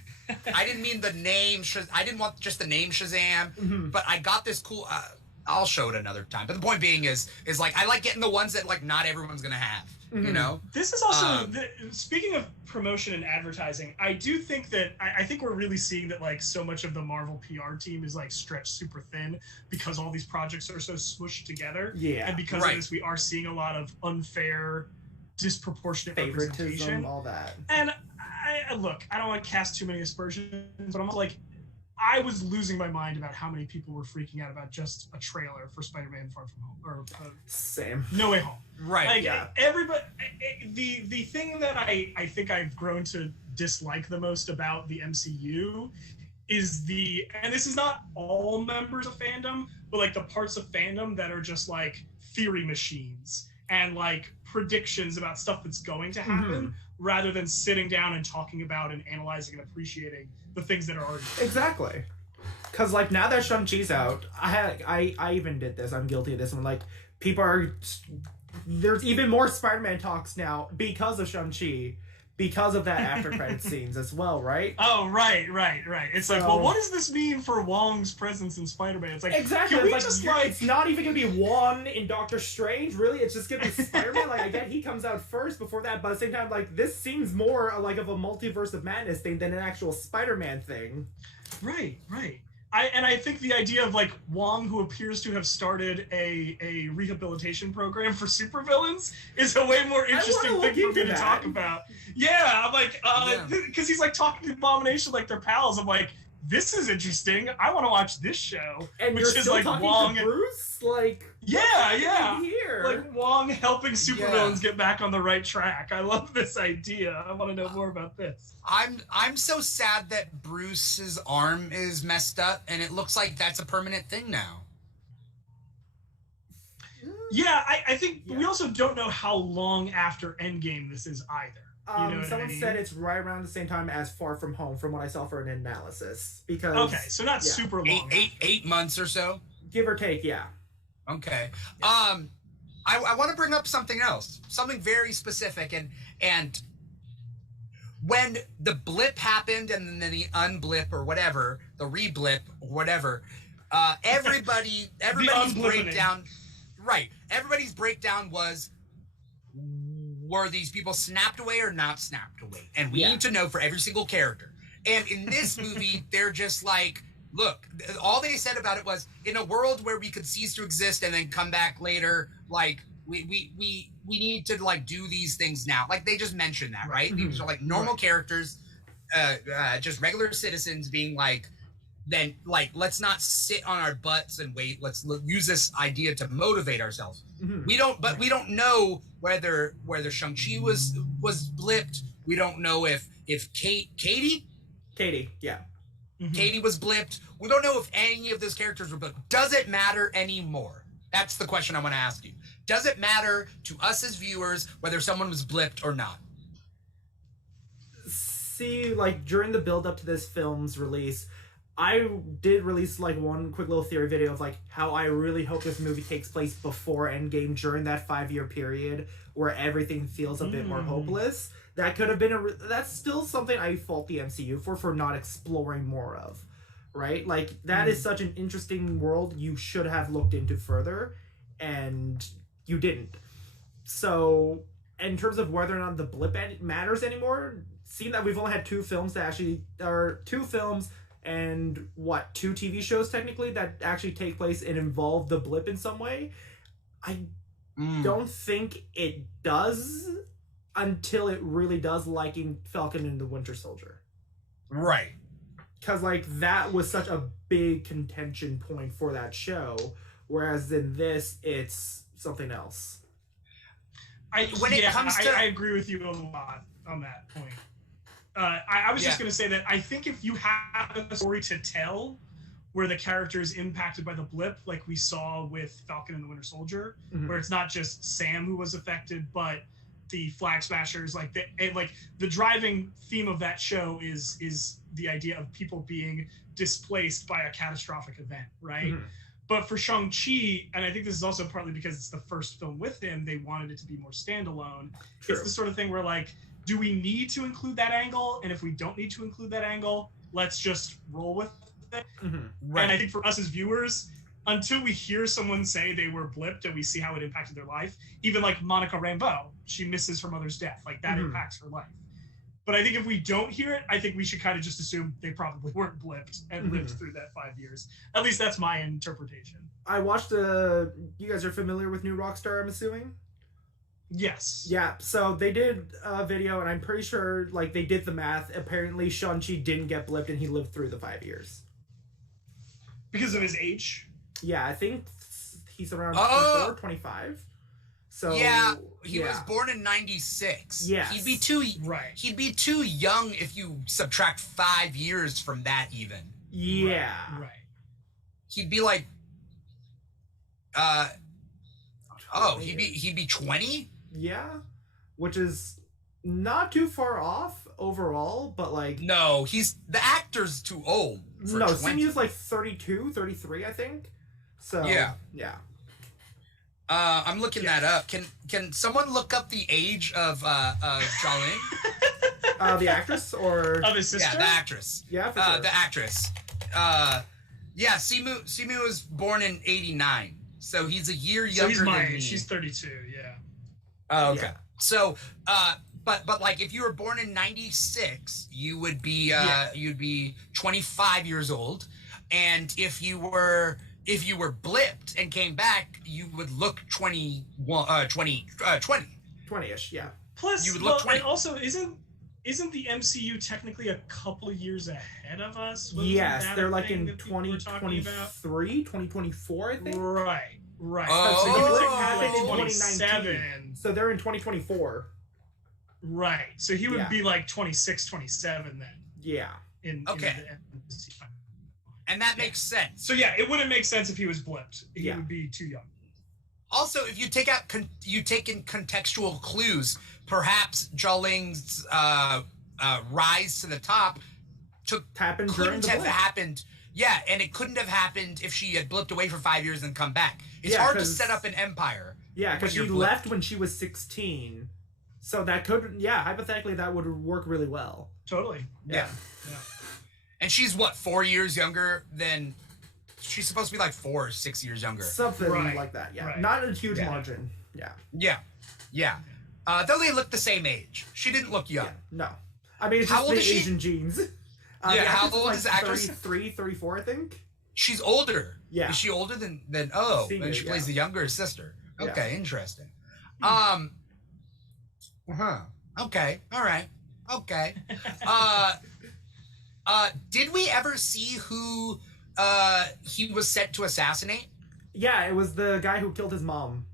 I didn't mean the name. I didn't want just the name Shazam, but I got this cool. I'll show it another time. But the point being is like I like getting the ones that like not everyone's gonna have. You know, this is also speaking of promotion and advertising. I do think that I think we're really seeing that like so much of the Marvel PR team is like stretched super thin because all these projects are so smushed together. Yeah, and because of this, we are seeing a lot of unfair, disproportionate representation, all that. And I look, I don't want to cast too many aspersions, but I'm like, I was losing my mind about how many people were freaking out about just a trailer for Spider-Man Far From Home or same No Way Home. Right. Like, yeah. Everybody. The thing that I think I've grown to dislike the most about the MCU is and this is not all members of fandom, but like the parts of fandom that are just like theory machines and like predictions about stuff that's going to happen, rather than sitting down and talking about and analyzing and appreciating the things that are already there. Exactly. Because like now that Shang-Chi's out, I even did this. I'm guilty of this. I'm like, people are. There's even more Spider-Man talks now because of Shang-Chi, because of that after credit scenes as well, right? Oh, right. It's like, well, what does this mean for Wong's presence in Spider-Man? It's like, exactly. Can we it's just it's not even gonna be Wong in Doctor Strange, really. It's just gonna be Spider-Man. Like, I get he comes out first before that, but at the same time, like, this seems more like of a multiverse of madness thing than an actual Spider-Man thing. Right. I think the idea of like Wong, who appears to have started a rehabilitation program for supervillains, is a way more interesting thing for me to talk about. Yeah, I'm like, because he's like talking to Abomination like they're pals. I'm like, this is interesting. I want to watch this show. And which you're is still like talking Wong to Bruce? Like, yeah. Here? Like Wong helping supervillains get back on the right track. I love this idea. I want to know more about this. I'm so sad that Bruce's arm is messed up, and it looks like that's a permanent thing now. Yeah, I think we also don't know how long after Endgame this is either. Someone said it's right around the same time as Far From Home, from what I saw for an analysis. Because so not super long. 8 months or so, give or take. Yeah. Okay. I want to bring up something else, something very specific, and when the blip happened and then the unblip or whatever, the re-blip or whatever, everybody's breakdown, right? Everybody's breakdown was, were these people snapped away or not snapped away? And we need to know for every single character. And in this movie, they're just like, look, all they said about it was, in a world where we could cease to exist and then come back later, like, we need to, like, do these things now. Like, they just mentioned that, right? These are, like, normal characters, just regular citizens being like, then, like, let's not sit on our butts and wait. Let's use this idea to motivate ourselves. We don't know whether Shang-Chi was blipped. We don't know if Katie, yeah. Katie was blipped. We don't know if any of those characters were blipped. Does it matter anymore? That's the question I want to ask you. Does it matter to us as viewers whether someone was blipped or not? See, like, during the build-up to this film's release, I did release, like, one quick little theory video of, like, how I really hope this movie takes place before Endgame, during that 5-year period where everything feels a bit more hopeless. That could have been that's still something I fault the MCU for not exploring more of, right? Like, that is such an interesting world you should have looked into further, and you didn't. So, in terms of whether or not the blip matters anymore, seeing that we've only had 2 films and 2 TV shows technically that actually take place and involve the blip in some way, I don't think it does until it really does, like in Falcon and the Winter Soldier. Right. Because, like, that was such a big contention point for that show, whereas in this, it's something else. I agree with you a lot on that point. I was just going to say that I think if you have a story to tell where the character is impacted by the blip, like we saw with Falcon and the Winter Soldier, where it's not just Sam who was affected, but the Flag Smashers, like the driving theme of that show is the idea of people being displaced by a catastrophic event, right? Mhm. But for Shang-Chi, and I think this is also partly because it's the first film with him, they wanted it to be more standalone. True. It's the sort of thing where, like, do we need to include that angle? And if we don't need to include that angle, let's just roll with it. Right. And I think for us as viewers, until we hear someone say they were blipped and we see how it impacted their life, even like Monica Rambeau, she misses her mother's death. Like, that impacts her life. But I think if we don't hear it, I think we should kind of just assume they probably weren't blipped and lived through that 5 years. At least that's my interpretation. I watched you guys are familiar with New Rockstar, I'm assuming? Yes. Yeah, so they did a video, and I'm pretty sure, like, they did the math. Apparently, Shang-Chi didn't get blipped, and he lived through the 5 years. Because of his age? Yeah, I think he's around 24, 25. So yeah, he was born in 96. Yes. He'd be too young if you subtract 5 years from that even. Yeah. Right. He'd be like he'd be 20? Yeah. Which is not too far off overall, but like No, the actor's too old for 20. Simu's like 32, 33, I think. So Yeah. I'm looking that up. Can someone look up the age of Xiaoling? The actress or Of his sister? Yeah, the actress. Yeah, for sure. The actress. Yeah, Simu was born in 89. So he's a year younger So he's my than me. age. She's 32, yeah. Oh, okay. Yeah. So, but like if you were born in 96, you would be you'd be 25 years old, and if you were blipped and came back, you would look 20-ish, yeah. Plus, You would look 20. and also, isn't the MCU technically a couple years ahead of us? Wasn't Yes, that they're a like thing in that people were talking about? 2024, I think. Right. Oh. So he would Oh. have been in 27. So they're in 2024. Right. So he would Yeah. be like 26, 27 then. Yeah. In Okay. the MCU. and that makes sense. So yeah, it wouldn't make sense if he was blipped. He Yeah. would be too young. Also, if you take in contextual clues, perhaps Xiaoling's rise to the top Happened during couldn't the have blip. happened. Yeah, and it couldn't have happened if she had blipped away for 5 years and come back. It's Yeah, hard to 'cause- set up an empire. Yeah, because when she you're blipped. left when she was 16. So that could, hypothetically, that would work really well. Totally. Yeah. And she's what, 4 years younger than... She's supposed to be like 4 or 6 years younger. Something Right, like that, yeah. right. Not a huge Yeah. margin. Yeah. Yeah. Though they look the same age. She didn't look young. Yeah. No. I mean, it's How just old the is she? Asian genes. Yeah, the how actress old like is the actress? 33, 34, I think. She's older. Yeah. Is she older than Senior, and she plays yeah. the younger sister. Yeah. Okay, interesting. Okay, all right. Okay. Did we ever see who he was set to assassinate? Yeah, it was the guy who killed his mom.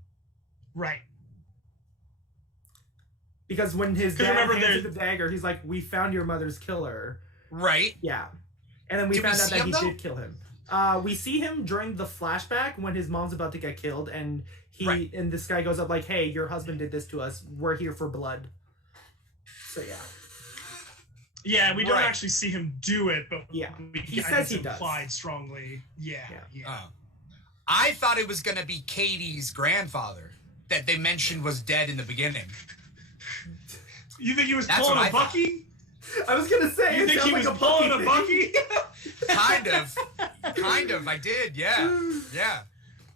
Right. Because when his 'Cause dad remember hands him the dagger, he's like, "We found your mother's killer." Right. Yeah. And then we Did we found out see that him, he though? did kill him. We see him during the flashback when his mom's about to get killed, and Right. and this guy goes up like, "Hey, your husband did this to us. We're here for blood." So yeah. Yeah, we don't Right. actually see him do it, but Yeah. we, He I says think he does. implied strongly. Yeah. Oh. I thought it was going to be Katie's grandfather that they mentioned was dead in the beginning. You think he was That's pulling what a I thought. Bucky? I was gonna say, You it think he sounds was like pulling a Bucky Bucky? Kind of. I did. Yeah.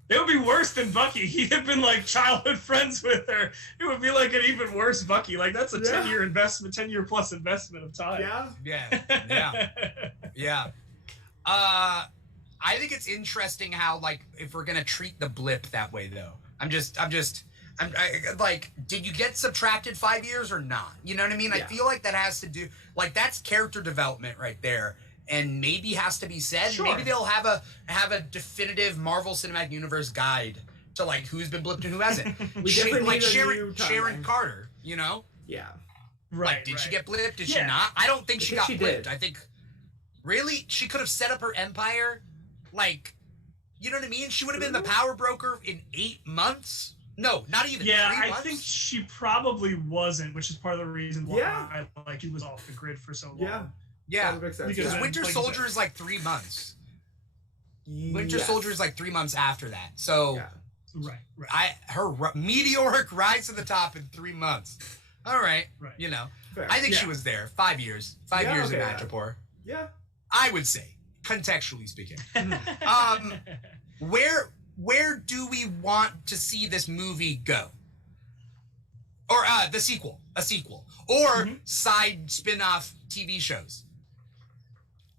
It would be worse than Bucky. He'd have been like childhood friends with her. It would be like an even worse Bucky. Like that's a Yeah. 10-year investment, 10-year plus investment of time. Yeah. Yeah. I think it's interesting how, like, if we're gonna treat the blip that way, though. Like, did you get subtracted 5 years or not? You know what I mean? I Yeah. feel like that has to do, like, that's character development right there, and maybe has to be said. Sure. Maybe they'll have a definitive Marvel Cinematic Universe guide to, like, who's been blipped and who hasn't. We definitely Like need a Sharon new Sharon timeline. Carter, you know? Yeah. Right. Like, did she get blipped? Did she Yeah. not? I don't think she got she blipped. did. I think, really, she could have set up her empire, like, you know what I mean? She would have been the power broker in 8 months. No, not even. Yeah, 3 I months? think she probably wasn't, which is part of the reason why he was off the grid for so long. Yeah. That makes sense. Because Yeah. Winter Like you Soldier said. is like 3 months. Winter Yes. Soldier is like 3 months after that. So Right. her meteoric rise to the top in 3 months. All right. Right. You know, Fair. I think she was there 5 years. 5 Yeah, years in okay, Madripoor. Yeah. I would say, contextually speaking. Where do we want to see this movie go? Or a sequel, or side spin-off TV shows.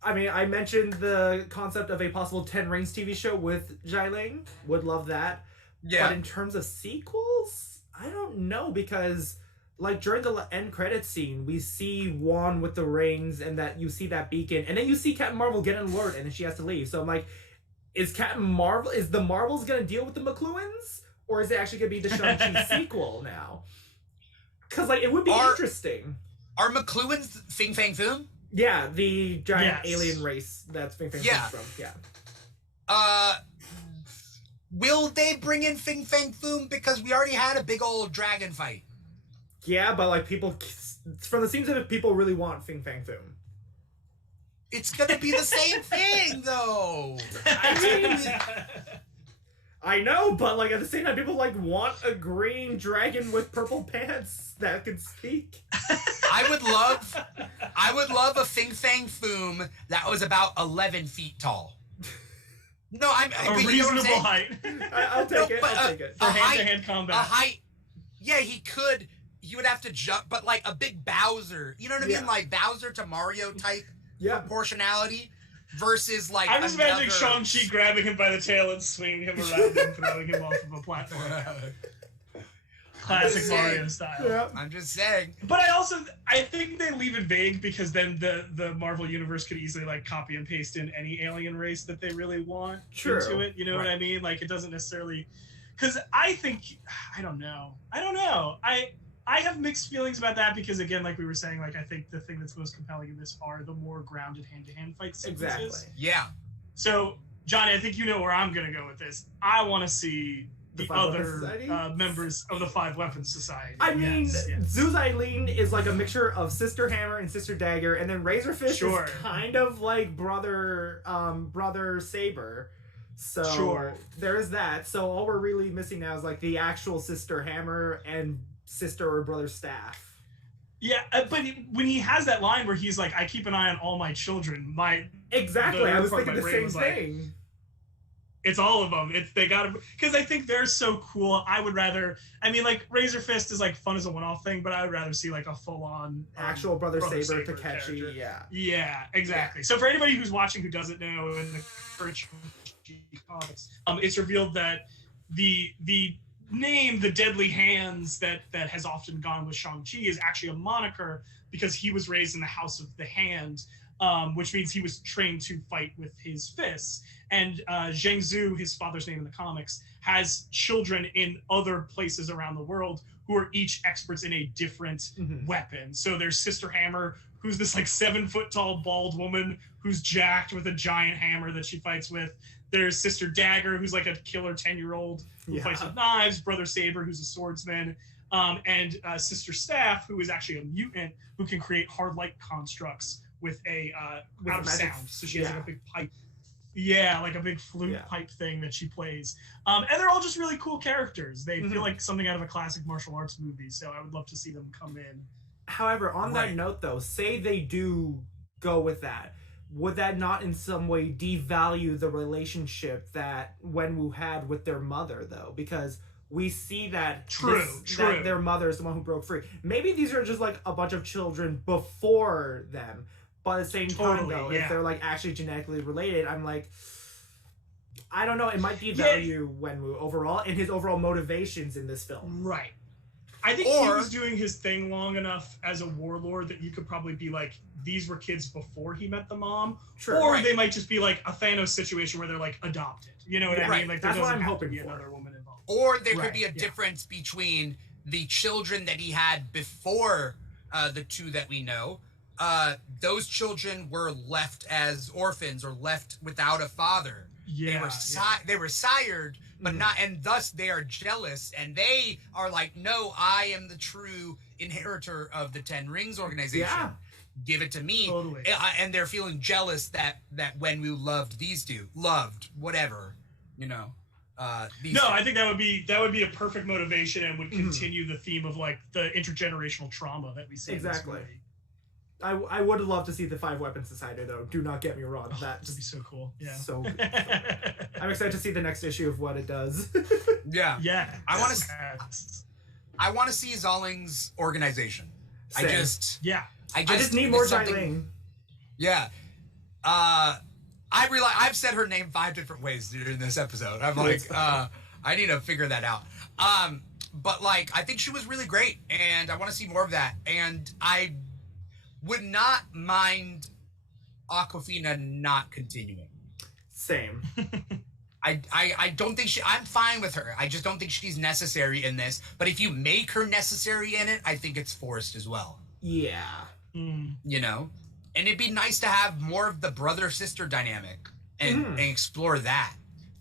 I mean, I mentioned the concept of a possible 10 Rings TV show with Leung. Would love that. Yeah. But in terms of sequels, I don't know, because like during the end credits scene, we see Juan with the rings, and that you see that beacon, and then you see Captain Marvel get an alert, and then she has to leave. So I'm like, is the Marvels gonna deal with the McLuhans, or is it actually gonna be the Shang-Chi sequel now? Because like it would be interesting. Are McLuhans Fing Fang Foom? Yeah, the giant alien race that's Fing Fang comes from. Yeah. Will they bring in Fing Fang Foom? Because we already had a big old dragon fight. Yeah, but like people, from the scenes of it, people really want Fing Fang Foom. It's gonna be the same thing, though. I know, but like at the same time, people like want a green dragon with purple pants that can speak. I would love a Fing Fang Foom that was about 11 feet tall. No, a reasonable height. I'll take it. I'll take it. For hand-to-hand combat. A height. Yeah, he could. He would have to jump, but like a big Bowser. You know what I mean? Like Bowser to Mario type proportionality versus like. I'm just imagining Shang-Chi grabbing him by the tail and swinging him around and throwing him off of a platform. Classic Mario style. Yeah. I'm just saying. But I think they leave it vague, because then the Marvel universe could easily like copy and paste in any alien race that they really want into it. You know what I mean? Like it doesn't necessarily, because I think I don't know. I have mixed feelings about that, because again, like we were saying, like I think the thing that's most compelling in this are the more grounded hand-to-hand fight sequences. Exactly. Yeah. So Johnny, I think you know where I'm gonna go with this. I want to see the other members of the Five Weapons Society. I mean, Zhu Zilin is like a mixture of Sister Hammer and Sister Dagger, and then Razor Fist is kind of like brother Saber. So there is that. So all we're really missing now is like the actual Sister Hammer and Sister or Brother Staff. Yeah, but when he has that line where he's like, "I keep an eye on all my children," exactly. I was thinking the same thing. It's all of them. They gotta, because I think they're so cool. I would rather. I mean, like Razor Fist is like fun as a one-off thing, but I would rather see like a full-on actual Brother Saber Takeshi. Yeah. Yeah, exactly. Yeah. So for anybody who's watching who doesn't know, in the current comics, it's revealed that the name, the Deadly Hands, that has often gone with Shang-Chi is actually a moniker, because he was raised in the House of the Hand, which means he was trained to fight with his fists. And Zhang Zhu, his father's name in the comics, has children in other places around the world who are each experts in a different weapon. So there's Sister Hammer, who's this like 7-foot-tall bald woman who's jacked with a giant hammer that she fights with. There's Sister Dagger, who's like a killer 10-year-old who fights with knives. Brother Saber, who's a swordsman. And Sister Staff, who is actually a mutant who can create hard light constructs with out of sound. So she has like a big pipe. Yeah, like a big flute pipe thing that she plays. And they're all just really cool characters. They feel like something out of a classic martial arts movie. So I would love to see them come in. However, on that note, though, say they do go with that. Would that not in some way devalue the relationship that Wenwu had with their mother, though? Because we see that, that their mother is the one who broke free. Maybe these are just like a bunch of children before them. But at the same time, though, if they're like actually genetically related, I'm like, I don't know. It might devalue Wenwu overall and his overall motivations in this film. Right. I think he was doing his thing long enough as a warlord that you could probably be like, these were kids before he met the mom. Or they might just be like a Thanos situation where they're like adopted. You know what I mean? Like there doesn't have to be another woman involved. Or there could be a difference between the children that he had before the two that we know. Those children were left as orphans or left without a father. They were sired, but not, and thus they are jealous, and they are like, no, I am the true inheritor of the Ten Rings organization. Yeah. Give it to me. Totally. And they're feeling jealous that when we loved these two, whatever, these two. I think that would be a perfect motivation and would continue the theme of like the intergenerational trauma that we see. Exactly. In this movie. I would love to see the Five Weapons Society, though. Do not get me wrong. That'd be so cool. Yeah. So good. I'm excited to see the next issue of what it does. Yeah. Yeah. I want to see Zoling's organization. Same. I just need more Ling. Yeah. I realize I've said her name 5 different ways during this episode. I'm like, I need to figure that out. But like, I think she was really great, and I want to see more of that. And I would not mind Awkwafina not continuing. Same. I don't think I'm fine with her. I just don't think she's necessary in this. But if you make her necessary in it, I think it's forced as well. Yeah. And it'd be nice to have more of the brother-sister dynamic and explore that.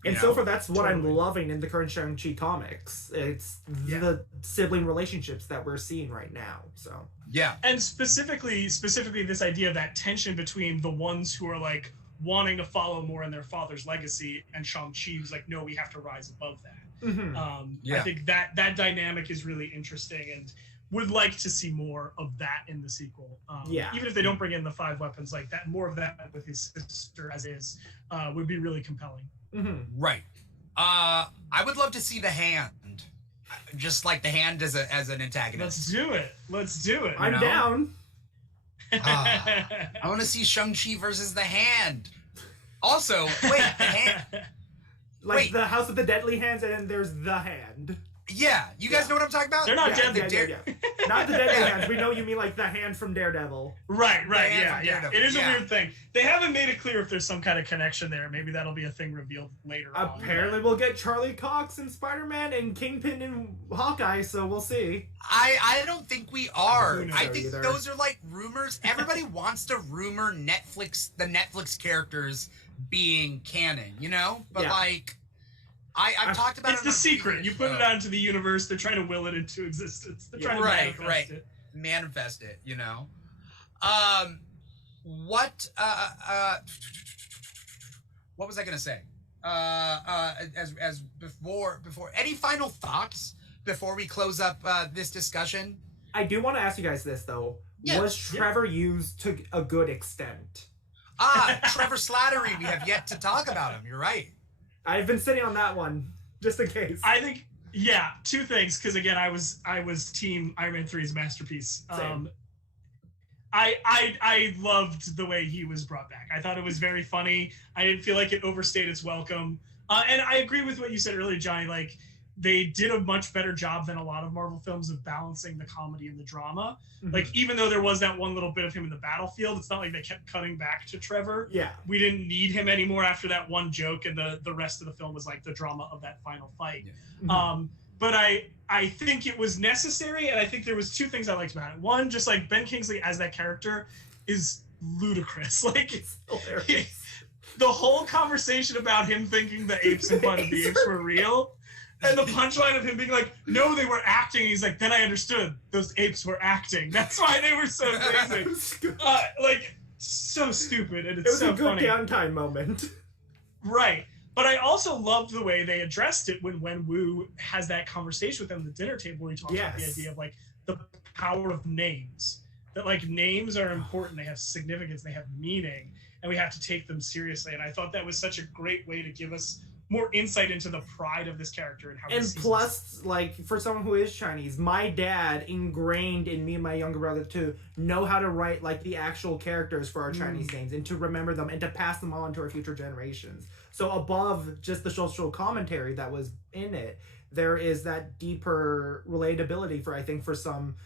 And so far, that's what I'm loving in the current Shang-Chi comics. It's the sibling relationships that we're seeing right now. So and specifically this idea of that tension between the ones who are like wanting to follow more in their father's legacy, and Shang-Chi who's like, no, we have to rise above that. I think that dynamic is really interesting, and would like to see more of that in the sequel. Even if they don't bring in the 5 weapons, like that, more of that with his sister as is would be really compelling. Right. I would love to see the Hand, just like the Hand as an antagonist. Let's do it. I'm down. I want to see Shang-Chi versus the Hand. Also, wait, the Hand. The House of the Deadly Hands, and then there's the Hand. Yeah, you guys know what I'm talking about? They're not deadly. Not the Deadly Hands. We know you mean like the Hand from Daredevil. Right. Yeah. It is a weird thing. They haven't made it clear if there's some kind of connection there. Maybe that'll be a thing revealed later on. Apparently we'll get Charlie Cox and Spider-Man and Kingpin and Hawkeye, so we'll see. I don't think we are. I think either. those are like rumors. Everybody wants to rumor the Netflix characters being canon, But like... I've talked about it's the secret. You put it out into the universe. They're trying to will it into existence. They're trying to manifest it. What was I gonna say? As before, any final thoughts before we close up this discussion? I do want to ask you guys this though. Yeah. Was Trevor used to a good extent? Trevor Slattery. We have yet to talk about him. You're right. I've been sitting on that one, just in case. I think, two things, because again, I was team Iron Man 3's masterpiece. Same. I loved the way he was brought back. I thought it was very funny. I didn't feel like it overstayed its welcome. And I agree with what you said earlier, Johnny. Like, they did a much better job than a lot of Marvel films of balancing the comedy and the drama. Like, even though there was that one little bit of him in the battlefield, it's not like they kept cutting back to Trevor. Yeah. We didn't need him anymore after that one joke, and the rest of the film was like the drama of that final fight. But I think it was necessary, and I think there was 2 things I liked about it. One, just like Ben Kingsley as that character is ludicrous. Like, It's hilarious. The whole conversation about him thinking the apes in Planet of the Apes were real, and the punchline of him being like, no, they were acting. He's like, then I understood. Those apes were acting. That's why they were so amazing. Like, so stupid, and it's so funny. It was a good downtime moment. Right. But I also loved the way they addressed it when Wu has that conversation with them at the dinner table where he talks about the idea of, like, the power of names. That, like, names are important. They have significance. They have meaning. And we have to take them seriously. And I thought that was such a great way to give us more insight into the pride of this character and how. And plus, like, for someone who is Chinese, my dad ingrained in me and my younger brother to know how to write like the actual characters for our Chinese names and to remember them and to pass them on to our future generations. So above just the social commentary that was in it, there is that deeper relatability for some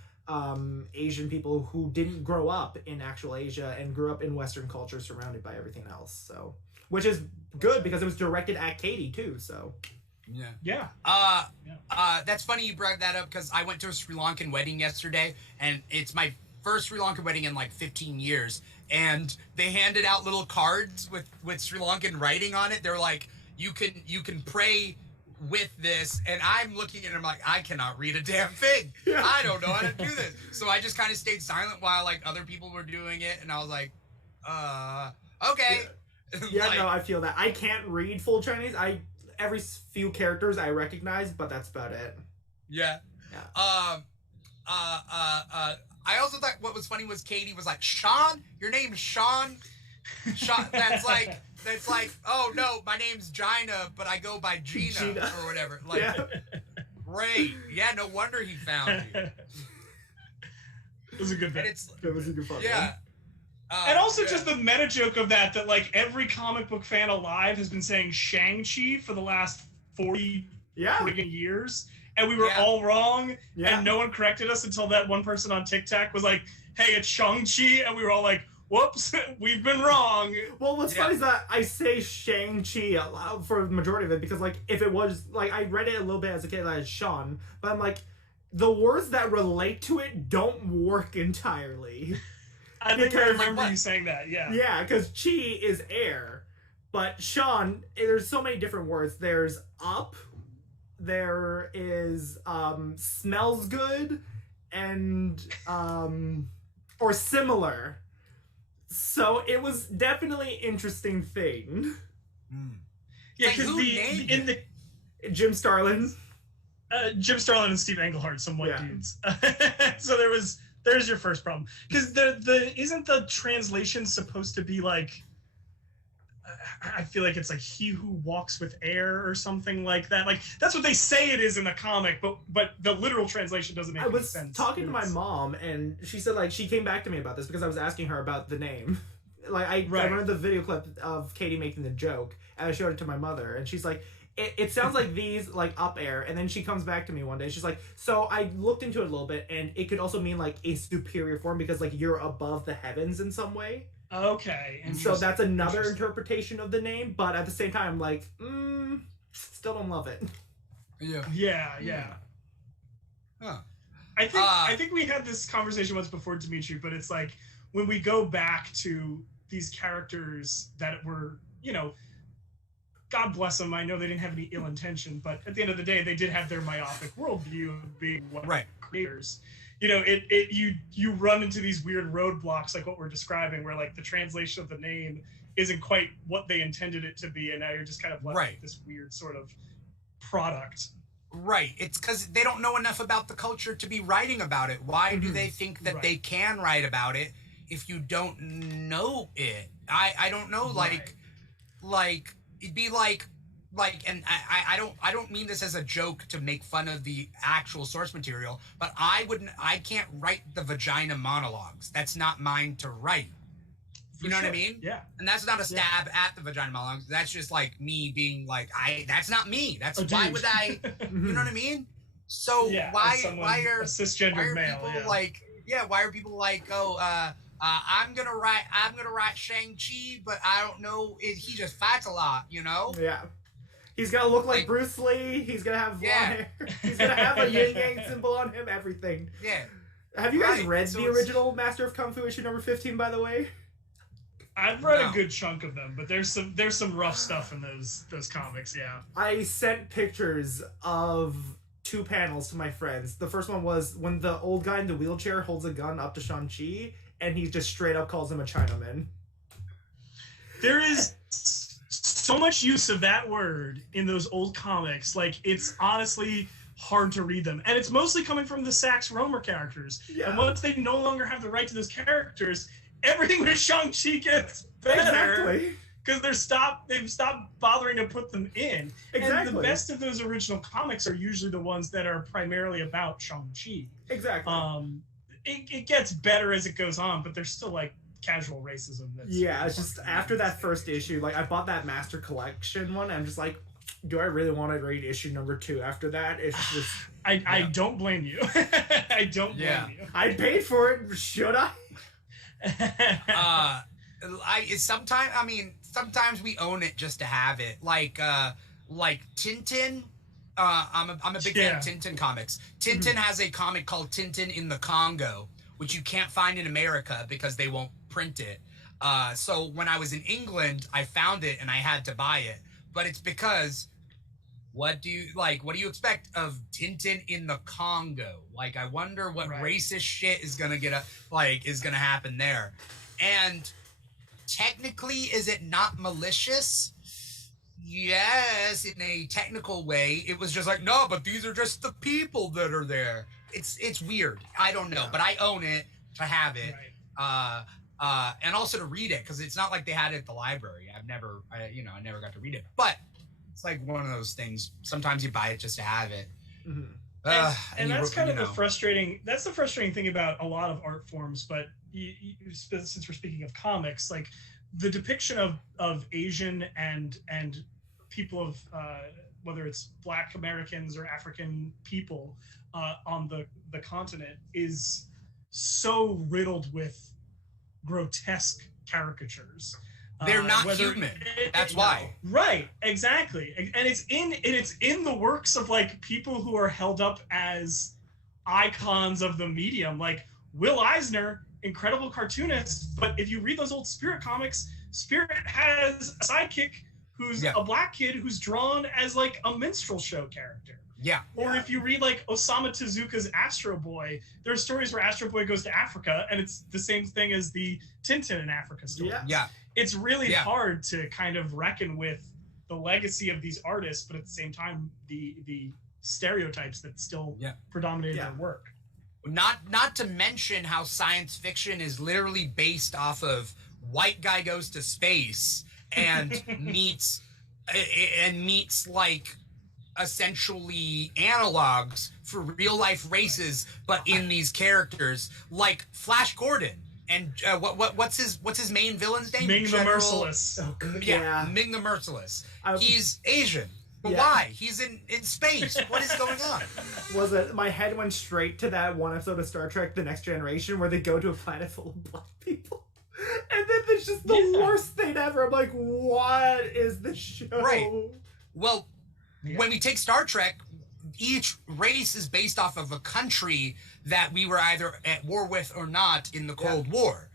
Asian people who didn't grow up in actual Asia and grew up in Western culture surrounded by everything else. So, which is good because it was directed at Katie too. So, yeah. That's funny you brought that up because I went to a Sri Lankan wedding yesterday, and it's my first Sri Lankan wedding in like 15 years. and they handed out little cards with Sri Lankan writing on it. They're like, you can pray with this, and I'm looking at it, I'm like, I cannot read a damn thing. Yeah. I don't know how to do this. So I just kind of stayed silent while like other people were doing it, and I was like, okay. Yeah, Like, no, I feel that. I can't read full Chinese. Every few characters I recognize, but that's about it. yeah. Yeah. I also thought what was funny was Katie was like, Sean, your name's Sean. Sean, that's like, oh no, my name's Gina, but I go by Gina. Or whatever. Like, Yeah. great. Yeah, no wonder he found you. It was a good bit. That was a good fun Yeah. one. And also just the meta joke of that like every comic book fan alive has been saying Shang-Chi for the last 40 friggin' years. And we were all wrong. Yeah. And no one corrected us until that one person on TikTok was like, hey, it's Shang-Chi. And we were all like, whoops, we've been wrong. Well, what's funny is that I say Shang-Chi out loud for the majority of it because, like, if it was, like, I read it a little bit as a kid, like, Sean, but I'm like, the words that relate to it don't work entirely. I think I remember you saying that, yeah. Yeah, because Chi is air, but Sean, there's so many different words. There's up, there is smells good, and or similar. So it was definitely an interesting thing. Yeah, Like, because who Jim Starlin. Jim Starlin and Steve Englehart, some white Yeah. dudes. So there's your first problem. Because isn't the translation supposed to be like, I feel like it's like he who walks with air or something like that. Like that's what they say it is in the comic, but the literal translation doesn't make any sense. I was talking to my mom, and she said like she came back to me about this because I was asking her about the name. Like I remember the video clip of Katie making the joke, and I showed it to my mother, and she's like, it sounds like these like up air, and then she comes back to me one day. She's like, so I looked into it a little bit, and it could also mean like a superior form because like you're above the heavens in some way. Okay. So that's another interpretation of the name, but at the same time, like, still don't love it. Yeah. Huh. I think we had this conversation once before, Dimitri, but it's like when we go back to these characters that were, God bless them. I know they didn't have any ill intention, but at the end of the day, they did have their myopic worldview of being creators. You run into these weird roadblocks like what we're describing, where like the translation of the name isn't quite what they intended it to be, and now you're just kind of left with this weird sort of product. Right. It's because they don't know enough about the culture to be writing about it. Why do they think that they can write about it if you don't know it? I don't know. Like it'd be like, and I don't mean this as a joke to make fun of the actual source material, but I can't write the vagina monologues. That's not mine to write. You know what I mean? Yeah. And that's not a stab at the vagina monologues. That's just like me being like, that's not me. That's why would I, you know what I mean? So why are a cisgendered male, people why are people like, I'm gonna write Shang-Chi, but I don't know, he just fights a lot, Yeah. He's gonna look like Bruce Lee. He's gonna have blonde hair. He's gonna have a yin yang symbol on him. Everything. Yeah. Have you guys read the original Master of Kung Fu issue number 15? By the way, I've read a good chunk of them, but there's some rough stuff in those comics. Yeah. I sent pictures of 2 panels to my friends. The first one was when the old guy in the wheelchair holds a gun up to Shang-Chi, and he just straight up calls him a Chinaman. There is so much use of that word in those old comics. Like, it's honestly hard to read them. And it's mostly coming from the Sax Romer characters. Yeah. And once they no longer have the right to those characters, everything with Shang-Chi gets better. Exactly. Because they've stopped bothering to put them in. Exactly. And the best of those original comics are usually the ones that are primarily about Shang-Chi. Exactly. It gets better as it goes on, but there's still like casual racism. It's just after that first issue, like I bought that Master Collection one, and I'm just like, do I really want to read issue number 2 after that? It's just I don't blame you. I don't blame you. I paid for it. Should I? Sometimes we own it just to have it. Like Tintin. I'm a big fan of Tintin comics. Tintin has a comic called Tintin in the Congo, which you can't find in America because they won't print it. So when I was in England, I found it and I had to buy it. But it's because what do you expect of Tintin in the Congo? Like, I wonder what racist shit is gonna happen there. And technically, is it not malicious? Yes, in a technical way. It was just like, no, but these are just the people that are there. It's weird. I don't know, but I own it to have it. And also to read it, because it's not like they had it at the library. I never got to read it. But it's like one of those things. Sometimes you buy it just to have it. Mm-hmm. And that's kind of the frustrating thing about a lot of art forms. But since we're speaking of comics, like the depiction of Asian and people of whether it's Black Americans or African people on the continent is so riddled with grotesque caricatures. They're not human. That's why. Right, exactly. And it's in the works of like people who are held up as icons of the medium, like Will Eisner, incredible cartoonist. But if you read those old Spirit comics, Spirit has a sidekick who's a black kid who's drawn as like a minstrel show character. Yeah. Or if you read like Osamu Tezuka's Astro Boy, there are stories where Astro Boy goes to Africa and it's the same thing as the Tintin in Africa story. Yeah. It's really hard to kind of reckon with the legacy of these artists, but at the same time, the stereotypes that still predominate their work. Not to mention how science fiction is literally based off of white guy goes to space and meets like essentially analogs for real life races, but in these characters like Flash Gordon and what's his main villain's name? Ming the Merciless. Oh, good. Ming the Merciless. He's Asian. But why? He's in space. What is going on? My head went straight to that one episode of Star Trek: The Next Generation where they go to a planet full of black people. And then there's just the worst thing ever. I'm like, what is this show? Right. Well, when we take Star Trek, each race is based off of a country that we were either at war with or not in the Cold War.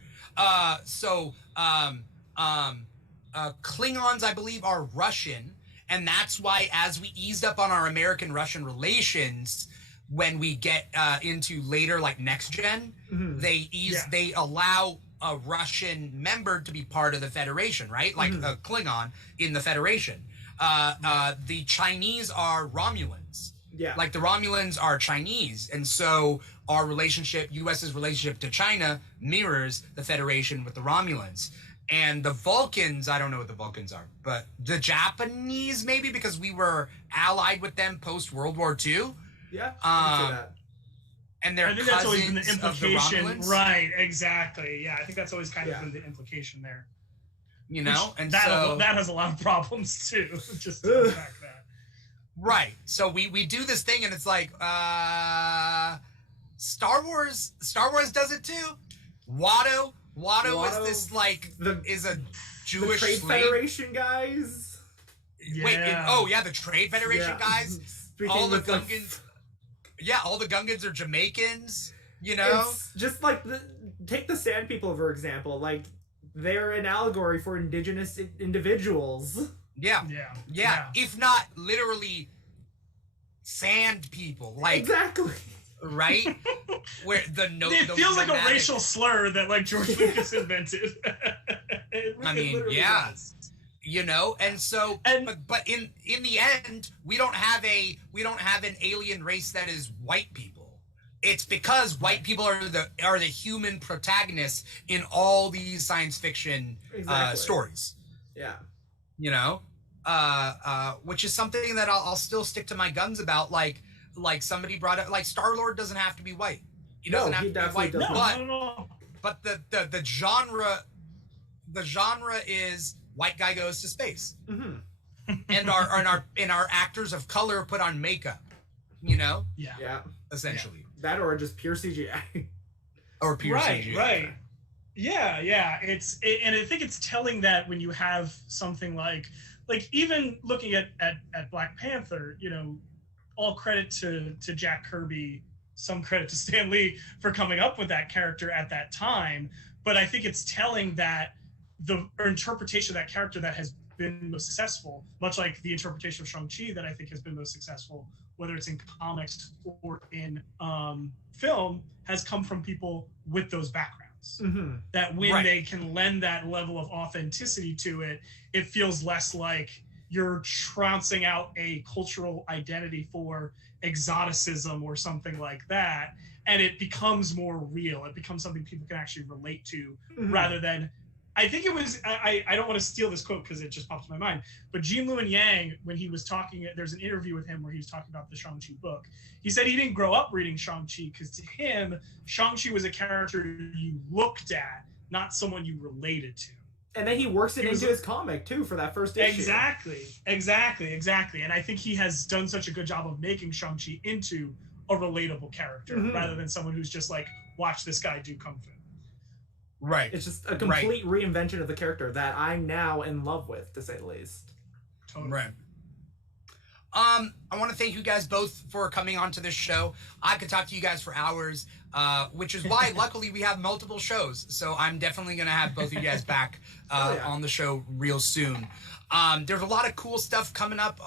Klingons, I believe, are Russian. And that's why, as we eased up on our American-Russian relations, when we get into later, like Next Gen, they allow a Russian member to be part of the Federation, right? Like a Klingon in the Federation. The Chinese are Romulans. Yeah. Like the Romulans are Chinese. And so our relationship, US's relationship to China, mirrors the Federation with the Romulans. And the Vulcans, I don't know what the Vulcans are, but the Japanese maybe, because we were allied with them post World War II. Yeah, I can see that. And they're I think that's always been the implication, of the right? Exactly. Yeah, I think that's always kind of been the implication there. You know, and that has a lot of problems too. Just to unpack that. Right. So we do this thing, and it's like Star Wars does it too. Watto is this like is a Jewish the Trade slave. Federation guys. Yeah. Wait, the Trade Federation guys. All the Gungans. All the Gungans are Jamaicans. You know, it's just like take the Sand People for example. Like they're an allegory for indigenous individuals. Yeah. If not literally sand people, like exactly. Right? Where it feels like a racial slur that like George Lucas invented. I mean, does. You know, and so but in the end, we don't have an alien race that is white people. It's because white people are the human protagonists in all these science fiction stories. Yeah. You know? Which is something that I'll still stick to my guns about, like somebody brought up, like Star-Lord doesn't have to be white. He doesn't have to be white. But the genre is white guy goes to space. Mm-hmm. and our actors of color put on makeup. You know? Yeah. Essentially. That or just pure CGI. Or pure CGI. Right. Yeah. And I think it's telling that when you have something like even looking at Black Panther, you know, all credit to Jack Kirby, some credit to Stan Lee for coming up with that character at that time. But I think it's telling that the interpretation of that character that has been most successful, much like the interpretation of Shang-Chi that I think has been most successful, whether it's in comics or in film, has come from people with those backgrounds. Mm-hmm. That when they can lend that level of authenticity to it, it feels less like you're trouncing out a cultural identity for exoticism or something like that, and it becomes more real. It becomes something people can actually relate to, rather than, I think it was, I don't want to steal this quote because it just popped in my mind, but Jean-Louis Yang, when he was talking, there's an interview with him where he was talking about the Shang-Chi book. He said he didn't grow up reading Shang-Chi because to him, Shang-Chi was a character you looked at, not someone you related to. And then he works it into his comic, too, for that first issue. Exactly. And I think he has done such a good job of making Shang-Chi into a relatable character, rather than someone who's just like, watch this guy do Kung Fu. Right. It's just a complete reinvention of the character that I'm now in love with, to say the least. Totally. Right. I want to thank you guys both for coming onto this show. I could talk to you guys for hours, which is why, luckily, we have multiple shows. So I'm definitely going to have both of you guys back on the show real soon. There's a lot of cool stuff coming up,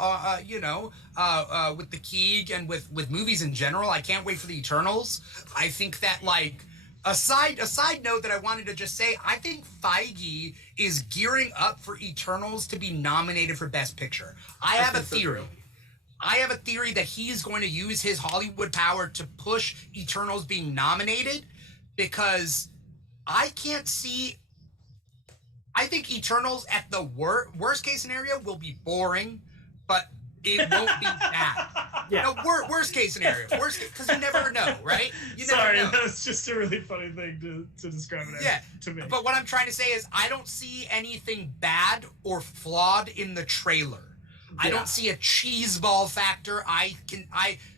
with the Keeg and with movies in general. I can't wait for the Eternals. I think that, like, a side note that I wanted to just say, I think Feige is gearing up for Eternals to be nominated for Best Picture. I have a theory. I have a theory that he's going to use his Hollywood power to push Eternals being nominated, because I can't see... I think Eternals at the worst case scenario will be boring, but it won't be bad. Yeah. No, worst case scenario. Worst, because you never know, right? You never know. That was just a really funny thing to describe it to me. But what I'm trying to say is I don't see anything bad or flawed in the trailer. I don't see a cheeseball factor.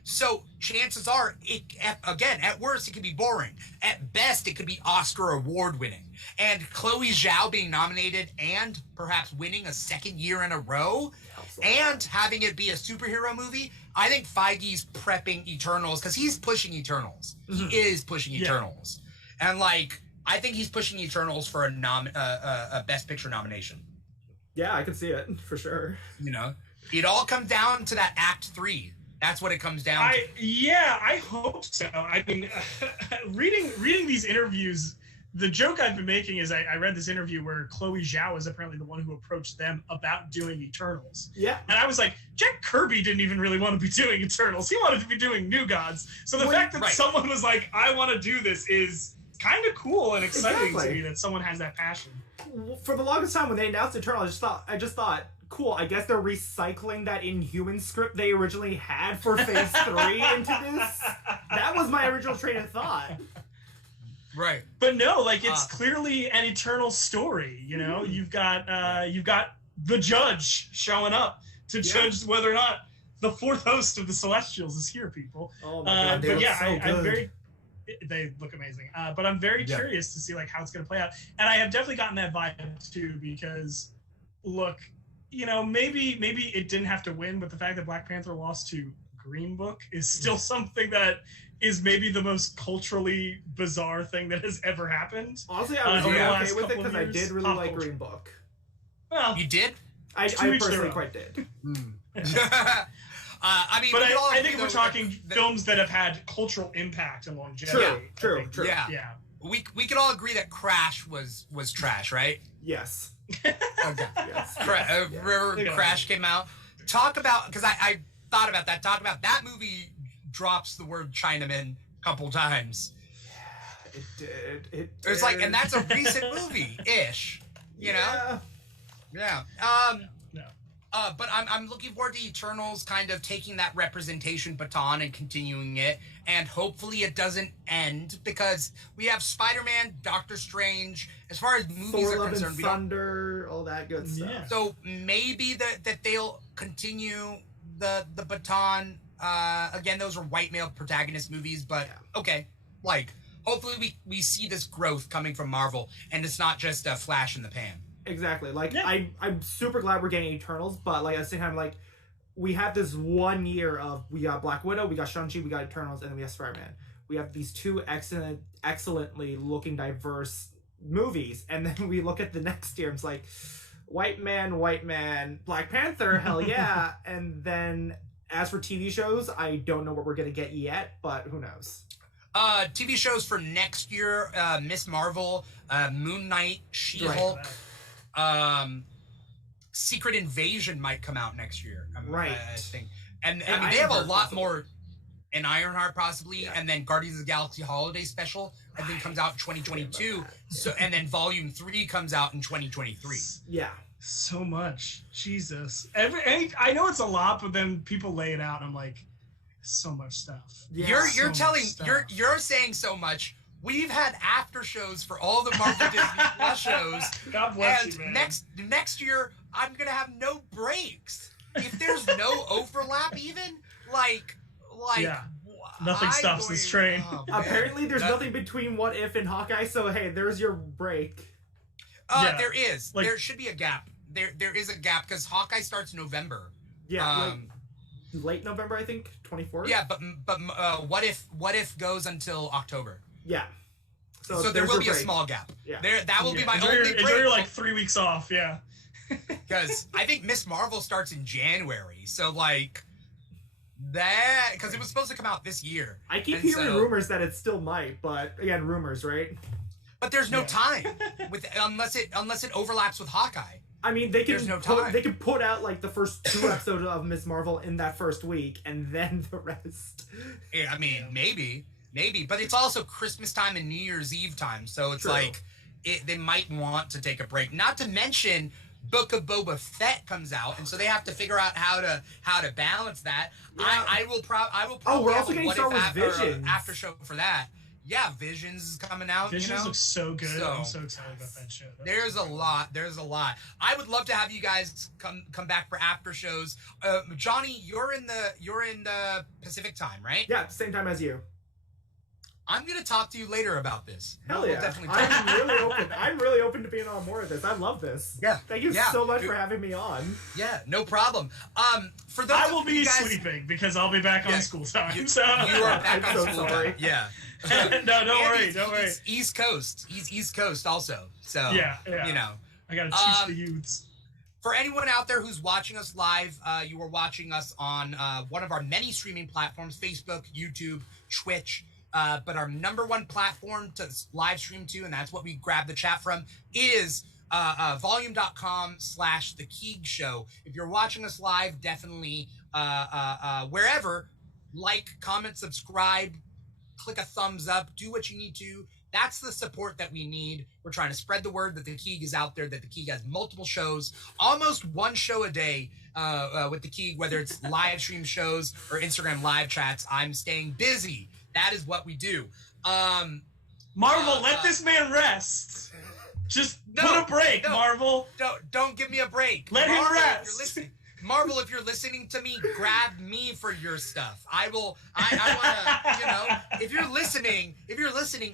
So chances are, at worst, it could be boring. At best, it could be Oscar award winning. And Chloe Zhao being nominated and perhaps winning a second year in a row and having it be a superhero movie, I think Feige's prepping Eternals because he's pushing Eternals. He is pushing Eternals. And, like, I think he's pushing Eternals for a Best Picture nomination. Yeah, I can see it, for sure. You know? It all comes down to that Act 3. That's what it comes down to. Yeah, I hope so. I mean, reading these interviews, the joke I've been making is I read this interview where Chloe Zhao is apparently the one who approached them about doing Eternals. Yeah. And I was like, Jack Kirby didn't even really want to be doing Eternals. He wanted to be doing New Gods. So the fact that someone was like, I want to do this is kind of cool and exciting to me that someone has that passion. For the longest time when they announced Eternals, I just thought, cool, I guess they're recycling that Inhuman script they originally had for Phase 3 into this. That was my original train of thought. Right. But no, like, it's clearly an Eternal story, you know? You've got the judge showing up to judge whether or not the fourth host of the Celestials is here, people. Oh my god, I'm very... They look amazing. But I'm very curious to see, like, how it's going to play out. And I have definitely gotten that vibe, too, because, look, you know, maybe it didn't have to win, but the fact that Black Panther lost to Green Book is still something that is maybe the most culturally bizarre thing that has ever happened. Honestly, I was okay with it because I did really like culture. Green Book. Well, you did? I personally quite did. I mean, but I think we're talking films that have had cultural impact and longevity. True. Yeah. We could all agree that Crash was trash, right? Yes. Okay. Yes. Crash came out. Talk about, because I thought about that. Talk about that movie drops the word Chinaman a couple times. Yeah, it did. It was like, and that's a recent movie-ish, you know? Yeah. But I'm looking forward to Eternals kind of taking that representation baton and continuing it, and hopefully it doesn't end, because we have Spider-Man, Doctor Strange, as far as movies Thor, are Love concerned. and Thunder, all that good stuff. Yeah. So maybe that they'll continue the baton. Again, those are white male protagonist movies, but okay. Like, hopefully we see this growth coming from Marvel, and it's not just a flash in the pan. Exactly. Like, I'm super glad we're getting Eternals, but, like, at the same time, like, we have this 1 year of, we got Black Widow, we got Shang-Chi, we got Eternals, and then we have Spider-Man. We have these two excellently looking diverse movies, and then we look at the next year and it's like, white man, Black Panther, hell yeah. And then as for TV shows, I don't know what we're gonna get yet, but who knows. TV shows for next year: Miss Marvel, Moon Knight, She-Hulk, Secret Invasion might come out next year. I think, and I mean they have a lot more. And Ironheart possibly, and then Guardians of the Galaxy Holiday Special, I think comes out in 2022. So, and then Volume 3 comes out in 2023. Yeah. So much, Jesus. I know it's a lot, but then people lay it out, and I'm like, so much stuff. Yeah. You're saying so much. We've had after shows for all the Marvel Disney Plus shows. God bless and you, man. next year I'm gonna have no breaks. If there's no overlap, even yeah. Nothing stops this train. Oh, apparently there's nothing between What If and Hawkeye, so hey, there's your break. There is. There should be a gap. There is a gap because Hawkeye starts November. Yeah, late November, I think, 24th. Yeah, but What If goes until October. Yeah. So there will be a small gap. Yeah. That will be my only break. Enjoy your 3 weeks off, yeah. Because I think Miss Marvel starts in January, so that, because it was supposed to come out this year. I keep hearing rumors that it still might, but again, rumors, right? But there's no time unless it overlaps with Hawkeye. I mean, they can they can put out the first 2 episodes of Miss Marvel in that first week, and then the rest. Yeah, I mean, maybe, but it's also Christmas time and New Year's Eve time, so it's they might want to take a break. Not to mention, Book of Boba Fett comes out, and so they have to figure out how to balance that. Yeah. I will probably. Oh, we're also getting Star Wars Visions after show for that. Yeah, Visions is coming out. Visions looks so good. So, I'm so excited about that show. There's a lot. I would love to have you guys come back for after shows. Johnny, you're in the Pacific time, right? Yeah, same time as you. I'm gonna talk to you later about this. Hell yeah! I'm really open. I'm really open to being on more of this. I love this. Yeah. Thank you so much for having me on. Yeah, no problem. For those I will be sleeping because I'll be back on school time. You are back on school time. Yeah. No, don't worry. He's East Coast. He's East Coast also. So yeah. You know, I gotta teach the youths. For anyone out there who's watching us live, you are watching us on one of our many streaming platforms: Facebook, YouTube, Twitch. But our number one platform to live stream to, and that's what we grab the chat from, is volume.com/The Keeg Show. If you're watching us live, definitely wherever, comment, subscribe, click a thumbs up, do what you need to. That's the support that we need. We're trying to spread the word that the Keeg is out there, that the Keeg has multiple shows, almost one show a day with the Keeg, whether it's live stream shows or Instagram live chats. I'm staying busy. That is what we do. Marvel, let this man rest. Just put a break, Marvel. Don't give me a break. Let him rest. Marvel, if you're listening to me, grab me for your stuff. I want to, if you're listening,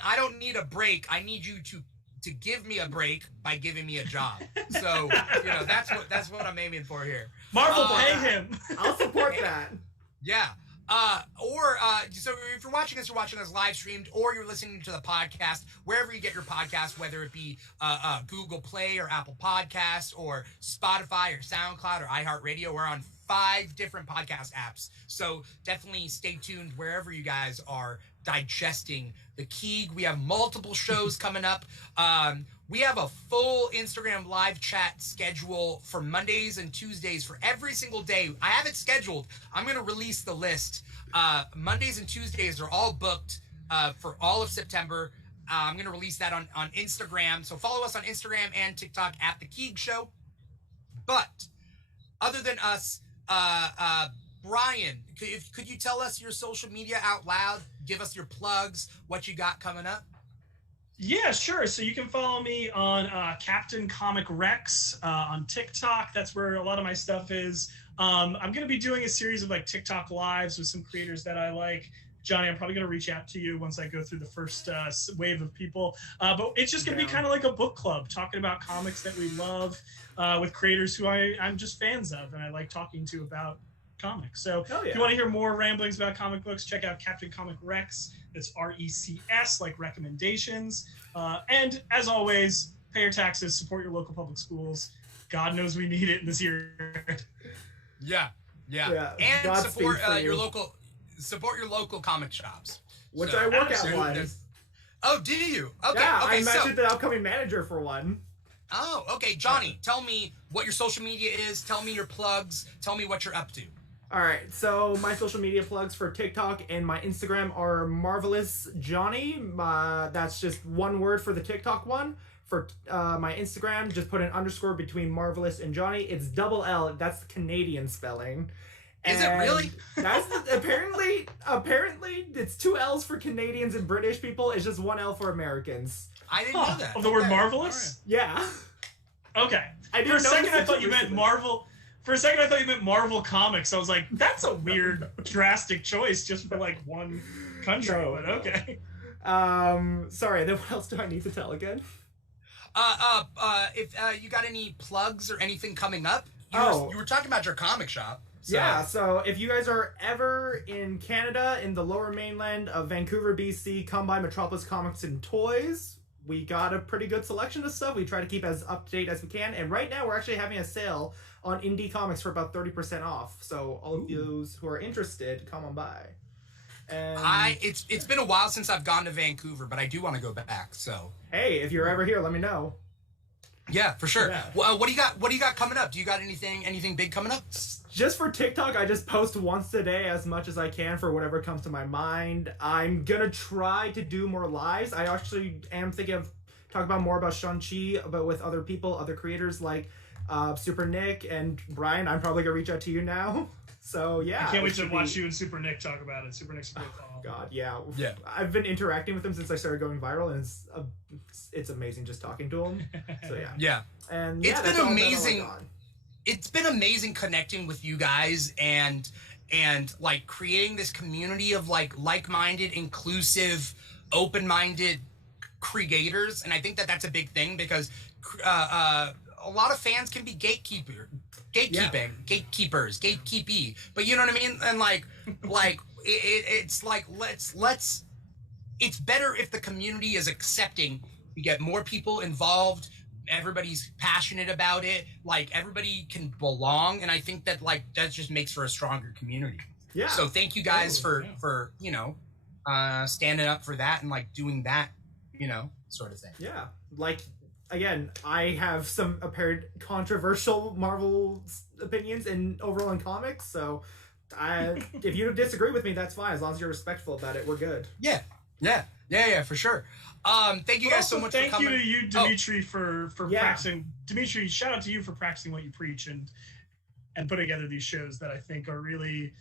I don't need a break. I need you to give me a break by giving me a job. So, that's what I'm aiming for here. Marvel, pay him. I'll support that. Yeah. So if you're watching us live streamed, or you're listening to the podcast, wherever you get your podcast, whether it be Google Play or Apple Podcasts or Spotify or SoundCloud or iHeartRadio, we're on 5 different podcast apps. So definitely stay tuned wherever you guys are digesting the Keeg. We have multiple shows coming up. We have a full Instagram live chat schedule for Mondays and Tuesdays for every single day. I have it scheduled. I'm going to release the list. Mondays and Tuesdays are all booked for all of September. I'm going to release that on Instagram. So follow us on Instagram and TikTok at The Keeg Show. But other than us, Brian, could you tell us your social media out loud? Give us your plugs, what you got coming up. Yeah, sure. So you can follow me on Captain Comic Rex on TikTok. That's where a lot of my stuff is. I'm going to be doing a series of TikTok lives with some creators that I like. Johnny, I'm probably going to reach out to you once I go through the first wave of people. But it's just going to be kind of like a book club, talking about comics that we love with creators who I'm just fans of and I like talking to about comics. So Hell yeah. if you want to hear more ramblings about comic books, check out Captain Comic Rex. That's RECS, like recommendations. And as always, pay your taxes, support your local public schools. God knows we need it in this year. Yeah. And Godspeed support for your you. local comic shops. Which So- I work at Absolutely. one. Oh, do you? Okay. Yeah, okay. I'm So, actually the upcoming manager for one. oh, okay, Johnny. Tell me what your social media is. Tell me your plugs. Tell me what you're up to. All right, so my social media plugs for TikTok and my Instagram are Marvelous Johnny. That's just one word for the TikTok one. For my Instagram, just put an underscore between Marvelous and Johnny. It's double L. That's the Canadian spelling. Is it really? That's apparently it's two L's for Canadians and British people. It's just one L for Americans. I didn't know that. Of the word Okay, marvelous? Yeah. Okay. I For a didn't second, notice I it thought you meant recently. Marvel. For a second, I thought you meant Marvel Comics. I was like, that's a weird, drastic choice just for like one country. No. But okay. Sorry. Then what else do I need to tell again? If you got any plugs or anything coming up, you were talking about your comic shop. So. Yeah, so if you guys are ever in Canada, in the lower mainland of Vancouver, BC, come by Metropolis Comics and Toys. We got a pretty good selection of stuff. We try to keep as up to date as we can. And right now, we're actually having a sale on indie comics for about 30% off. So all of those who are interested, come on by. And It's been a while since I've gone to Vancouver, but I do want to go back. So hey, if you're ever here, let me know. yeah, for sure. Yeah. Well, what do you got? What do you got coming up? Do you got anything big coming up? Just for TikTok, I just post once a day as much as I can for whatever comes to my mind. I'm gonna try to do more lives. I actually am thinking of talking about more about Shang-Chi, but with other people, other creators like Super Nick and Brian. I'm probably gonna reach out to you now. So yeah, I can't wait it to should watch be- you and Super Nick talk about it. Super Nick's a great follow. God, yeah. Yeah. I've been interacting with him since I started going viral, and it's amazing just talking to him. So yeah. Yeah. And It's yeah, been that's all that I amazing. got. It's been amazing connecting with you guys and like creating this community of like-minded, inclusive, open-minded creators. And I think that's a big thing because a lot of fans can be gatekeepers, gatekeepy. But you know what I mean? And like it's like let's. It's better if the community is accepting. We get more people involved. Everybody's passionate about it. Like everybody can belong, and I think that that just makes for a stronger community. Yeah. So thank you guys Totally, for standing up for that and doing that, sort of thing. Yeah, again, I have some apparent controversial Marvel opinions and overall in comics. So, if you disagree with me, that's fine. As long as you're respectful about it, we're good. Yeah, for sure. Thank you guys so much for Thank coming. you to you, Dimitri, for Yeah. practicing. Dimitri, shout out to you for practicing what you preach and putting together these shows that I think are really,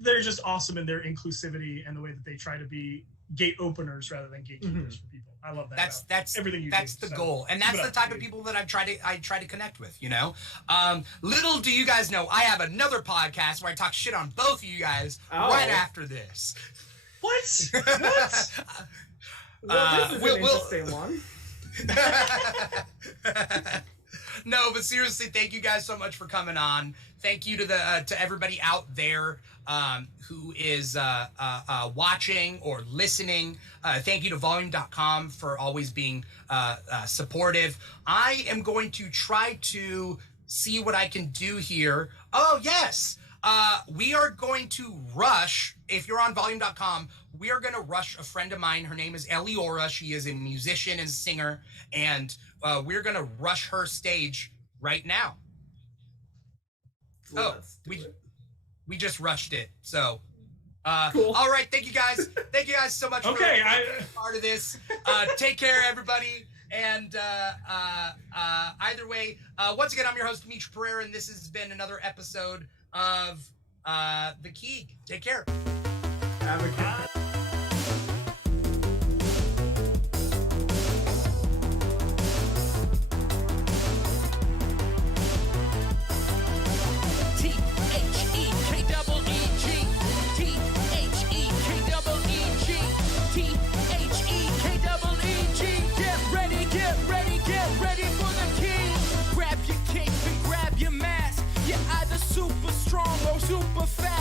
they're just awesome in their inclusivity and the way that they try to be gate openers rather than gatekeepers for people. I love that. That's everything you that's do. the So, goal, and keep that's it the up, type of dude. people that I try to connect with. Little do you guys know, I have another podcast where I talk shit on both of you guys right after this. What? Well, this is an we'll- interesting one. No, but seriously, thank you guys so much for coming on. Thank you to everybody out there who is watching or listening. Thank you to Volume.com for always being supportive. I am going to try to see what I can do here. Oh, yes. We are going to rush, if you're on Volume.com, we are going to rush a friend of mine. Her name is Eliora. She is a musician and singer, and we're going to rush her stage right now. Let's do it. We just rushed it. So, Cool. All right. Thank you guys. Thank you guys so much for being part of this. Take care, everybody. And either way, once again, I'm your host, Dimitri Pereira, and this has been another episode of The Keeg. Take care. Have a good Get ready for the king. Grab your cape and grab your mask. You're either super strong or super fat.